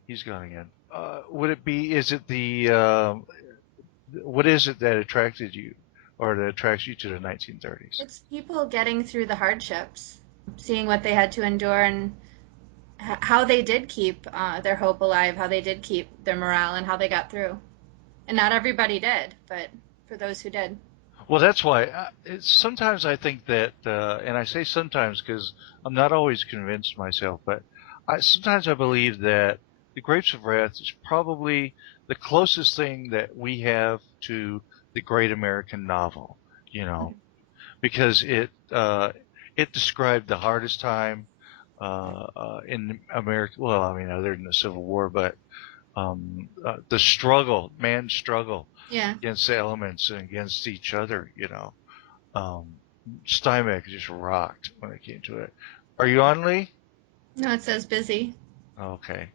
Would it be? Is it the? What is it that attracted you, or that attracts you to the 1930s? It's people getting through the hardships, seeing what they had to endure, and how they did keep their hope alive, how they did keep their morale, and how they got through. And not everybody did, but for those who did. Well, that's why sometimes I think that, and I say sometimes because I'm not always convinced myself, but sometimes I believe that The Grapes of Wrath is probably the closest thing that we have to the great American novel, because it described the hardest time in America. Well, I mean, other than the Civil War, but the struggle, man's struggle against the elements and against each other. Steinbeck just rocked when it came to it. Are you on, Lee? No, it says busy. Okay.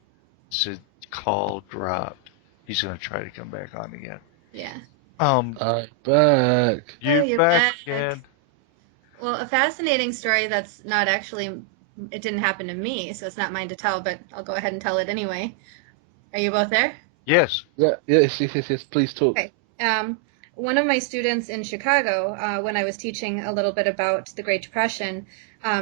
So call dropped. He's going to try to come back on again. Yeah. I'm back. You're back again. Well, a fascinating story that's not actually, it didn't happen to me, so it's not mine to tell, but I'll go ahead and tell it anyway. Are you both there? Yes. Yes. Please talk. Okay. One of my students in Chicago, when I was teaching a little bit about the Great Depression,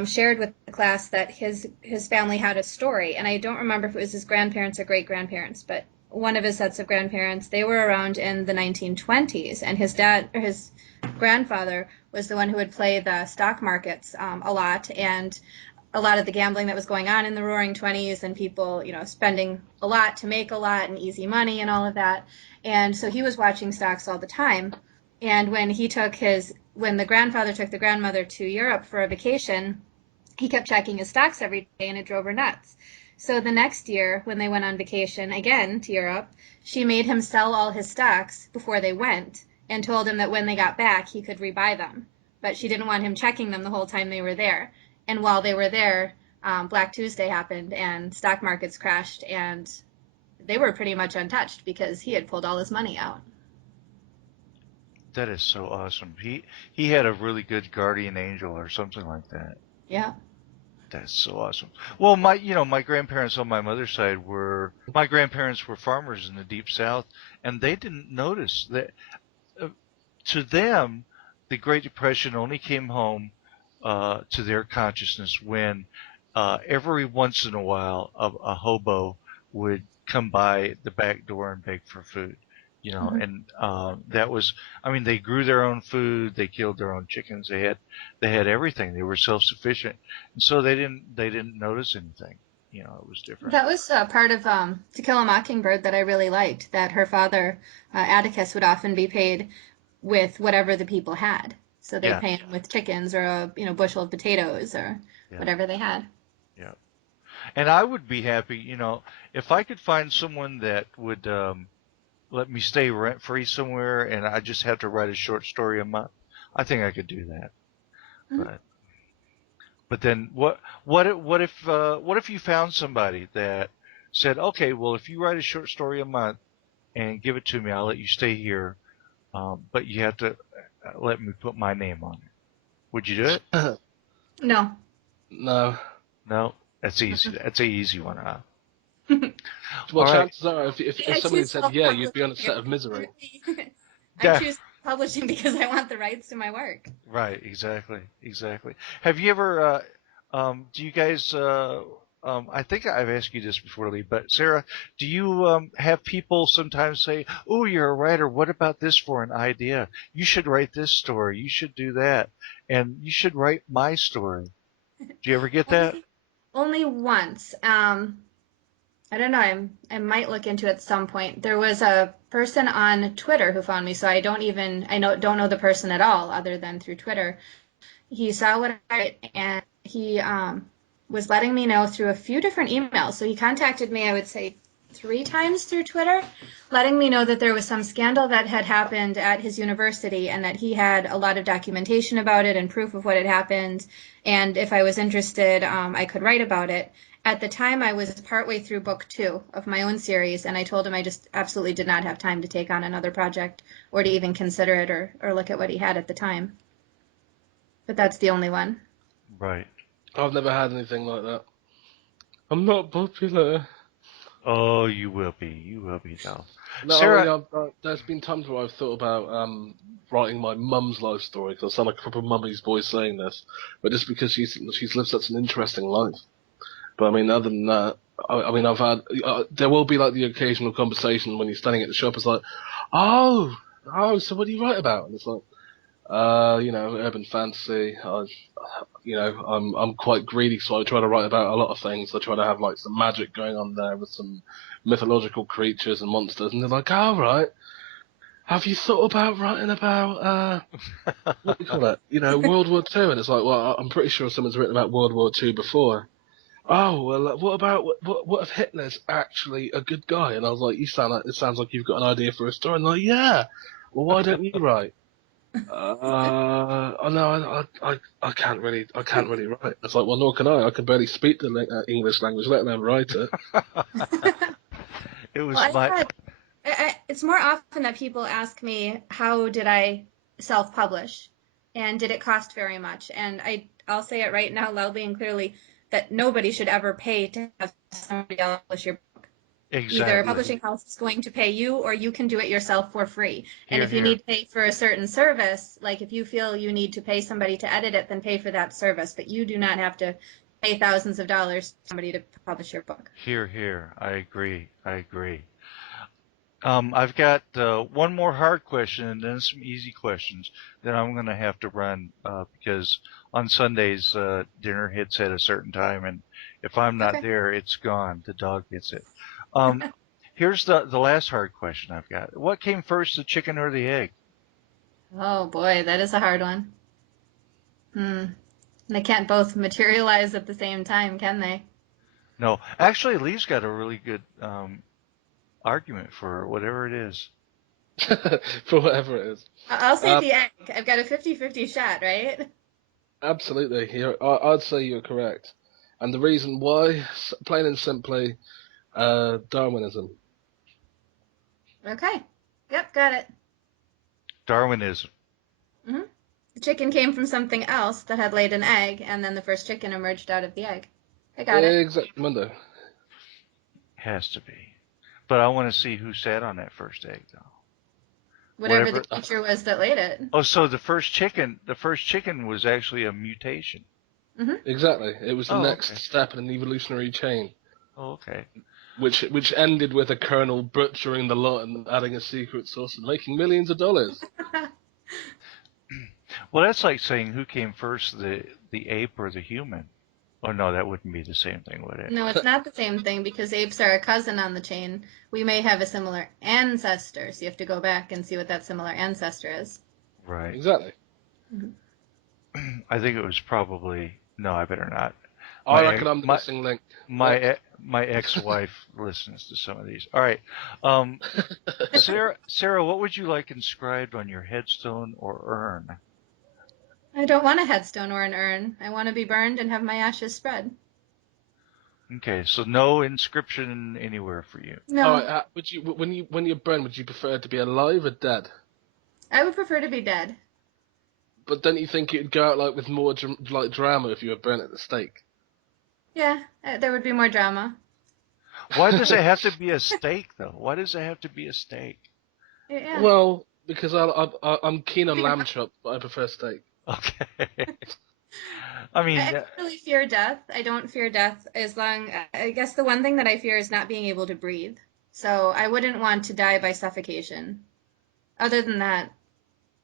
shared with the class that his family had a story, and I don't remember if it was his grandparents or great-grandparents, but one of his sets of grandparents, they were around in the 1920s, and his grandfather was the one who would play the stock markets a lot, and a lot of the gambling that was going on in the Roaring '20s, and people, spending a lot to make a lot and easy money and all of that. And so he was watching stocks all the time. And when the grandfather took the grandmother to Europe for a vacation, he kept checking his stocks every day, and it drove her nuts. So the next year, when they went on vacation again to Europe, she made him sell all his stocks before they went and told him that when they got back, he could rebuy them. But she didn't want him checking them the whole time they were there. And while they were there, Black Tuesday happened and stock markets crashed, and they were pretty much untouched because he had pulled all his money out. That is so awesome. He had a really good guardian angel or something like that. Yeah. That's so awesome. Well, my grandparents on my mother's side were farmers in the Deep South, and they didn't notice that. To them, the Great Depression only came home to their consciousness when every once in a while a hobo would come by the back door and beg for food. And that was, I mean, they grew their own food, they killed their own chickens, they had everything. They were self-sufficient, and so they didn't notice anything. It was different. That was part of To Kill a Mockingbird that I really liked. That her father, Atticus, would often be paid with whatever the people had. So they'd pay him with chickens or a bushel of potatoes or whatever they had. Yeah, and I would be happy, if I could find someone that would let me stay rent-free somewhere, and I just have to write a short story a month. I think I could do that. Mm-hmm. But then what if you found somebody that said, okay, well, if you write a short story a month and give it to me, I'll let you stay here, but you have to let me put my name on it. Would you do it? No. No. No? That's easy. That's an easy one, huh? Well, chances are, if somebody said yeah, you'd be on a set of Misery. I choose publishing because I want the rights to my work. Right, exactly. Have you ever, do you guys, I think I've asked you this before, Lee, but Sarah, do you have people sometimes say, oh, you're a writer, what about this for an idea? You should write this story, you should do that, and you should write my story. Do you ever get that? Only once. I don't know. I might look into it at some point. There was a person on Twitter who found me, so I don't know the person at all, other than through Twitter. He saw what I wrote, and he was letting me know through a few different emails. So he contacted me, I would say, 3 times through Twitter, letting me know that there was some scandal that had happened at his university, and that he had a lot of documentation about it and proof of what had happened. And if I was interested, I could write about it. At the time, I was partway through book 2 of my own series, and I told him I just absolutely did not have time to take on another project or to even consider it or look at what he had at the time. But that's the only one. Right. I've never had anything like that. I'm not popular. Oh, you will be. You will be, though. No, Sarah, there's been times where I've thought about writing my mum's life story, because I sound like a proper mummy's boy saying this, but just because she's lived such an interesting life. But I mean, other than that, I've had, there will be like the occasional conversation when you're standing at the shop. It's like, oh, so what do you write about? And it's like, urban fantasy. I'm quite greedy, so I try to write about a lot of things. I try to have like some magic going on there with some mythological creatures and monsters. And they're like, all right, have you thought about writing about what do you call it? World War II? And it's like, well, I'm pretty sure someone's written about World War II before. Oh, well, what about, what if Hitler's actually a good guy? And I was like, it sounds like you've got an idea for a story. And they're like, yeah, well, why don't you write? No, I can't really write. It's like, well, nor can I. I can barely speak the English language, let alone write it. It was it's more often that people ask me, how did I self-publish? And did it cost very much? And I'll say it right now loudly and clearly, that nobody should ever pay to have somebody else publish your book. Exactly. Either a publishing house is going to pay you, or you can do it yourself for free. And if you need to pay for a certain service, like if you feel you need to pay somebody to edit it, then pay for that service. But you do not have to pay thousands of dollars to somebody to publish your book. Here. I agree. I've got one more hard question and then some easy questions. Then I'm going to have to run because on Sundays dinner hits at a certain time, and if I'm not there, it's gone. The dog gets it. Here's the last hard question I've got. What came first, the chicken or the egg? Oh boy, that is a hard one. They can't both materialize at the same time, can they? No, actually, Lee's got a really good argument for whatever it is. For whatever it is. I'll say the egg. I've got a 50-50 shot, right? Absolutely. I'd say you're correct. And the reason why, plain and simply, Darwinism. Okay. Yep, got it. Darwinism. Mm-hmm. The chicken came from something else that had laid an egg, and then the first chicken emerged out of the egg. I got it. Exactly, Mundo. Has to be. But I want to see who sat on that first egg, though. Whatever the creature was that laid it. Oh, so the first chicken was actually a mutation. Mm-hmm. Exactly. It was the next step in an evolutionary chain. Oh, okay. which ended with a colonel butchering the lot and adding a secret sauce and making millions of dollars. Well, that's like saying who came first, the ape or the human. Oh, no, that wouldn't be the same thing, would it? No, it's not the same thing because apes are a cousin on the chain. We may have a similar ancestor, so you have to go back and see what that similar ancestor is. Right. Exactly. I think it was probably... No, I better not. I reckon I'm the missing link. My ex-wife listens to some of these. All right. Sarah, what would you like inscribed on your headstone or urn? I don't want a headstone or an urn. I want to be burned and have my ashes spread. Okay, so no inscription anywhere for you. No. Would you, when you're burned, would you prefer to be alive or dead? I would prefer to be dead. But don't you think it'd go out like with more drama if you were burnt at the stake? Yeah, there would be more drama. Why does it have to be a stake, though? Why does it have to be a stake? Yeah. Well, because I'm keen on lamb chops, but I prefer steak. Okay. I mean, I don't really fear death. I don't fear death I guess the one thing that I fear is not being able to breathe. So I wouldn't want to die by suffocation. Other than that,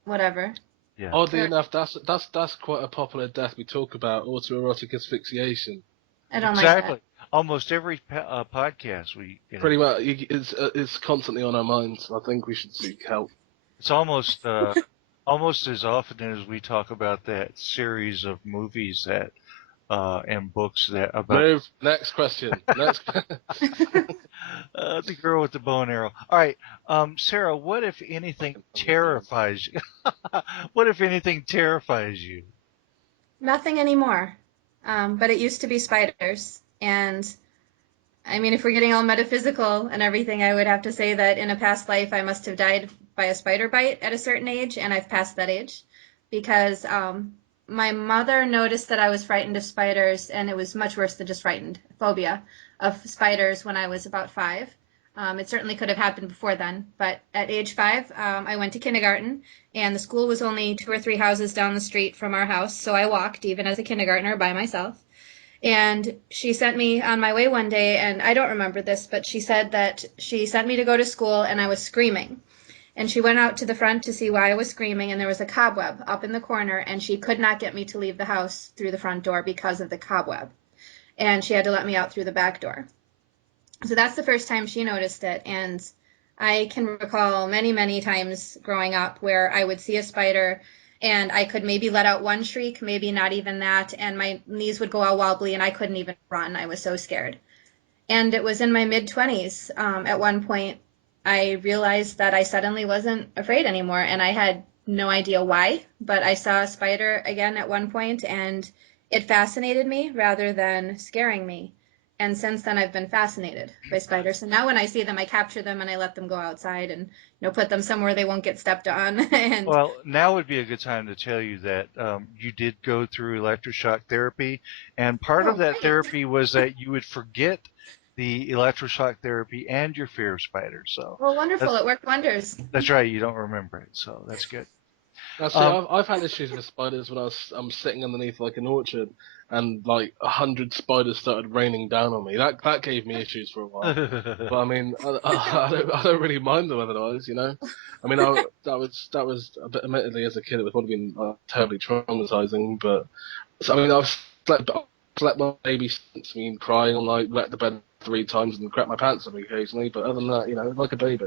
whatever. yeah. Oddly enough, that's quite a popular death we talk about, autoerotic asphyxiation. I don't Exactly. like Almost every podcast we Pretty much, it's constantly on our minds. I think we should seek help. It's almost as often as we talk about that series of movies that and books that about Move. Next question. Next. the girl with the bow and arrow. All right, Sarah, what if anything terrifies you? What if anything terrifies you? Nothing anymore. But it used to be spiders. And I mean, if we're getting all metaphysical and everything, I would have to say that in a past life, I must have died by a spider bite at a certain age, and I've passed that age because my mother noticed that I was frightened of spiders, and it was much worse than just frightened, phobia of spiders when I was about 5. It certainly could have happened before then, but at age 5, I went to kindergarten, and the school was only 2 or 3 houses down the street from our house, so I walked, even as a kindergartner, by myself. And she sent me on my way one day, and I don't remember this, but she said that she sent me to go to school, and I was screaming. And she went out to the front to see why I was screaming, and there was a cobweb up in the corner, and she could not get me to leave the house through the front door because of the cobweb. And she had to let me out through the back door. So that's the first time she noticed it, and I can recall many, many times growing up where I would see a spider, and I could maybe let out one shriek, maybe not even that, and my knees would go all wobbly, and I couldn't even run. I was so scared. And it was in my mid-20s. At one point, I realized that I suddenly wasn't afraid anymore, and I had no idea why, but I saw a spider again at one point, and it fascinated me rather than scaring me. And since then, I've been fascinated by spiders. And now when I see them, I capture them and I let them go outside and put them somewhere they won't get stepped on. And Well, now would be a good time to tell you that you did go through electroshock therapy, and part of that great. therapy was that you would forget the electroshock therapy and your fear of spiders. So well, wonderful. It worked wonders. that's right. You don't remember it, so that's good. Now, see, I've had issues with spiders when I'm sitting underneath like an orchard, and like 100 spiders started raining down on me. That gave me issues for a while. But I mean, I don't really mind them otherwise, you know. I mean, that was a bit, admittedly, as a kid, it would probably been terribly traumatizing. But so, I mean, I've slept my baby since me crying all night, wet the bed 3 times, and crap my pants on me occasionally. But other than that, you know, like a baby.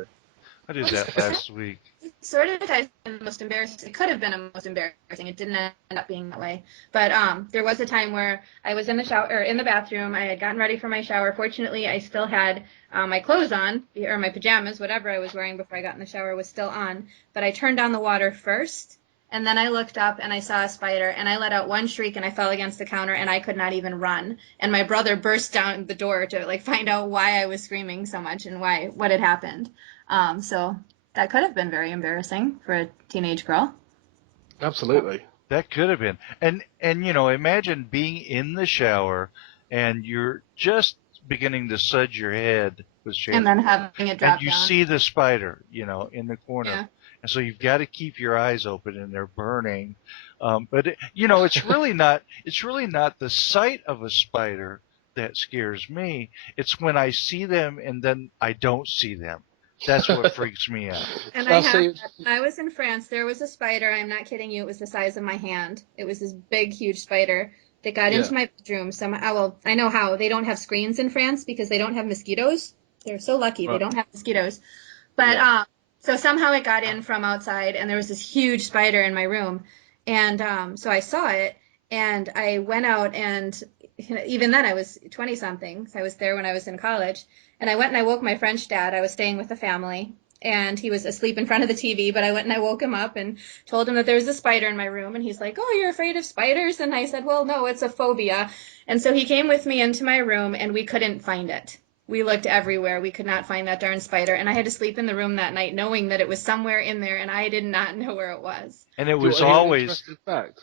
I did that last week. Sort of ties in the most embarrassing. It could have been the most embarrassing. It didn't end up being that way. But there was a time where I was in the shower, or in the bathroom. I had gotten ready for my shower. Fortunately, I still had my clothes on, or my pajamas, whatever I was wearing before I got in the shower was still on. But I turned on the water first, and then I looked up and I saw a spider, and I let out one shriek, and I fell against the counter, and I could not even run. And my brother burst down the door to find out why I was screaming so much and what had happened. So that could have been very embarrassing for a teenage girl. Absolutely. That could have been. And imagine being in the shower and you're just beginning to sudge your head with shampoo. And then having it drop and you down. see the spider, in the corner. Yeah. And so you've got to keep your eyes open and they're burning. But it's really not the sight of a spider that scares me. It's when I see them and then I don't see them. That's what freaks me out. And Well, I have, see- when I was in France, there was a spider. I'm not kidding you. It was the size of my hand. It was this big, huge spider that got into my bedroom. Somehow, well, I know how. They don't have screens in France because they don't have mosquitoes. They're so lucky. They don't have mosquitoes. But so somehow it got in from outside, and there was this huge spider in my room. And so I saw it, and I went out, and even then I was 20-something. So I was there when I was in college. And I went and I woke my French dad. I was staying with the family, and he was asleep in front of the TV, but I went and I woke him up and told him that there was a spider in my room. And he's like, "Oh, you're afraid of spiders?" And I said, "Well, no, it's a phobia." And so he came with me into my room, and we couldn't find it. We looked everywhere. We could not find that darn spider. And I had to sleep in the room that night knowing that it was somewhere in there, and I did not know where it was. And it Do you was wanna hear an always... interesting fact?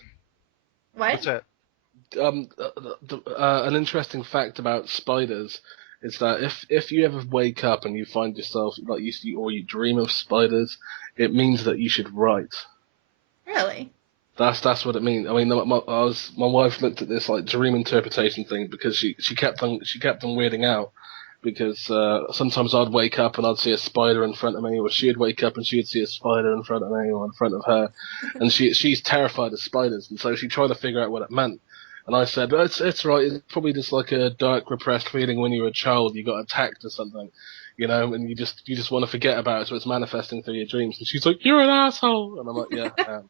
What? What's that? An interesting fact about spiders is that if you ever wake up and you find yourself like you dream of spiders, it means that you should write. Really? That's what it means. I mean, my wife looked at this like dream interpretation thing because she kept on weirding out because sometimes I'd wake up and I'd see a spider in front of me, or she'd wake up and she'd see a spider in front of me or in front of her, and she's terrified of spiders, and so she tried to figure out what it meant. And I said, it's right. It's probably just like a dark, repressed feeling when you were a child. You got attacked or something, and you just want to forget about it, so it's manifesting through your dreams. And she's like, "You're an asshole," and I'm like, "Yeah, I am."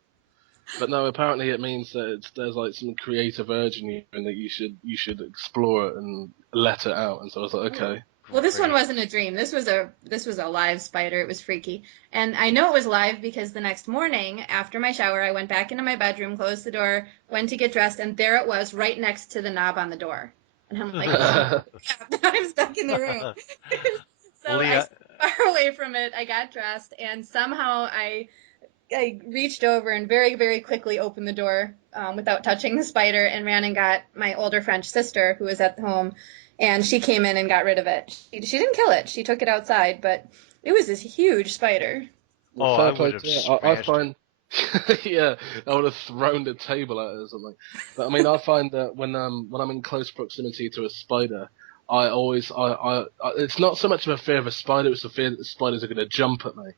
But no, apparently it means that there's like some creative urge in you, and that you should explore it and let it out. And so I was like, okay. Well, this one wasn't a dream. This was a live spider. It was freaky. And I know it was live because the next morning after my shower, I went back into my bedroom, closed the door, went to get dressed, and there it was right next to the knob on the door. And I'm like, oh, yeah, I'm stuck in the room. So I stayed far away from it. I got dressed, and somehow I reached over and very, very quickly opened the door without touching the spider, and ran and got my older French sister who was at home. And she came in and got rid of it. She didn't kill it. She took it outside, but it was this huge spider. Oh, I would have I find, yeah, I would have thrown the table at it or something. But I mean, I find that when I'm in close proximity to a spider, I it's not so much of a fear of a spider; it's a fear that the spiders are going to jump at me.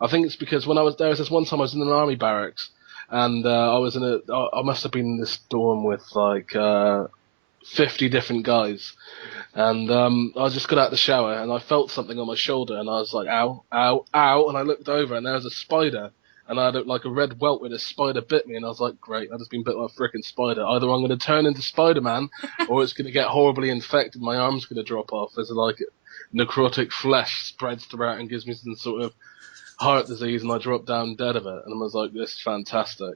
I think it's because there was this one time I was in an army barracks, and I must have been in this dorm with like 50 different guys. And I just got out of the shower and I felt something on my shoulder and I was like, ow, ow, ow. And I looked over and there was a spider. And I had like a red welt where the spider bit me. And I was like, great, I've just been bit by a freaking spider. Either I'm going to turn into Spider-Man or it's going to get horribly infected. My arm's going to drop off as like necrotic flesh spreads throughout and gives me some sort of heart disease and I drop down dead of it. And I was like, this is fantastic.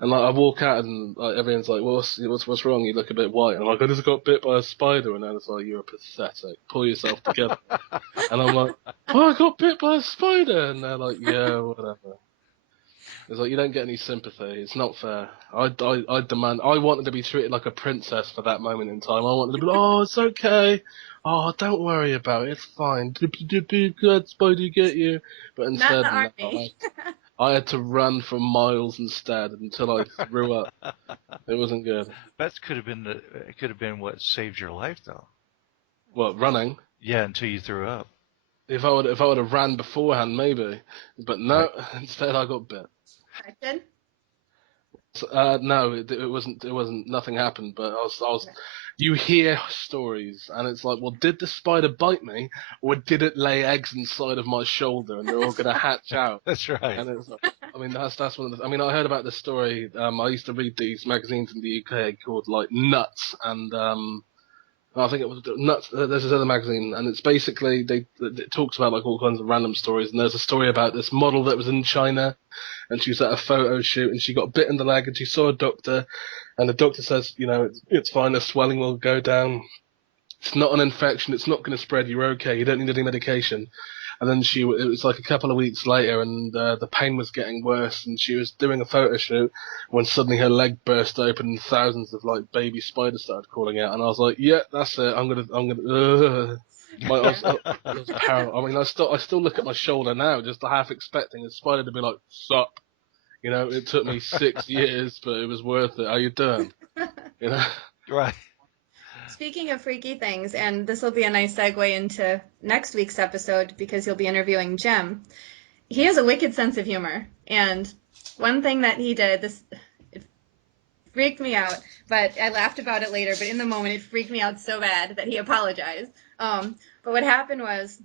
And like I walk out and like everyone's like, well, what's wrong? You look a bit white. And I'm like, I just got bit by a spider. And then it's like, you're pathetic. Pull yourself together. And I'm like, oh, I got bit by a spider. And they're like, yeah, whatever. It's like you don't get any sympathy. It's not fair. I demand. I wanted to be treated like a princess for that moment in time. I wanted to be, oh, it's okay. Oh, don't worry about it. It's fine. Good spider get you. But instead, Not the army. I had to run for miles instead until I threw up. It wasn't good. That could have been what saved your life, though. What, running? Yeah, until you threw up. If I would have ran beforehand, maybe. But no, instead I got bit. Infected? No, it wasn't. Nothing happened. But I was. You hear stories, and it's like, well, did the spider bite me, or did it lay eggs inside of my shoulder, and they're all going to hatch out? That's right. And it's like, I mean, that's one of the. I mean, I heard about this story. I used to read these magazines in the UK called like Nuts, and I think it was Nuts. There's this other magazine, and it's basically it talks about like all kinds of random stories. And there's a story about this model that was in China, and she was at a photo shoot, and she got bit in the leg, and she saw a doctor, and the doctor says, it's fine, the swelling will go down. It's not an infection. It's not going to spread. You're okay. You don't need any medication. And then it was like a couple of weeks later, and the pain was getting worse, and she was doing a photo shoot when suddenly her leg burst open and thousands of like baby spiders started crawling out. And I was like, yeah, that's it. I'm gonna. I was paranoid. I mean, I still look at my shoulder now, just half expecting a spider to be like, sup. It took me 6 years, but it was worth it. How you doing? Right. Speaking of freaky things, and this will be a nice segue into next week's episode because you'll be interviewing Jim. He has a wicked sense of humor, and one thing that he did, it freaked me out, but I laughed about it later, but in the moment it freaked me out so bad that he apologized. But what happened was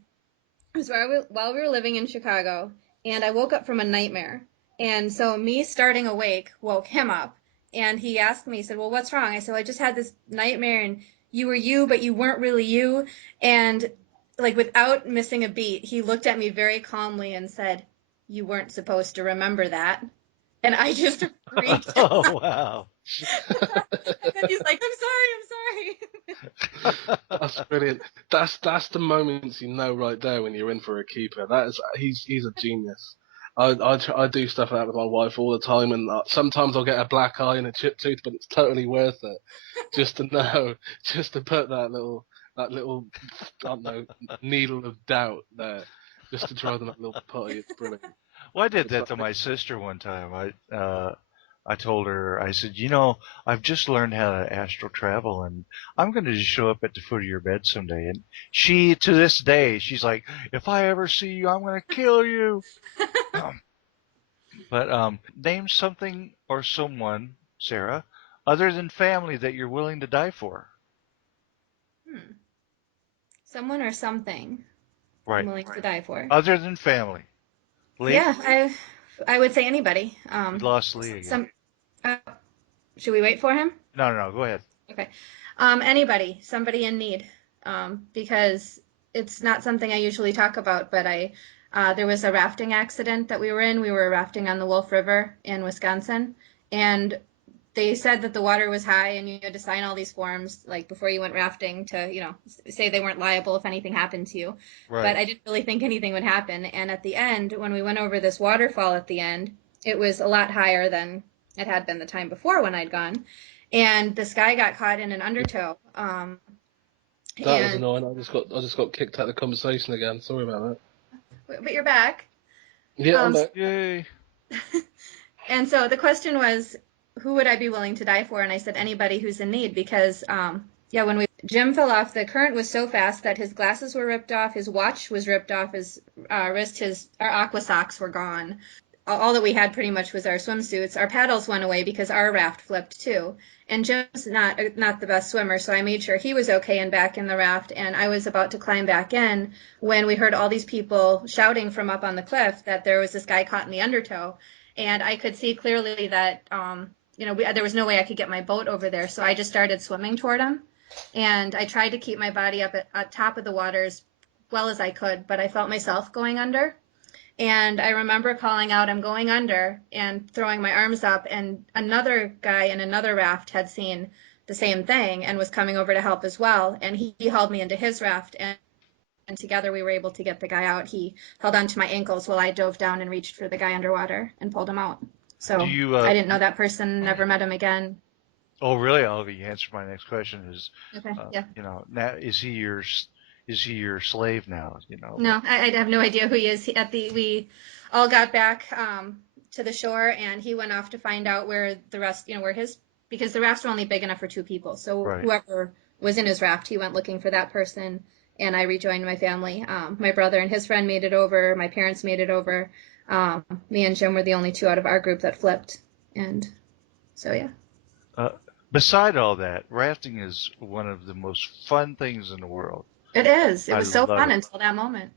while we were living in Chicago, and I woke up from a nightmare. And so me starting awake woke him up, and he asked me, he said, well, what's wrong? I said, well, I just had this nightmare, and you were you, but you weren't really you. And like without missing a beat, he looked at me very calmly and said, you weren't supposed to remember that. And I just freaked out. Oh, wow. And then he's like, I'm sorry. That's brilliant. That's the moments you know right there when you're in for a keeper. He's a genius. I do stuff like that with my wife all the time, and sometimes I'll get a black eye and a chipped tooth, but it's totally worth it just to know, just to put that little I don't know, needle of doubt there, just to drive them that little putty. It's brilliant. Well, I did that to my sister one time. I told her, I said, I've just learned how to astral travel, and I'm going to just show up at the foot of your bed someday. And she, to this day, she's like, if I ever see you, I'm going to kill you. But name something or someone, Sarah, other than family that you're willing to die for. Someone or something Right. I'm willing to die for. Other than family. Lee? Yeah, I would say anybody. We lost Lee again. Should we wait for him? No, go ahead. Okay. Anybody, somebody in need, because it's not something I usually talk about, but there was a rafting accident that we were in. We were rafting on the Wolf River in Wisconsin, and they said that the water was high and you had to sign all these forms like before you went rafting to, say they weren't liable if anything happened to you. Right. But I didn't really think anything would happen. And at the end, when we went over this waterfall at the end, it was a lot higher than it had been the time before when I'd gone. And this guy got caught in an undertow. That was annoying. I just got kicked out of the conversation again. Sorry about that. But you're back. Yeah, I'm back. Yay. And so the question was, who would I be willing to die for? And I said, anybody who's in need, because, when Jim fell off, the current was so fast that his glasses were ripped off, his watch was ripped off, his wrist, our aqua socks were gone. All that we had pretty much was our swimsuits. Our paddles went away because our raft flipped too. And Jim's not the best swimmer, so I made sure he was okay and back in the raft. And I was about to climb back in when we heard all these people shouting from up on the cliff that there was this guy caught in the undertow. And I could see clearly that, there was no way I could get my boat over there. So I just started swimming toward him. And I tried to keep my body up at top of the water as well as I could, but I felt myself going under. And I remember calling out, I'm going under, and throwing my arms up. And another guy in another raft had seen the same thing and was coming over to help as well. And he hauled me into his raft, and together we were able to get the guy out. He held onto my ankles while I dove down and reached for the guy underwater and pulled him out. So I didn't know that person, never met him again. Oh, really? You answered my next question. Okay, yeah. Now is he your slave now? No, I have no idea who he is. We all got back to the shore, and he went off to find out where the rest, because the rafts were only big enough for two people. So right. Whoever was in his raft, he went looking for that person, and I rejoined my family. My brother and his friend made it over. My parents made it over. Me and Jim were the only two out of our group that flipped, and so yeah. Beside all that, rafting is one of the most fun things in the world. It is. It was so fun until that moment.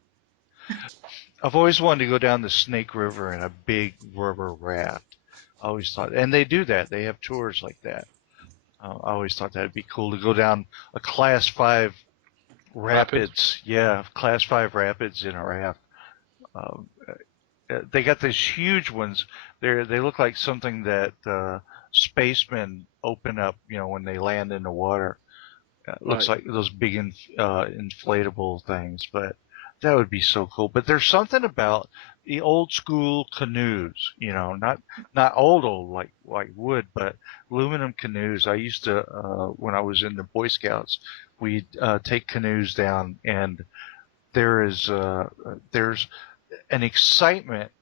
I've always wanted to go down the Snake River in a big rubber raft. I always thought, and they do that. They have tours like that. I always thought that'd be cool to go down a Class 5 rapids. Yeah, Class 5 rapids in a raft. They got these huge ones. They look like something that spacemen open up, when they land in the water. Looks like those big inflatable things, but that would be so cool. But there's something about the old school canoes, not old like wood, but aluminum canoes. I used to, when I was in the Boy Scouts, we'd take canoes down, and there's an excitement.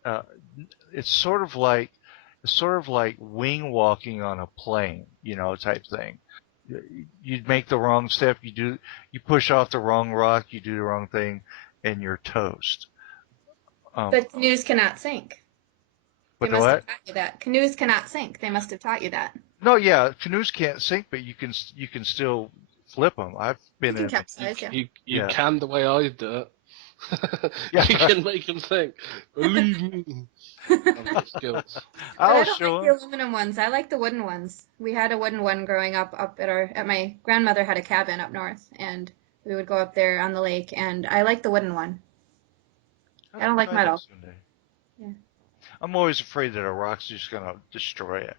It's sort of like wing walking on a plane, type thing. You make the wrong step. You push off the wrong rock. You do the wrong thing, and you're toast. But canoes cannot sink. But They must what? have taught you that. Canoes cannot sink. They must have taught you that. No, yeah, canoes can't sink, but you can still flip them. I've been You in. can capsize, yeah. You Yeah. can the way I do it. Yeah. You can make them think. Believe me. I've got skills. But I I'll don't show like the aluminum ones. I like the wooden ones. We had a wooden one growing up at my grandmother had a cabin up north, and we would go up there on the lake, and I like the wooden one. I don't like metal. Yeah. I'm always afraid that a rock's just gonna destroy it.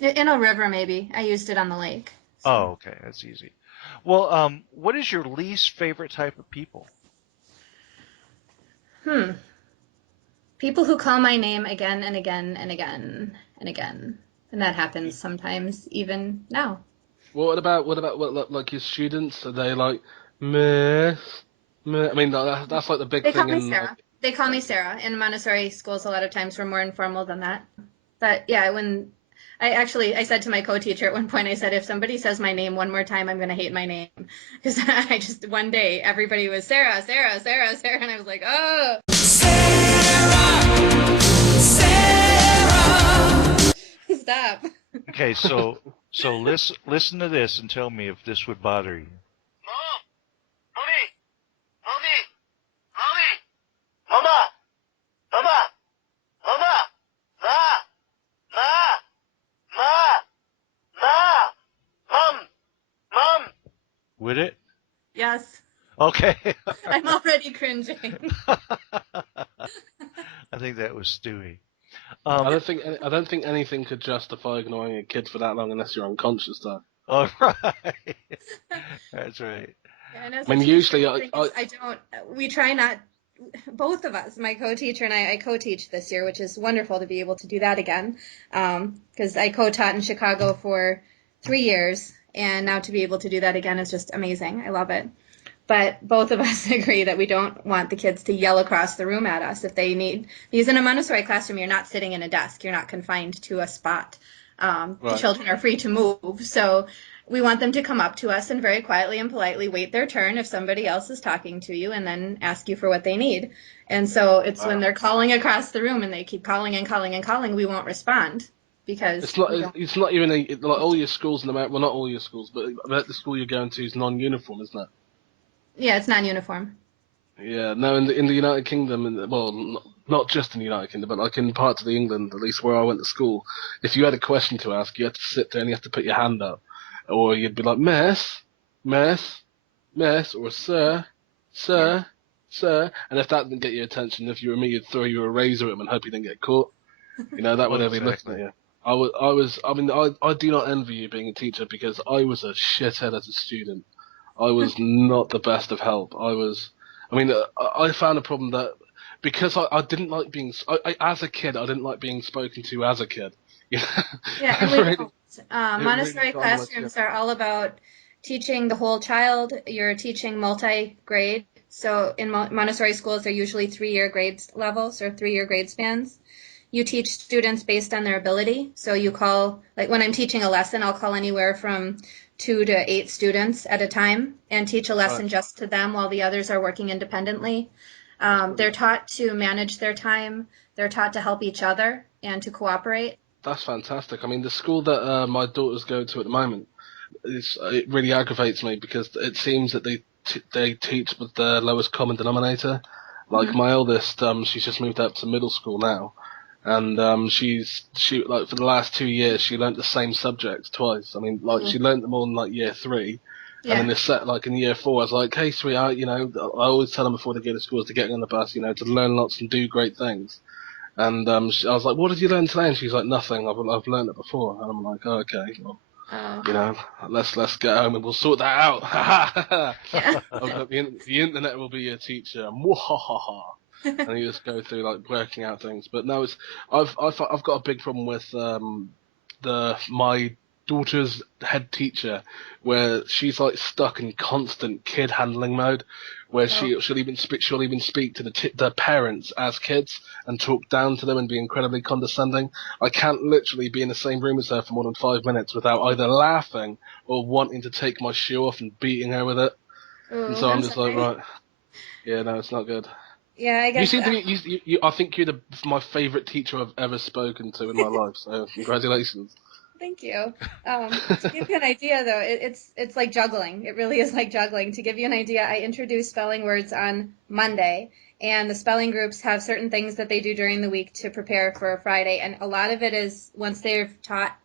In a river, maybe. I used it on the lake. So. Oh, okay, that's easy. Well, what is your least favorite type of people? People who call my name again and again and again and again, and that happens sometimes, even now. What about like your students? Are they like miss? I mean, that's like the big They thing. call me Sarah. They call me Sarah. In Montessori schools, a lot of times we're more informal than that. But yeah, when I said to my co-teacher at one point, I said, if somebody says my name one more time, I'm going to hate my name. Because one day, everybody was Sarah, Sarah, Sarah, Sarah, and I was like, oh. Sarah, Sarah. Stop. Okay, so listen to this and tell me if this would bother you. Would it? Yes. Okay. I'm already cringing. I think that was Stewie. I don't think anything could justify ignoring a kid for that long unless you're unconscious, though. All right. That's right. And as I mean, a teacher, usually I don't. We try not. Both of us, my co-teacher and I co-teach this year, which is wonderful to be able to do that again. Because I co-taught in Chicago for 3 years, and now to be able to do that again is just amazing. I love it. But both of us agree that we don't want the kids to yell across the room at us if they need. Because in a Montessori classroom, you're not sitting in a desk. You're not confined to a spot. The children are free to move. So we want them to come up to us and very quietly and politely wait their turn if somebody else is talking to you and then ask you for what they need. And so it's when they're calling across the room and they keep calling and calling and calling, we won't respond. Because it's not even like all your schools in America. Well, not all your schools, but the school you're going to is non-uniform, isn't it? Yeah, it's non-uniform. Yeah, no, in the United Kingdom, well, not just in the United Kingdom, but like in parts of England, at least where I went to school, if you had a question to ask, you had to sit there and you had to put your hand up, or you'd be like, miss, or sir, and if that didn't get your attention, if you were me, you'd throw you a razor at them and hope you didn't get caught. That way they'd be looking at you. I do not envy you being a teacher because I was a shithead as a student. I was not the best of help. I found a problem that because I didn't like being, as a kid, I didn't like being spoken to as a kid. Yeah, and we don't. Montessori classrooms are all about teaching the whole child. You're teaching multi-grade. So in Montessori schools, they're usually 3-year grades levels or 3-year grade spans. You teach students based on their ability. So you call, like when I'm teaching a lesson, I'll call anywhere from 2 to 8 students at a time and teach a lesson just to them while the others are working independently. They're taught to manage their time. They're taught to help each other and to cooperate. That's fantastic. I mean, the school that my daughters go to at the moment, it really aggravates me because it seems that they teach with the lowest common denominator. Like my eldest, she's just moved up to middle school now. And she like for the last 2 years she learnt the same subjects twice. I mean, like she learnt them all in like year 3, and then in year 4, I was like, hey sweetheart, I always tell them before they go to school to get on the bus, to learn lots and do great things. And I was like, what did you learn today? And she's like, nothing. I've learned it before. And I'm like, oh, okay, well, let's get home and we'll sort that out. The internet will be your teacher. And you just go through like working out things. But no, I've got a big problem with my daughter's head teacher, where she's like stuck in constant kid handling mode, where she'll even speak to the parents as kids and talk down to them and be incredibly condescending. I can't literally be in the same room as her for more than 5 minutes without either laughing or wanting to take my shoe off and beating her with it. Ooh, And so I'm just like, right, yeah, no, it's not good. Yeah, I guess. You seem to be. I think you're my favourite teacher I've ever spoken to in my life. So congratulations. Thank you. To give you an idea, though, it's like juggling. It really is like juggling. To give you an idea, I introduce spelling words on Monday, and the spelling groups have certain things that they do during the week to prepare for Friday. And a lot of it is once they're taught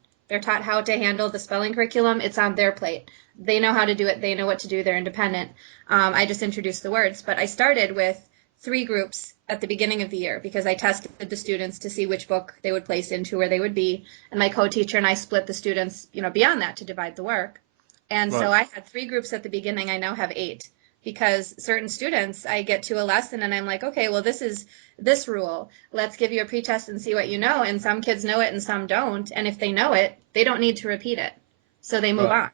how to handle the spelling curriculum, it's on their plate. They know how to do it. They know what to do. They're independent. I just introduced the words, but I started with 3 groups at the beginning of the year because I tested the students to see which book they would place into, where they would be. And my co-teacher and I split the students, beyond that to divide the work. And so I had 3 groups at the beginning. I now have 8 because certain students, I get to a lesson and I'm like, okay, well, this is this rule. Let's give you a pretest and see what you know. And some kids know it and some don't. And if they know it, they don't need to repeat it. So they move on.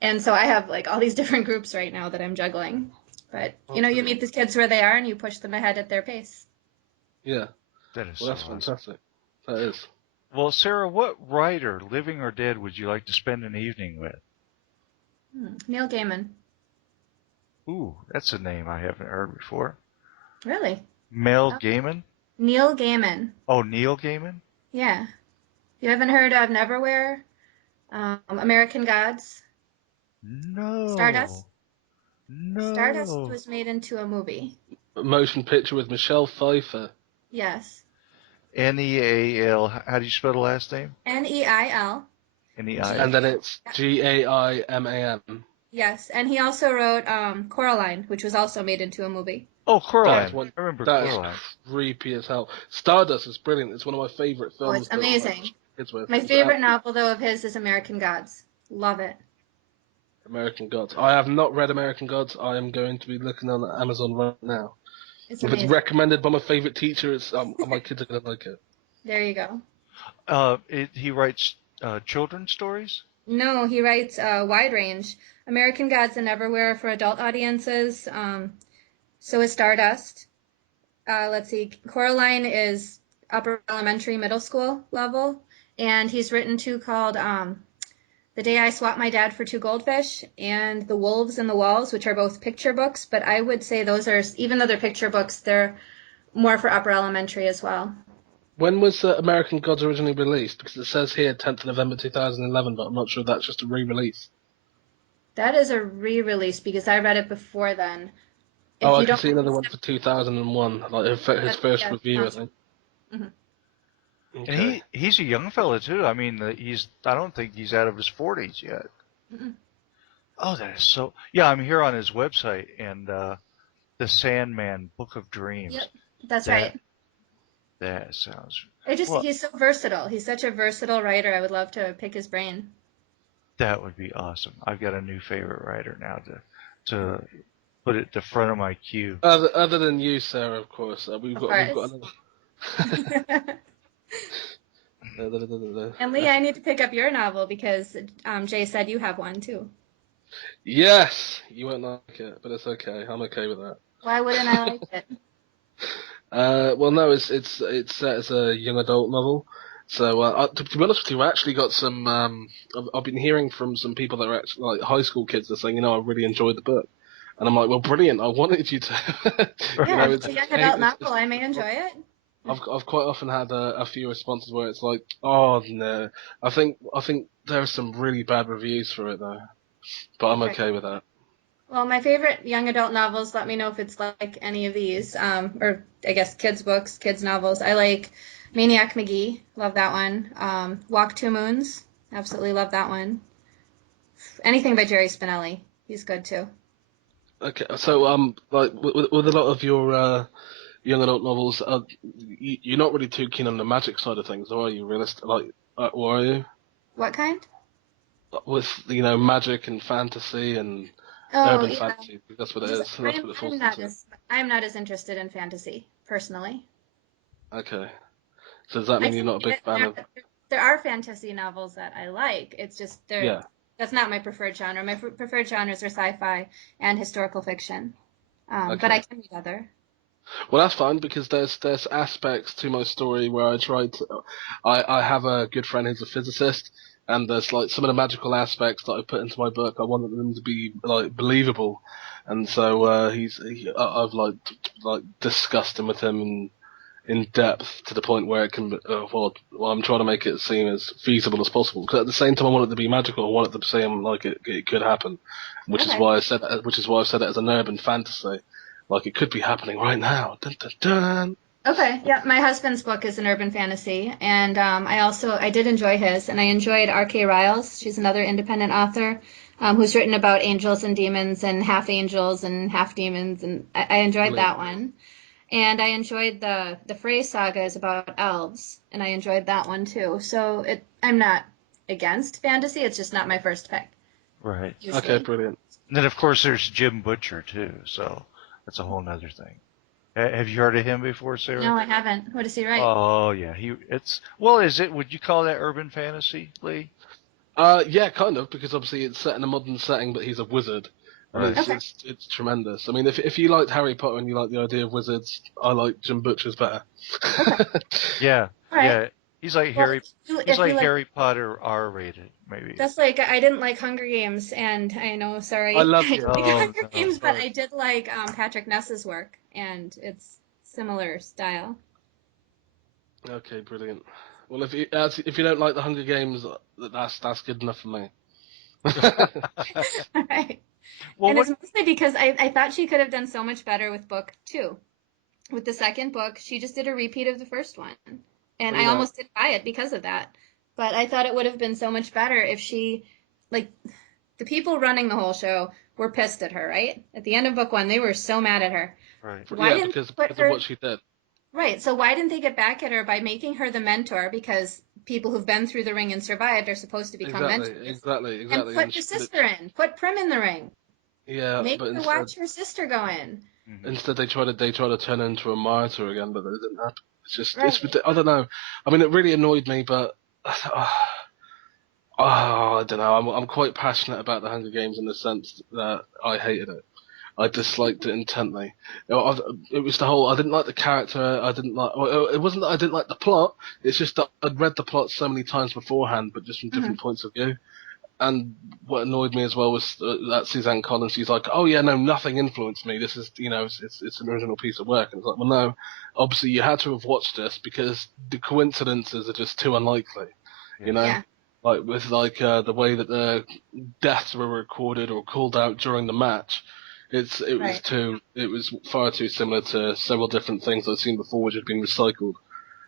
And so I have like all these different groups right now that I'm juggling. But, you meet these kids where they are and you push them ahead at their pace. Yeah. That's awesome. Fantastic. That is. Well, Sarah, what writer, living or dead, would you like to spend an evening with? Neil Gaiman. Ooh, that's a name I haven't heard before. Really? Mel Gaiman? Neil Gaiman. Oh, Neil Gaiman? Yeah. You haven't heard of Neverwhere? American Gods? No. Stardust? No. Stardust was made into a movie. A motion picture with Michelle Pfeiffer. Yes. Neal. How do you spell the last name? Neil. Neil. And then it's Gaiman. Yes, and he also wrote Coraline, which was also made into a movie. Oh, Coraline. I remember Coraline. That is creepy as hell. Stardust is brilliant. It's one of my favorite films. Oh, it's amazing. My favorite novel, though, of his is American Gods. Love it. American Gods. I have not read American Gods. I am going to be looking on Amazon right now. If it's recommended by my favorite teacher, it's my kids are going to like it. There you go. He writes children's stories? No, he writes a wide range. American Gods and Neverwhere for adult audiences. So is Stardust. Let's see. Coraline is upper elementary, middle school level. And he's written 2 called The Day I Swapped My Dad for 2 Goldfish and The Wolves and the Walls, which are both picture books. But I would say those are, even though they're picture books, they're more for upper elementary as well. When was American Gods originally released? Because it says here 10th November 2011, but I'm not sure if that's just a re-release. That is a re-release because I read it before then. I can see another one for 2001, like his first review, I think. Mm-hmm. Okay. And he's a young fella too. I mean, I don't think he's out of his 40s yet. Mm-hmm. Oh, that is so. Yeah, I'm here on his website, and the Sandman Book of Dreams. Yep, that's right. That sounds. He's so versatile. He's such a versatile writer. I would love to pick his brain. That would be awesome. I've got a new favorite writer now to put at the front of my queue. Other than you, Sarah, of course. We've got another. And Lee, I need to pick up your novel because Jay said you have one too. Yes, you won't like it, but it's okay. I'm okay with that. Why wouldn't I like it? Well, no, it's set as a young adult novel. So to be honest with you, I actually got some. I've been hearing from some people that are actually like high school kids that are saying, I really enjoyed the book, and I'm like, well, brilliant. I wanted you to. Yeah, it's a young adult novel. I may enjoy it. I've quite often had a few responses where it's like, oh no, I think there are some really bad reviews for it though, but I'm okay with that. Well, my favorite young adult novels, let me know if it's like any of these, or I guess kids books, kids novels. I like Maniac McGee, love that one. Walk Two Moons, absolutely love that one. Anything by Jerry Spinelli, he's good too. Okay, so like with a lot of your young adult novels, you're not really too keen on the magic side of things, or are you? Or are you? What kind? With magic and fantasy and urban fantasy. That's what it is. That's what it falls into. I'm not as interested in fantasy personally. Okay. So does that mean you're not a big fan of? there are fantasy novels that I like. It's just that's not my preferred genre. My preferred genres are sci-fi and historical fiction. But I can read other. Well, that's fine because there's aspects to my story where I have a good friend who's a physicist, and there's like some of the magical aspects that I put into my book. I wanted them to be like believable, and so I've like discussed him with him in depth to the point where it can I'm trying to make it seem as feasible as possible, because at the same time I want it to be magical. I want it to seem like it could happen, which is why I said it as an urban fantasy, like it could be happening right now. Dun, dun, dun. Okay, yeah, my husband's book is an urban fantasy, and I did enjoy his, and I enjoyed R.K. Riles. She's another independent author who's written about angels and demons and half angels and half demons, and I enjoyed that one. And I enjoyed the Frey saga is about elves, and I enjoyed that one too. So I'm not against fantasy, it's just not my first pick. Right. Usually. Okay, brilliant. And then, of course, there's Jim Butcher, too, so that's a whole nother thing. Have you heard of him before, Sarah? No, I haven't. What does he write? Oh, yeah. Would you call that urban fantasy, Lee? Yeah, kind of, because obviously it's set in a modern setting, but he's a wizard. And Right. it's tremendous. I mean, if you liked Harry Potter and you like the idea of wizards, I like Jim Butcher's better. Yeah, Right. yeah. He's like Well, Harry Potter R-rated, maybe. That's like, I didn't like Hunger Games, and I know, sorry, I love didn't it. like Oh, Hunger no, Games, but sorry. I did like Patrick Ness's work, and it's similar style. Okay, brilliant. Well, if you don't like the Hunger Games, that's good enough for me. Right. Well, And what, it's mostly because I thought she could have done so much better with book 2. With the second book, she just did a repeat of the first one. And I Yeah. almost didn't buy it because of that. But I thought it would have been so much better if she, like, the people running the whole show were pissed at her, right? At the end of book 1, they were so mad at her. right. Why didn't because they put of her... what she did. Right, so why didn't they get back at her by making her the mentor? Because people who've been through the ring and survived are supposed to become mentors. Exactly. And put your sister in. Put Prim in the ring. Yeah, Make but her watch her sister go in. instead they try to turn her into a martyr again, but it didn't happen. It's just Right. I don't know. I mean, it really annoyed me, but I don't know. I'm quite passionate about the Hunger Games in the sense that I hated it. I disliked it intently. It was the whole. I didn't like the character. I didn't like. It wasn't that I didn't like the plot. It's just that I'd read the plot so many times beforehand, but just from different points of view. And what annoyed me as well was that Suzanne Collins. She's like, "Oh yeah, no, nothing influenced me. This is, it's an original piece of work." And it's like, well, no, obviously you had to have watched this because the coincidences are just too unlikely. You know. Yeah. Like with the way that the deaths were recorded or called out during the match. It was far too similar to several different things I'd seen before which had been recycled.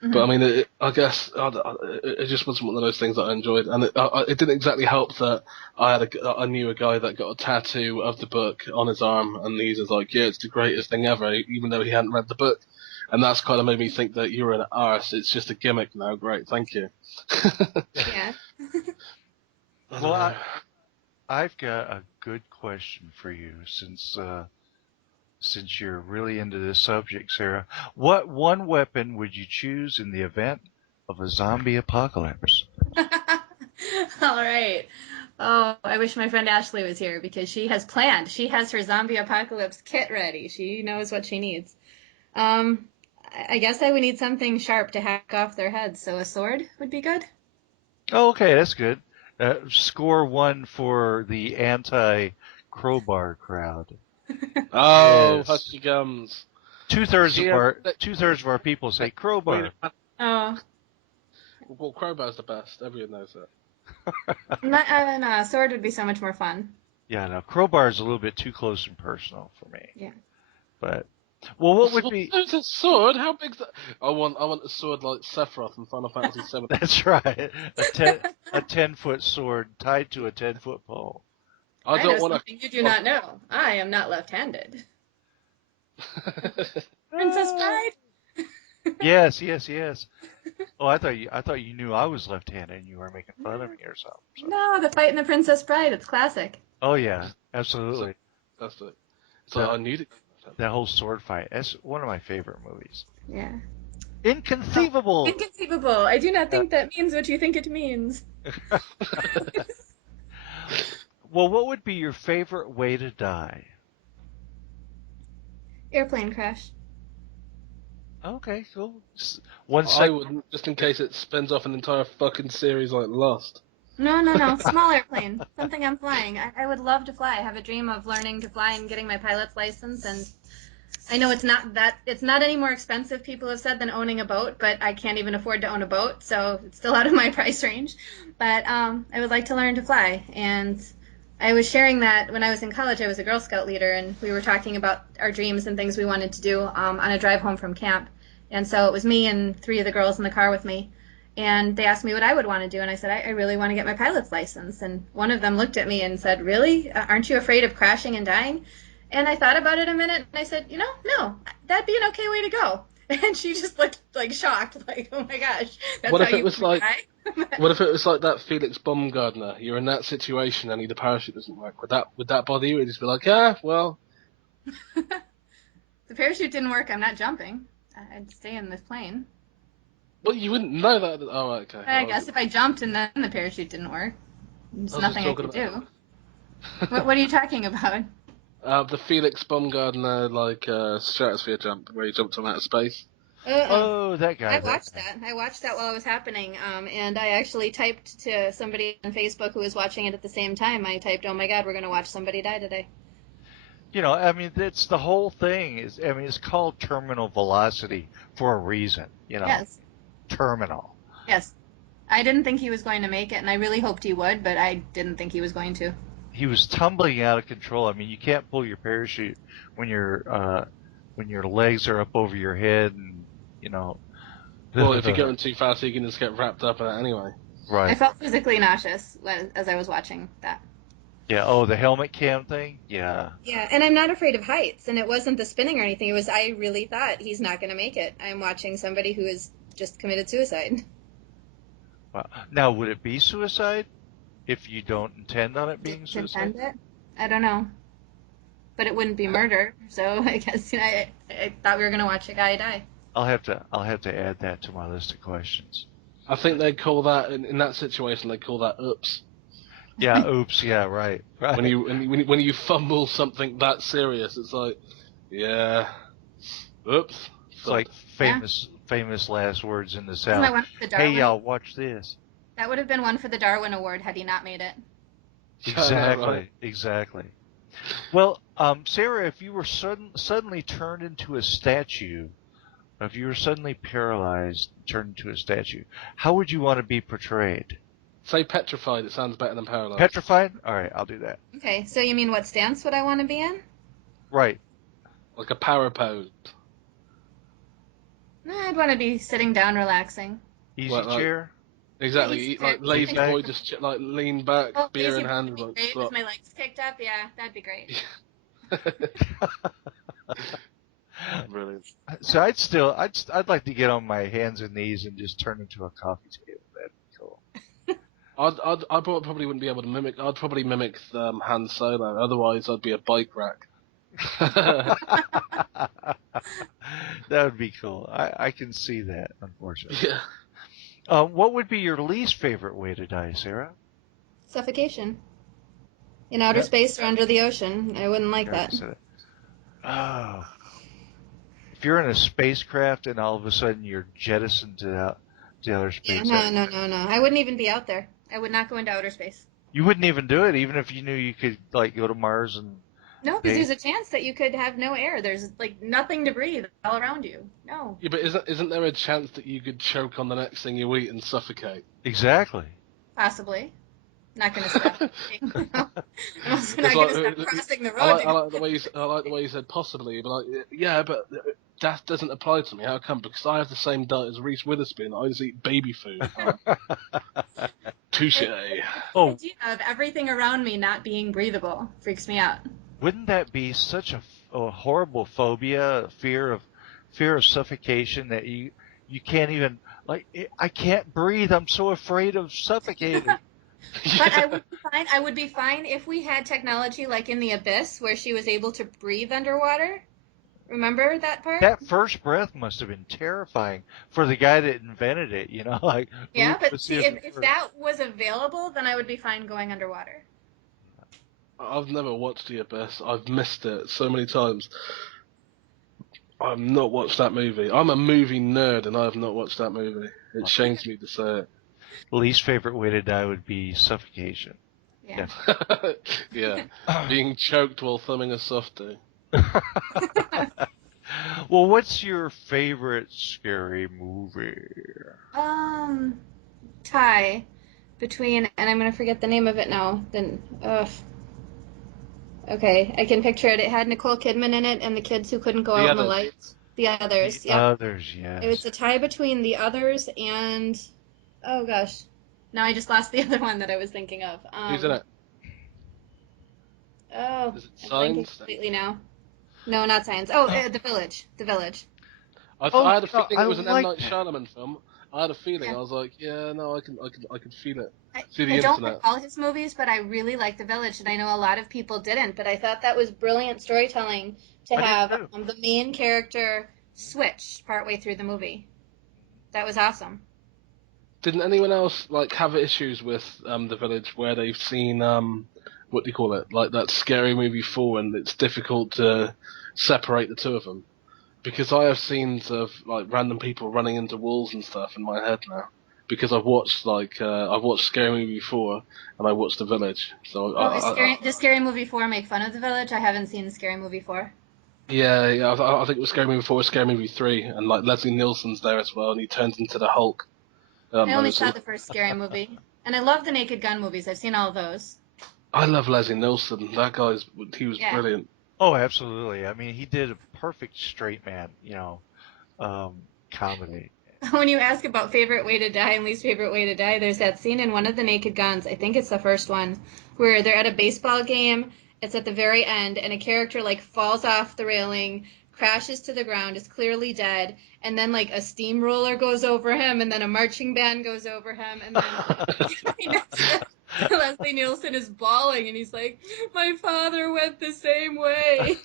But I mean, I guess it just wasn't one of those things that I enjoyed, and it didn't exactly help that I knew a guy that got a tattoo of the book on his arm, and he was like, "Yeah, it's the greatest thing ever," even though he hadn't read the book, and that's kind of made me think that you're an arse. It's just a gimmick now. Great, thank you. Yeah. Well, I've got a good question for you since you're really into this subject, Sarah. What one weapon would you choose in the event of a zombie apocalypse? All right. Oh, I wish my friend Ashley was here because she has planned. She has her zombie apocalypse kit ready. She knows what she needs. I guess I would need something sharp to hack off their heads, so a sword would be good. Oh, okay, that's good. Score 1 for the anti-crowbar crowd. Oh, Yes. husky gums. Two-thirds Yeah, of our people say crowbar. Oh, Well, crowbar's the best. Everyone knows that. no, a sword would be so much more fun. Yeah, no, crowbar is a little bit too close and personal for me. Yeah. But well, what would be? There's a sword. How big's that? I want a sword like Sephiroth in Final Fantasy VII. That's right. A 10-foot sword tied to a 10-foot pole. I don't know want something you do not know. I am not left-handed. to. Princess Bride. Yes. Oh, I thought you knew I was left-handed and you were making fun of me or something. So. No, the fight in the Princess Bride. It's classic. Oh yeah, absolutely. That's it. So I knew it. That whole sword fight. That's one of my favorite movies. Yeah. Inconceivable. Inconceivable. I do not think that means what you think it means. Well, what would be your favorite way to die? Airplane crash. Okay, cool. I wouldn't, just in case it spins off an entire fucking series like Lost. No. Small airplane. Something I'm flying. I would love to fly. I have a dream of learning to fly and getting my pilot's license. And I know it's not any more expensive, people have said, than owning a boat, but I can't even afford to own a boat, so it's still out of my price range. But I would like to learn to fly. And I was sharing that when I was in college. I was a Girl Scout leader, and we were talking about our dreams and things we wanted to do on a drive home from camp. And so it was me and 3 of the girls in the car with me. And they asked me what I would want to do, and I said, I really want to get my pilot's license. And one of them looked at me and said, really? Aren't you afraid of crashing and dying? And I thought about it a minute, and I said, no, that'd be an okay way to go. And she just looked like shocked, like, oh my gosh, that's What how if it you was like? die? What if it was like that Felix Baumgartner? You're in that situation, only the parachute doesn't work. Would that bother you? Would you just be like, yeah, well. The parachute didn't work. I'm not jumping. I'd stay in this plane. Well, you wouldn't know that. Oh, okay. I guess if I jumped and then the parachute didn't work, there's nothing I could do. What are you talking about? The Felix Baumgartner stratosphere jump where he jumped from outer space. Oh, that guy. I watched that. I watched that while it was happening, and I actually typed to somebody on Facebook who was watching it at the same time. I typed, "Oh my God, we're going to watch somebody die today." You know, I mean, it's the whole thing. It's called terminal velocity for a reason. You know. Yes. Terminal. Yes. I didn't think he was going to make it, and I really hoped he would, but I didn't think he was going to. He was tumbling out of control. I mean, you can't pull your parachute when your legs are up over your head, and you know. Well, if you're going too fast, you can just get wrapped up in it anyway. Right. I felt physically nauseous as I was watching that. Yeah. Oh, the helmet cam thing. Yeah. Yeah, and I'm not afraid of heights, and it wasn't the spinning or anything. It was I really thought he's not going to make it. I'm watching somebody who has just committed suicide. Wow. Now, would it be suicide if you don't intend on it being suicide? Intend it? I don't know. But it wouldn't be murder, so I guess I thought we were going to watch a guy die. I'll have to add that to my list of questions. I think they call that in that situation. They call that oops. Yeah, oops. Yeah, right. When you fumble something that serious, it's like, yeah, oops. It's like famous last words in the South. That one for the Darwin? Hey, y'all, watch this. That would have been one for the Darwin Award had he not made it. Exactly. Well, Sarah, if you were suddenly turned into a statue, if you were suddenly paralyzed, turned into a statue, how would you want to be portrayed? Say petrified. It sounds better than paralyzed. Petrified? All right, I'll do that. Okay, so you mean what stance would I want to be in? Right. Like a power pose. I'd want to be sitting down, relaxing. Easy chair? Exactly. Like lazy boy, just lean back, beer in hand. Would be great with my legs kicked up. Yeah, that'd be great. Brilliant. So I'd like to get on my hands and knees and just turn into a coffee table. That'd be cool. I probably wouldn't be able to mimic. I'd probably mimic Han Solo. Otherwise, I'd be a bike rack. That would be cool. I can see that, unfortunately. Yeah. What would be your least favorite way to die, Sarah? Suffocation. In outer space or under the ocean. I wouldn't like that. Oh. If you're in a spacecraft and all of a sudden you're jettisoned to outer space. Yeah, no. I wouldn't even be out there. I would not go into outer space. You wouldn't even do it, even if you knew you could go to Mars and... No, because there's a chance that you could have no air. There's nothing to breathe all around you. No. Yeah, but isn't there a chance that you could choke on the next thing you eat and suffocate? Exactly. Possibly. Not going to stop. I'm also not going to stop crossing the road. I like the way you said possibly, but yeah, but that doesn't apply to me. How come? Because I have the same diet as Reese Witherspoon. I just eat baby food. Touche. The idea of everything around me not being breathable freaks me out. Wouldn't that be such a horrible phobia, fear of suffocation that you can't even I can't breathe. I'm so afraid of suffocating. But I would be fine if we had technology like in The Abyss where she was able to breathe underwater, Remember that part? That first breath must have been terrifying for the guy that invented it, you know, like. Yeah, but let's see, see if that was available, then I would be fine going underwater. I've never watched The Abyss. I've missed it so many times. I've not watched that movie. I'm a movie nerd, and I have not watched that movie. It shames me to say it. Least favorite way to die would be suffocation. Yeah. Yeah, being choked while thumbing a softie. Well, what's your favorite scary movie? Tie between, and I'm gonna forget the name of it now. Then, okay, I can picture it. It had Nicole Kidman in it, and the kids who couldn't go out in the lights. The Others. The Others, yes. It was a tie between The Others and, oh gosh, now I just lost the other one that I was thinking of. Who's in it? Oh, Is it I'm blanking Signs? completely now. No, not Signs. Oh, The Village. The Village. I had a feeling it was an M. like Night that. Shyamalan film. I had a feeling. Yeah. I was like, yeah, no, I can feel it. I See the don't internet. like all his movies, but I really like The Village, and I know a lot of people didn't, but I thought that was brilliant storytelling to I did have too. the main character switch partway through the movie. That was awesome. Didn't anyone else like have issues with The Village where they've seen what do you call it, like that Scary Movie 4, and it's difficult to separate the two of them? Because I have scenes of like random people running into walls and stuff in my head now. Because I've watched Scary Movie 4 and I watched The Village. So Does Scary Movie 4 make fun of The Village? I haven't seen Scary Movie 4. yeah, I think it was Scary Movie 4 or Scary Movie 3, and like Leslie Nielsen's there as well, and he turns into the Hulk. I only saw the first Scary Movie, and I love the Naked Gun movies. I've seen all of those. I love Leslie Nielsen. That he was brilliant. Oh, absolutely. I mean, he did a perfect straight man, comedy. When you ask about favorite way to die and least favorite way to die, there's that scene in one of the Naked Guns, I think it's the first one, where they're at a baseball game. It's at the very end, and a character like falls off the railing, crashes to the ground, is clearly dead, and then like a steamroller goes over him, and then a marching band goes over him, and then Leslie Nielsen is bawling, and he's like, "My father went the same way."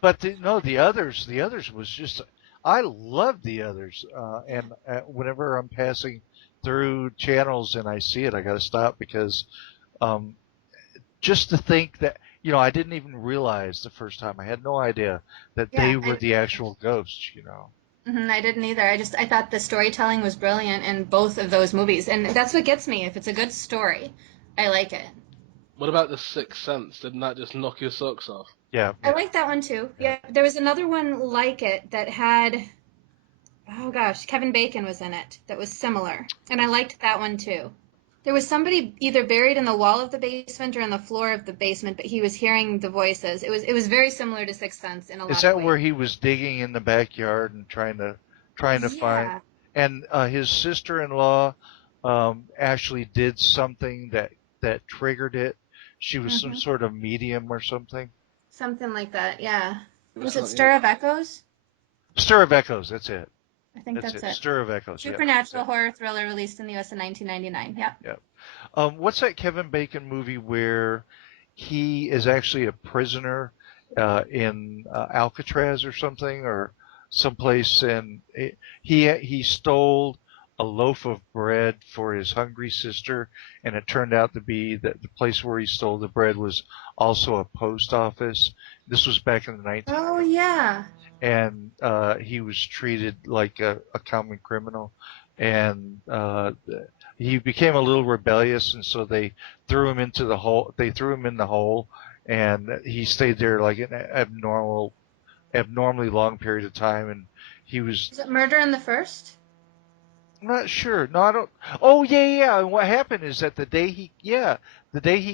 But the others was just, I loved The Others, and whenever I'm passing through channels and I see it, I got to stop because just to think that, I didn't even realize the first time. I had no idea that they were the actual ghosts, I didn't either. I thought the storytelling was brilliant in both of those movies, and that's what gets me. If it's a good story, I like it. What about The Sixth Sense? Didn't that just knock your socks off? Yeah. I like that one too. Yeah, there was another one like it that had, oh gosh, Kevin Bacon was in it. That was similar, and I liked that one too. There was somebody either buried in the wall of the basement or on the floor of the basement, but he was hearing the voices. It was very similar to Sixth Sense in a lot of ways. Is that where he was digging in the backyard and trying to find? And his sister-in-law actually did something that triggered it. She was some sort of medium or something. Something like that, yeah. Was it Stir of Echoes? Stir of Echoes, that's it. I think that's it. Stir of Echoes. Supernatural horror thriller released in the U.S. in 1999. Yep. What's that Kevin Bacon movie where he is actually a prisoner in Alcatraz or something, or someplace, and he stole a loaf of bread for his hungry sister, and it turned out to be that the place where he stole the bread was also a post office. This was back in the 1990s. Oh, yeah. And he was treated like a common criminal, and he became a little rebellious, and so they threw him into the hole. They threw him in the hole, and he stayed there like an abnormally long period of time. And he was. Is it Murder in the First? I'm not sure. No, I don't. Oh, yeah. And what happened is that the day he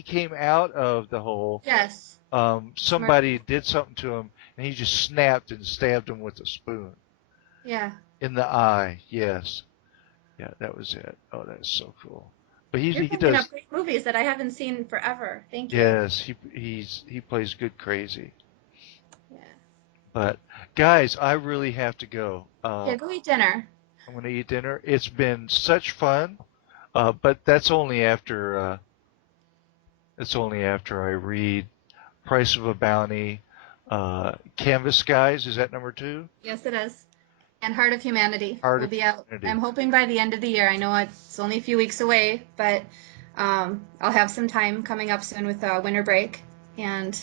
came out of the hole, yes, somebody did something to him, and he just snapped and stabbed him with a spoon. Yeah. In the eye. Yes. Yeah, that was it. Oh, that's so cool. But he You're thinking of great movies that I haven't seen forever. Thank you. Yes, he plays good crazy. Yeah. But guys, I really have to go. Go eat dinner. I'm going to eat dinner. It's been such fun, but that's only after I read Price of a Bounty, Canvas Skies, is that number 2? Yes, it is. And Heart of Humanity Heart will of be out. Humanity. I'm hoping by the end of the year. I know it's only a few weeks away, but I'll have some time coming up soon with winter break, and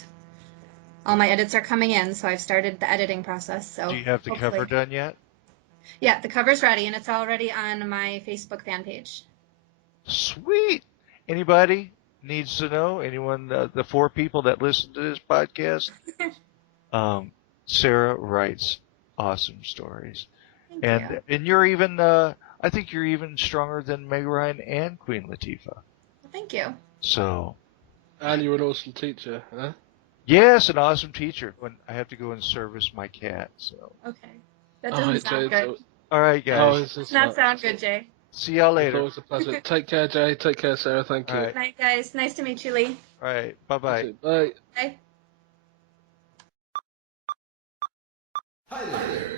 all my edits are coming in, so I've started the editing process. So Do you have the hopefully. cover done yet? Yeah, the cover's ready, and it's already on my Facebook fan page. Sweet. Anybody needs to know? Anyone? The 4 people that listen to this podcast. Sarah writes awesome stories, Thank you. and you're even. I think you're even stronger than Meg Ryan and Queen Latifah. Well, thank you. So. And you're an awesome teacher, huh? Yes, an awesome teacher. When I have to go and service my cat. So. Okay. That doesn't sound good. All right, guys. Does not sound good, Jay. See y'all It's later. always a pleasure. Take care, Jay. Take care, Sarah. Thank you. All right. Good night, guys. Nice to meet you, Lee. All right. Bye-bye. Bye. Bye. Hi there.